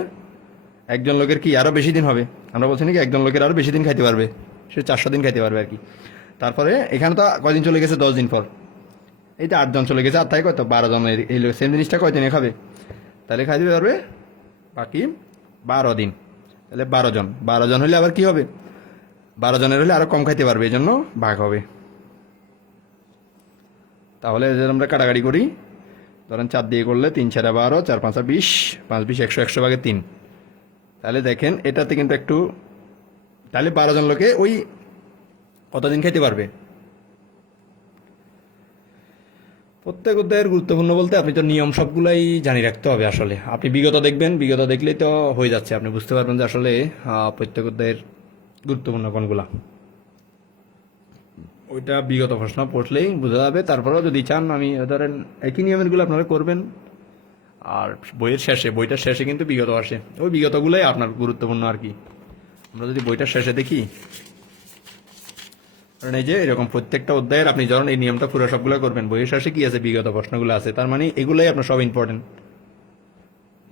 একজন লোকের কি আরো বেশি দিন হবে, আমরা বলছি নাকি একজন লোকের আরো বেশি দিন খাইতে পারবে, সে 400 দিন খাইতে পারবে আর কি। তারপরে এখানে তো কয়দিন চলে গেছে, 10 দিন পর, এই তো 8 জন চলে গেছে, আর তাই কত 12 জন, এই সেম জিনিসটা কয়দিনে খাবে, তাহলে খাইতে পারবে বাকি 12 দিন, তাহলে 12 জন হলে আবার কি হবে, 12 জনের হলে আরো কম খাইতে পারবে, এই জন্য ভাগ হবে। তাহলে আমরা কাটাকাটি করি, ধরেন 4 দিয়ে করলে 3 4 12, 4 5 20, 5 20 100, 100 ভাগে 3। তাহলে দেখেন এটাতে কিন্তু একটু, তাহলে 12 জন লোকে ওই কতদিন খাইতে পারবে। প্রত্যেক অধ্যায়ের গুরুত্বপূর্ণ বলতে আপনি তো নিয়ম সবগুলাই জানি রাখতে হবে। আসলে আপনি বিগত দেখবেন, বিগত দেখলেই তো হয়ে যাচ্ছে, আপনি বুঝতে পারবেন যে আসলে প্রত্যেক অধ্যায়ের গুরুত্বপূর্ণ কোনগুলা, ওইটা বিগত প্রশ্ন পড়লেই বোঝা যাবে। তারপরেও যদি চান, আমি ধরেন একই নিয়মেরগুলো আপনারা করবেন, আর বইটার শেষে কিন্তু বিগত আসে, ওই বিগতগুলোই আপনার গুরুত্বপূর্ণ আর কি। আমরা যদি বইটার শেষে দেখি, কারণ এই যে এরকম প্রত্যেকটা অধ্যায়ের আপনি যখন এই নিয়মটা পুরো সবগুলো করবেন, বইয়ের শেষে কি আছে, বিগত প্রশ্নগুলো আছে, তার মানে এগুলাই আপনার সব ইম্পর্টেন্ট,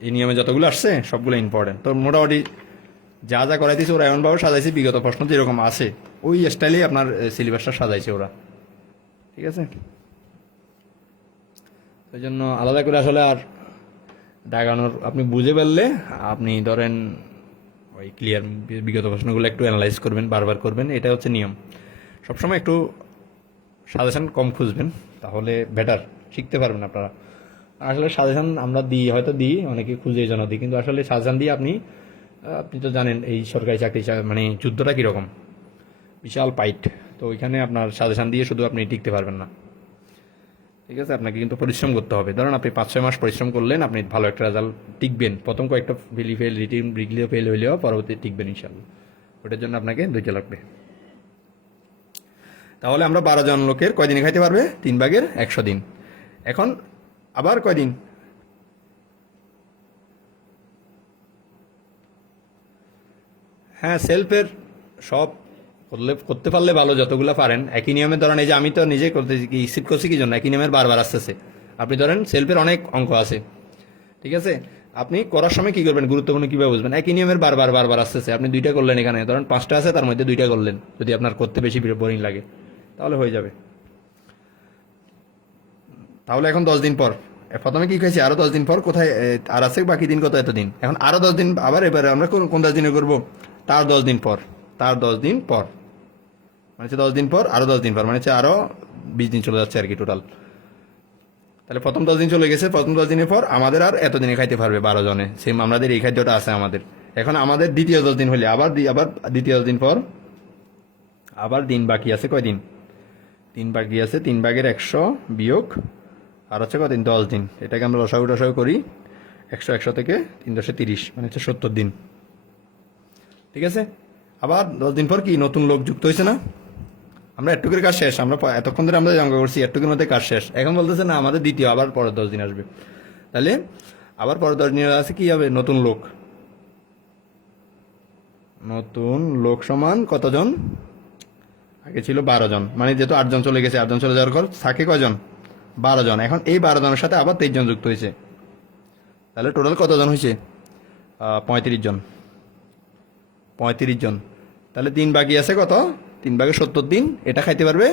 এই নিয়মে যতগুলো আসছে সবগুলো ইম্পর্টেন্ট। তো মোটামুটি যা যা করাইতেছে ওরা এমনভাবে সাজাইছে, বিগত প্রশ্ন যেরকম আছে ওই স্টাইলেই আপনার সিলেবাসটা সাজাইছে ওরা। ঠিক আছে, ওই জন্য আলাদা করে আসলে আর দাগানোর, আপনি বুঝে ফেললে আপনি ধরেন ওই ক্লিয়ার বিগত প্রশ্নগুলো একটু অ্যানালাইজ করবেন, বারবার করবেন, এটা হচ্ছে নিয়ম। সবসময় একটু সাজেশন কম খুঁজবেন, তাহলে বেটার শিখতে পারবেন আপনারা। আসলে সাজেশন আমরা দিই, হয়তো দিই, অনেকে খুঁজে এই জন্য দিই, কিন্তু আসলে সাজেশন দিয়ে আপনি তো জানেন এই সরকারি চাকরি মানে যুদ্ধটা কীরকম, বিশাল পাইট, তো ওইখানে আপনার সাজেশন দিয়ে শুধু আপনি টিকতে পারবেন না। ঠিক আছে, আপনাকে কিন্তু পরিশ্রম করতে হবে। ধরুন আপনি 5-6 মাস পরিশ্রম করলেন, আপনি ভালো একটা রেজাল্ট টিকবেন, প্রথম কয়েকটা রিগলিও ফেল হইলেও পরবর্তী টিকবেন ইনশাল্লাহ। ওটার জন্য আপনাকে 2টা লাগবে। তাহলে আমরা 12 জন লোকের কয়দিনে খাইতে পারবে, 3 ভাগের 100 দিন। এখন আবার কয়দিন, হ্যাঁ সেলফের সব করতে পারলে ভালো, যতগুলো পারেন একই নিয়মে। ধরেন এই যে আমি তো নিজে করতে স্কিপ করছি কি জন্য, একই নিয়মের বারবার আসতেছে। আপনি ধরেন সেলফের অনেক অঙ্ক আছে, ঠিক আছে, আপনি করার সময় কি করবেন, গুরুত্বপূর্ণ কিভাবে বুঝবেন, একই নিয়মের বারবার আসতেছে, আপনি 2টা করলেন, এখানে ধরেন 5টা আছে, তার মধ্যে 2টা করলেন, যদি আপনার করতে বেশি বোরিং লাগে তাহলে হয়ে যাবে। তাহলে এখন 10 দিন পর প্রথমে কি খাইছি আরো 10 দিন পর কোথায় আর আছে বাকি দিন কত এতদিন, এখন আরো 10 দিন আবার এবারে আমরা কোন 10 দিনে করবো, তার 10 দিন পর, তার 10 দিন পর মানে হচ্ছে 10 দিন পর আরো 10 দিন পর মানে হচ্ছে আরো 20 দিন চলে যাচ্ছে আর কি টোটাল। তাহলে প্রথম 10 দিন চলে গেছে, প্রথম 10 দিনের পর আমাদের আর এতদিনে খাইতে পারবে 12 জনে, সেম আমাদের এই খাদ্যটা আছে আমাদের। এখন আমাদের দ্বিতীয় 10 দিন হলে আবার দ্বিতীয় 10 দিন পর আবার দিন বাকি আছে কয়দিন, 3 বাকি আছে, 3 ভাগের 100 বিয়োগ আর হচ্ছে কদিন 10 দিন, এটাকে আমরা লসাগু টসাগু করি, 100 থেকে 3×30 মানে হচ্ছে 70 দিন। ঠিক আছে, আবার 10 দিন পর কি নতুন লোক যুক্ত হয়েছে না, আমরা এটুকুর কাজ শেষ, আমরা এতক্ষণ ধরে আমরা অঙ্ক করছি এটুকুর মধ্যে কাজ শেষ, এখন বলতেছে না আমাদের দ্বিতীয় আবার পরের 10 দিন আসবে, তাহলে আবার পরের 10 দিন আছে কি হবে, নতুন লোক, নতুন লোক সমান কতজন, আগে ছিল 12 জন, মানে যেহেতু 8 জন চলে গেছে, 8 জন চলে যাওয়ার পর থাকে কয়জন, 12 জন, এখন এই 12 জনের সাথে আবার 23 জন যুক্ত হয়েছে, তাহলে টোটাল কতজন হয়েছে, 35 জন, 35 জন। তাহলে দিন বাকি আছে কত, 3 ভাগে 70 দিন, এটা খাইতে পারবে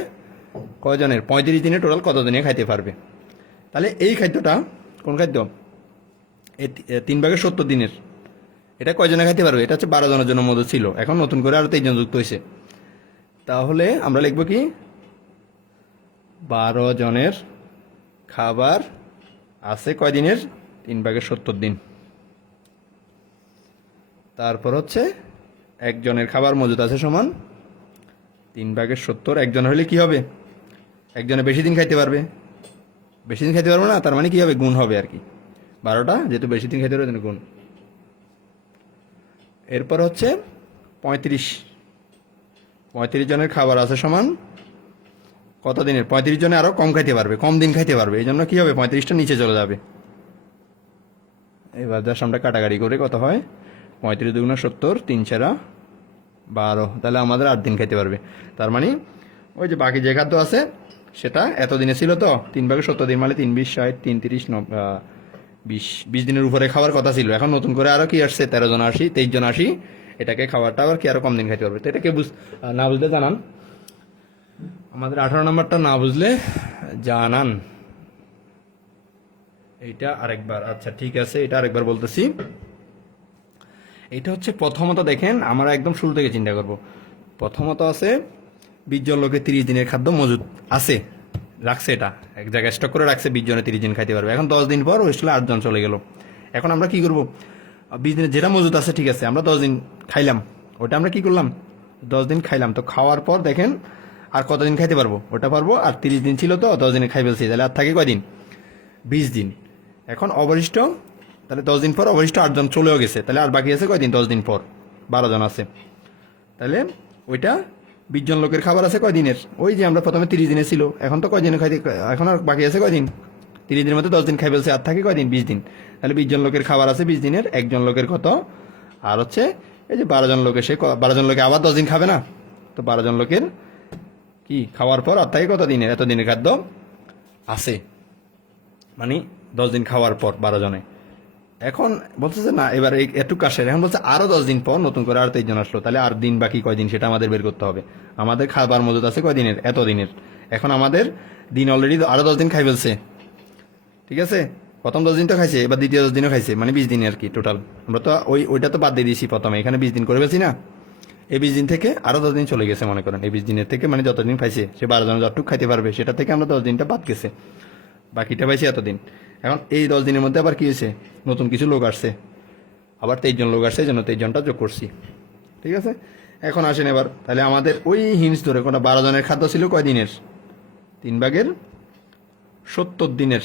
কয়জনের, 35 দিনে টোটাল কত দিনে খাইতে পারবে। তাহলে এই খাদ্যটা কোন খাদ্য, এই 3 ভাগে 70 দিনের, এটা কয়জনে খাইতে পারবে, এটা হচ্ছে 12 জনের জন্য মজুদ ছিল, এখন নতুন করে আরো 23 জন যুক্ত হয়েছে, তাহলে আমরা লিখবো কি 12 জনের খাবার আছে কয় দিনের, 3 ভাগে 70 দিন, তারপর হচ্ছে একজনের খাবার মজুদ আছে সমান 3 ভাগে 70, একজন হলে কি হবে, একজনে বেশি দিন খাইতে পারবে, বেশি দিন খাইতে পারবে না, তার মানে কি হবে, গুণ হবে আর কি, 12টা যেহেতু বেশি দিন খাইতে পারবে গুণ। এরপর হচ্ছে 35 জনের খাবার আছে সমান কত দিনের, 35 জনে আরো কম খাইতে পারবে, কম দিন খাইতে পারবে, এই জন্য কি হবে 35টা নিচে চলে যাবে। এবার জাস্ট আমরা কাটাকাটি করে কত হয়, 35 দুগুণা 70, 3 × 12, তাহলে আমাদের 8 দিন খাইতে পারবে, তার মানে ওই যে বাকি যে খাদ্য আছে সেটা এতদিনে ছিল তো 3 ভাগে 70 দিন মানে 3 20 60 3 30 20 দিনের উপরে খাওয়ার কথা ছিল, এখন নতুন করে আরো কি আসছে 13 জন আসি 23 জন আসি, এটাকে খাবারটা আবার কি আরো কম দিন খাইতে পারবে। তো এটাকে না বুঝলে জানান, আমাদের 18 নম্বরটা না বুঝলে জানান, এইটা আরেকবার, আচ্ছা ঠিক আছে এটা আরেকবার বলতেছি। এটা হচ্ছে প্রথমত দেখেন আমরা একদম শুরু থেকে চিন্তা করব, প্রথমত আছে 20 জন লোকের 30 দিনের খাদ্য মজুদ আছে, রাখছে, এটা এক জায়গায় স্টক করে রাখছে, 20 জনে 30 দিন খাইতে পারবে, এখন 10 দিন পর ওই 8 জন চলে গেল, এখন আমরা কি করব, 20 দিনের যেটা মজুদ আছে ঠিক আছে, আমরা 10 দিন খাইলাম, ওটা আমরা কি করলাম 10 দিন খাইলাম, তো খাওয়ার পর দেখেন আর কতদিন খাইতে পারবো, ওটা পারবো, আর 30 দিন ছিল তো 10 দিনে খাই ফেলছি, তাহলে আর থাকে কয়দিন 20 দিন, এখন অবশিষ্ট তাহলে 10 দিন পর অবশিষ্ট 8 জন চলেও গেছে, তাহলে আর বাকি আছে কয়দিন, 10 দিন পর 12 জন আছে, তাহলে ওইটা 20 জন লোকের খাবার আছে কয় দিনের, ওই যে আমরা প্রথমে 30 দিনে ছিল, এখন তো কয় দিনে খাইতে, এখন আর বাকি আছে কয়দিন, 30 দিনের মধ্যে 10 দিন খাই ফেলছে, আর থাকে কয়দিন 20 দিন, তাহলে 20 জন লোকের খাবার আছে 20 দিনের, একজন লোকের কত, আর হচ্ছে এই যে 12 জন লোকে, সে 12 জন লোকে আবার 10 দিন খাবে না, তো 12 জন লোকের কি খাওয়ার পর আর থাকে কত দিনের, এত দিনের খাদ্য আছে, মানে 10 দিন খাওয়ার পর 12 জনে। এখন বলতেছে না এবার এটুকু আসে, এখন বলছে আরো 10 দিন পর নতুন করে আরো 23 জন আসলো, তাহলে আর দিন বাকি কয়দিন সেটা আমাদের বের করতে হবে, আমাদের খাবার মজুদ আছে কয়দিনের, এত দিনের, এখন আমাদের দিন অলরেডি আরো 10 দিন খাই ফেলছে, ঠিক আছে, প্রথম 10 দিন তো খাইছে, এবার দ্বিতীয় 10 দিনও খাইছে, মানে 20 দিন আর কি টোটাল, আমরা তো ওইটা তো বাদ দিয়ে দিয়েছি প্রথমে, এখানে 20 দিন করে ফেলছি না, এই 20 দিন থেকে আরো 10 দিন চলে গেছে, মনে করেন এই 20 দিনের থেকে মানে যতদিন খাইছে সে 12 জন যতটুকু খাইতে পারবে সেটা থেকে আমরা 10 দিনটা বাদ গেছে, বাকিটা পাইছি এতদিন। এখন এই 10 দিনের মধ্যে আবার কি হয়েছে, নতুন কিছু লোক আসছে, আবার 23 জন লোক আসছে, এই জন্য 23 জনটা যোগ করছি, ঠিক আছে। এখন আসেন এবার, তাহলে আমাদের ওই হিন্স ধরে কোনটা 12 জনের খাদ্য ছিল কয় দিনের, 3 ভাগের 70 দিনের,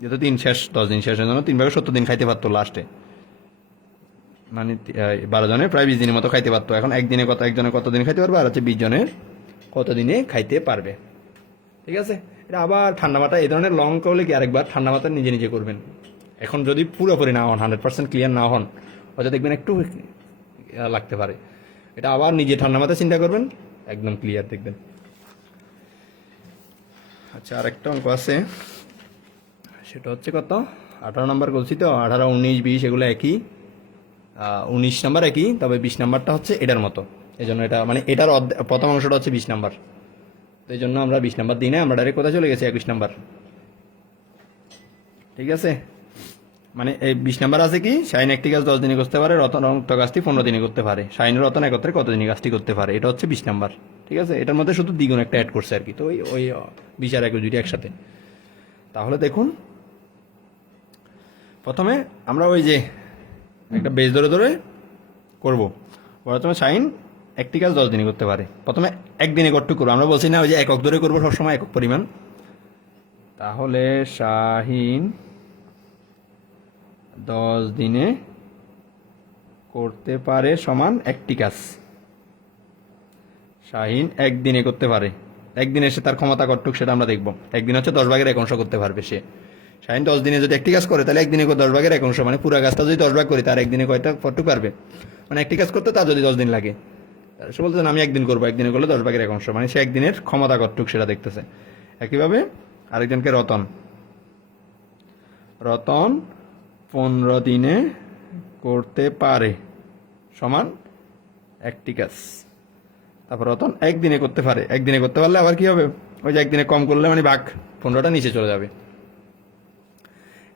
যেহেতু 3 শেষ 10 দিন শেষ, জন্য 3 ভাগের 70 দিন খাইতে পারতো লাস্টে, মানে 12 জনের প্রায় 20 দিনের মতো খাইতে পারতো, এখন একজনে কত দিন খাইতে পারবে, আর হচ্ছে 20 জনের কত দিনে খাইতে পারবে, ঠিক আছে। এটা আবার ঠান্ডা মাথা, এই ধরনের লং করলে কি আরেকবার ঠান্ডা মাথা নিজে নিজে করবেন, এখন যদি পুরোপুরি না হন 100% ক্লিয়ার না হন, হয়তো দেখবেন একটু লাগতে পারে, এটা আবার নিজে ঠান্ডা মাথায় চিন্তা করবেন, একদম ক্লিয়ার দেখবেন। আচ্ছা আরেকটা অঙ্ক আছে, সেটা হচ্ছে কত 18 নাম্বার বলছি তো, 18 19 20 এগুলো একই, 19 নাম্বার একই, তবে 20 নাম্বারটা হচ্ছে এটার মতো, এই জন্য এটা মানে এটার প্রথম অংশটা হচ্ছে 20 নাম্বার, তো এই জন্য আমরা 20 নাম্বার দিই না, আমরা ডাইরেক্ট কোথায় চলে গেছি 21 নাম্বার। ঠিক আছে, মানে এই 20 নাম্বার আছে কি, শাহিন একটি কাজ 10 দিনে করতে পারে, রতন উক্ত কাজটি 15 দিনে করতে পারে, শাহিন রতন একত্রে কত দিনে কাজটি করতে পারে, এটা হচ্ছে 20 নাম্বার। ঠিক আছে, এটার মধ্যে শুধু দ্বিগুণ একটা অ্যাড করছে আর কি, তো ওই ওই 20 আর 21 দুইটা একসাথে। তাহলে দেখুন, প্রথমে আমরা ওই যে একটা বেজ ধরে ধরে করবো। প্রথমে শাহিন একটি কাজ 10 দিনে করতে পারে, প্রথমে একদিনে কটটুক করবো, আমরা বলছি না ওই যে একক ধরে করবো সবসময় একক পরিমাণ। তাহলে শাহিন 10 দিনে করতে পারে সমান একটি কাজ। শাহিন একদিনে করতে পারে, একদিনে এসে তার ক্ষমতা কতটুক সেটা আমরা দেখবো। একদিন হচ্ছে 10 ভাগের 1 অংশ করতে পারবে সে। শাহিন 10 দিনে যদি একটি কাজ করে তাহলে একদিনে 10 ভাগের 1 অংশ, মানে পুরো কাজটা যদি 10 ভাগ করি তার একদিনে কতটুক পারবে, মানে একটি কাজ করতে তার যদি 10 দিন লাগে, সে বলতেছেন আমি একদিন করবো, একদিনে করলে 10 ভাগের 1 অংশ, মানে সে একদিনের ক্ষমতা কতটুক সেটা দেখতেছে। একইভাবে আরেকজনকে রতন 15 দিনে করতে পারে সমান একটি কাজ। তারপর রতন একদিনে করতে পারে, একদিনে করতে পারলে আবার কি হবে, ওই যে একদিনে কম করলে মানে ভাগ 15টা নিচে চলে যাবে।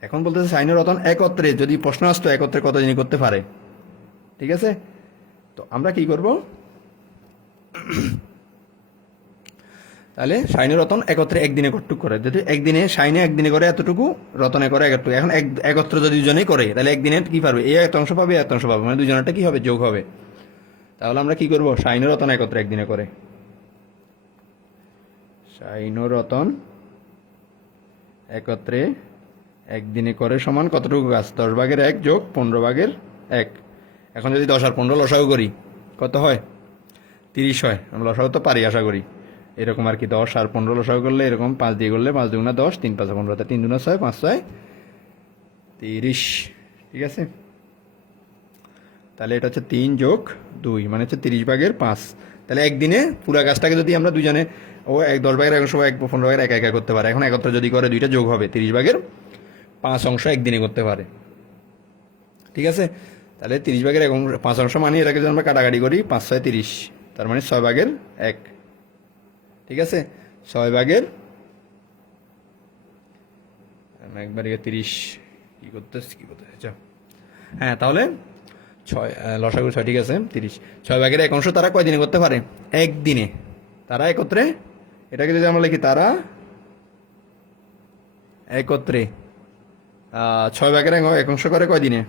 এখন বলতেছে শাহিন রতন একত্রে, যদি প্রশ্ন আসতো একত্রে কত দিনে করতে পারে, ঠিক আছে, তো আমরা কি করব, তাহলে শাহিন রতন একত্রে একদিনে কতটুকু করে, যদি একদিনে শাহিনে একদিনে করে এতটুকু, রতনে করে এতটুকু। এখন একত্রে যদি দুজনেই করে তাহলে একদিনে কি পারবে, এই এত অংশ পাবে এত অংশ পাবে, মানে দুজনেরটা কি হবে, যোগ হবে। তাহলে আমরা কি করব, শাহিন রতন একত্রে একদিনে করে, শাহিন রতন একত্রে একদিনে করে সমান কতটুকু কাজ, 10 ভাগের 1 যোগ 15 ভাগের 1। এখন যদি 10 আর 15 লসাগু করি কত হয়, 30 হয়। আমরা লসাগু তো পারি আশা করি, এরকম আর কি। 10 আর 15 লসাগু করলে এরকম 5 দিয়ে করলে 5 দুগুণা 10, 3 5 15, 3 দুগুণা 6, 5 6 30। ঠিক আছে, তাহলে এটা হচ্ছে 3 যোগ 2 মানে হচ্ছে 30 ভাগের 5। তাহলে একদিনে পুরো কাজটাকে যদি আমরা দুজনে, ও 10 ভাগের 1 অংশ 15 ভাগের 1 একা করতে পারে, এখন একত্রে যদি করে দুইটা যোগ হবে, 30 ভাগের 5 অংশ একদিনে করতে পারে। ঠিক আছে, তাহলে 30 ভাগের 5 অংশ মানে এটাকে যদি আমরা কাটাকাটি করি 5 6 30, তার মানে 6 ভাগের 1। ঠিক আছে, 6 ভাগের একবারে 30 কি করতে আচ্ছা হ্যাঁ, তাহলে 6 লসাগু 6, ঠিক আছে 30, 6 ভাগের 1 অংশ তারা কয় দিনে করতে পারে, একদিনে। তারা একত্রে, এটাকে যদি আমরা লিখি, তারা একত্রে 6 ভাগের 1 অংশ করে কয় দিনে,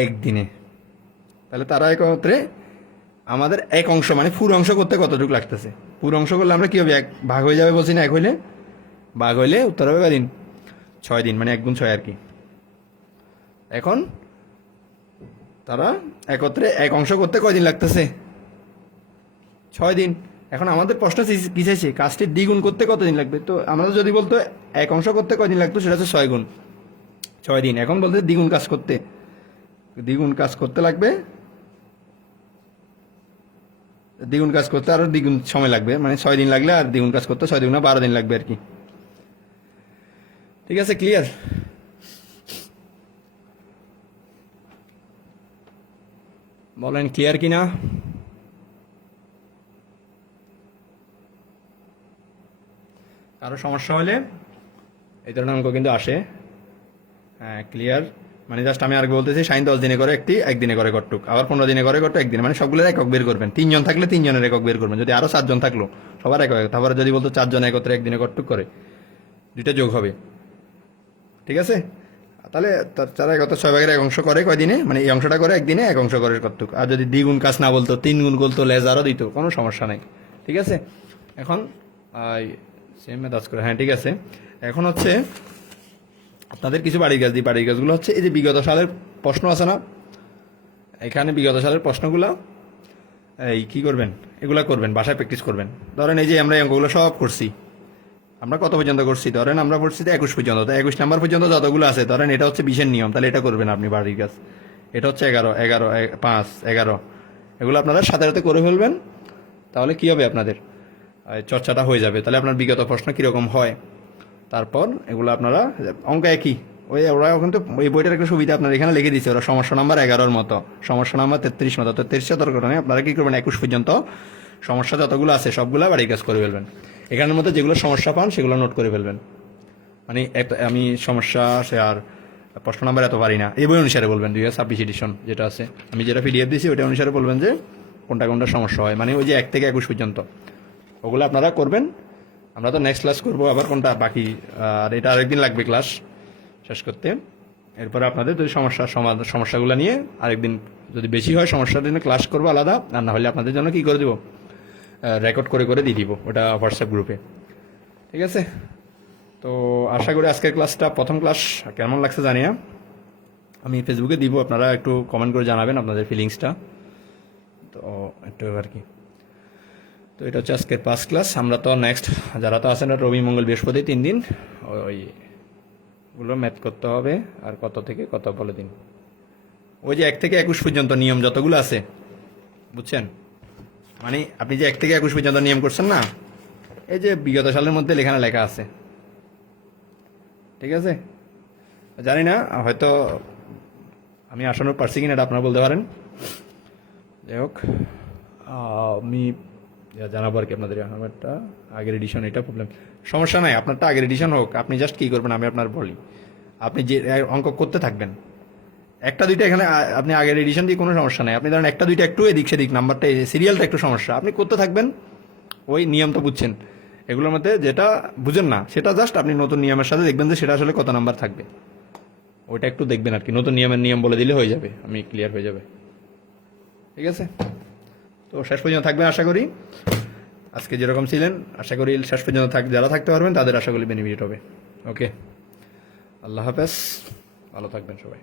একদিনে। তাহলে তারা একত্রে আমাদের 1 অংশ মানে পুরো অংশ করতে কতটুকু লাগতেছে, পুরো অংশ করলে আমরা কি হবে, 1 ভাগ হয়ে যাবে বলছি না, 1 হইলে ভাগ হইলে উত্তর হবে কদিন, 6 দিন, মানে 1 গুণ 6 আর কি। এখন তারা একত্রে 1 অংশ করতে কয়দিন লাগতেছে, 6 দিন। এখন আমাদের প্রশ্ন কি চাইছে, কাজটি দ্বিগুণ করতে কতদিন লাগবে, তো আমাদের যদি বলতো 1 অংশ করতে কয়দিন লাগতো, সেটা হচ্ছে 6 গুণ 6 দিন। এখন বলতে দ্বিগুণ কাজ করতে লাগবে, দ্বিগুণ কাজ করতে আরো দ্বিগুণ সময় লাগবে, মানে 6 দিন লাগলে আর দ্বিগুণ কাজ করতে 6 দ্বিগুণে 12 দিন লাগবে আর কি। ঠিক আছে, ক্লিয়ার? বলেন ক্লিয়ার কিনা? কারো সমস্যা হলে এই ধরনের অঙ্ক কিন্তু আসে। হ্যাঁ, ক্লিয়ার, মানে জাস্ট আমি আগে বলতেছি, শাহিন 10 দিনে করে একটি, একদিনে করে কটটুক, আবার 15 দিনে করে কটটুক, একদিনে, মানে সবগুলোর একক বের করবেন। 3 জন থাকলে 3 জনের একক বের করবেন, যদি আরো 4 জন থাকলো সবার একক। তারপরে যদি বলতো 4 জন একত্রে একদিনে কটটুক করে, দুইটা যোগ হবে। ঠিক আছে, তাহলে তারা একত্রে 6 ভাগের 1 অংশ করে কয়দিনে, মানে এই অংশটা করে একদিনে, 1 অংশ করে কটটুক। আর যদি দ্বিগুণ কাজ না বলতো, 3 গুণ বলতো, লেজারও দিত, কোনো সমস্যা নাই। ঠিক আছে, এখন সেম মেথড করে, হ্যাঁ ঠিক আছে। এখন হচ্ছে আপনাদের কিছু বাড়ির কাজ দিই। বাড়ির কাজগুলো হচ্ছে এই যে বিগত সালের প্রশ্ন আছে না, এখানে বিগত সালের প্রশ্নগুলো এই কি করবেন, এগুলা করবেন, বাসায় প্র্যাকটিস করবেন। ধরেন এই যে আমরা এই অঙ্কগুলো সব করছি, আমরা কত পর্যন্ত করছি, ধরেন আমরা পড়ছি 21 পর্যন্ত, তো 21 নাম্বার পর্যন্ত যতগুলো আছে, ধরেন এটা হচ্ছে 20-এর নিয়ম, তাহলে এটা করবেন আপনি বাড়ির কাজ। এটা হচ্ছে 11, 5, 11, এগুলো আপনারা সাথে সাথে করে ফেলবেন। তাহলে কি হবে, আপনাদের চর্চাটা হয়ে যাবে। তাহলে আপনার বিগত প্রশ্ন কীরকম হয়, তারপর এগুলো আপনারা অঙ্ক একই, ওরা কিন্তু এই বইটার একটা সুবিধা আপনার এখানে লিখে দিচ্ছে, ওরা সমস্যা নাম্বার 11-র মতো, সমস্যা নাম্বার 33 মতো। 33 দরকার নেই, আপনারা কি করবেন, 21 পর্যন্ত সমস্যা যতগুলো আছে সবগুলো বাড়ির কাজ করে ফেলবেন। এখানের মধ্যে যেগুলো সমস্যা পান সেগুলো নোট করে ফেলবেন। মানে আমি সমস্যা সে আর প্রশ্ন নাম্বার এত পারি না, এই বই অনুসারে বলবেন 2026 এডিশন যেটা আছে, আমি যেটা পিডিএফ দিয়েছি ওটা অনুসারে বলবেন যে কোনটা কোনটা সমস্যা হয়, মানে ওই যে 1 থেকে 21 পর্যন্ত ওগুলো আপনারা করবেন। আমরা তো নেক্সট ক্লাস করবো আবার কোনটা বাকি, আর এটা আরেকদিন লাগবে ক্লাস শেষ করতে। এরপরে আপনাদের যদি সমস্যাগুলো নিয়ে আরেকদিন যদি বেশি হয় সমস্যার জন্য ক্লাস করবো আলাদা, আর না হলে আপনাদের জন্য কি করে দিব, রেকর্ড করে করে দিয়ে দিব ওটা হোয়াটসঅ্যাপ গ্রুপে, ঠিক আছে? তো আশা করি আজকের ক্লাসটা প্রথম ক্লাস কেমন লাগছে জানি না, আমি ফেসবুকে দিব, আপনারা একটু কমেন্ট করে জানাবেন আপনাদের ফিলিংসটা। তো একটু আর কি, তো এটা হচ্ছে আজকের ফার্স্ট ক্লাস। আমরা তো নেক্সট যারা তো আছেন রবি মঙ্গল বৃহস্পতি 3 দিন ওইগুলো ম্যাথ করতে হবে, আর কত থেকে কত বলে দিন, ওই যে 1 থেকে 21 পর্যন্ত নিয়ম যতগুলো আছে বুঝছেন, মানে আপনি যে 1 থেকে 21 পর্যন্ত নিয়ম করছেন না, এই যে বিগত সালের মধ্যে এখানে লেখা আছে, ঠিক আছে? জানি না হয়তো আমি আসানোর পারছি কিনা এটা আপনারা বলতে পারেন। যাই হোক, আমি জানাবো আর কি আপনাদের, আমারটা আগের এডিশন, এটা প্রবলেম সমস্যা নাই, আপনারটা আগের এডিশন হোক, আপনি জাস্ট কী করবেন আমি আপনার বলি, আপনি যে অঙ্ক করতে থাকবেন, একটা দুইটা এখানে আপনি আগের এডিশন দিয়ে কোনো সমস্যা নাই, আপনি ধরেন একটা দুইটা একটু এদিক সেদিক নাম্বারটা সিরিয়ালটা একটু সমস্যা, আপনি করতে থাকবেন, ওই নিয়ম তো বুঝছেন, এগুলোর মধ্যে যেটা বুঝেন না সেটা জাস্ট আপনি নতুন নিয়মের সাথে দেখবেন যে সেটা আসলে কত নাম্বার থাকবে, ওইটা একটু দেখবেন আর কি, নতুন নিয়মের নিয়ম বলে দিলে হয়ে যাবে, আমি ক্লিয়ার হয়ে যাবে, ঠিক আছে? তো শেষ পর্যন্ত থাকবেন আশা করি, আজকে যেরকম ছিলেন আশা করি শেষ পর্যন্ত যারা থাকতে পারবেন তাদের আশা করি বেনিফিট হবে। ওকে, আল্লাহ হাফেজ, ভালো থাকবেন সবাই।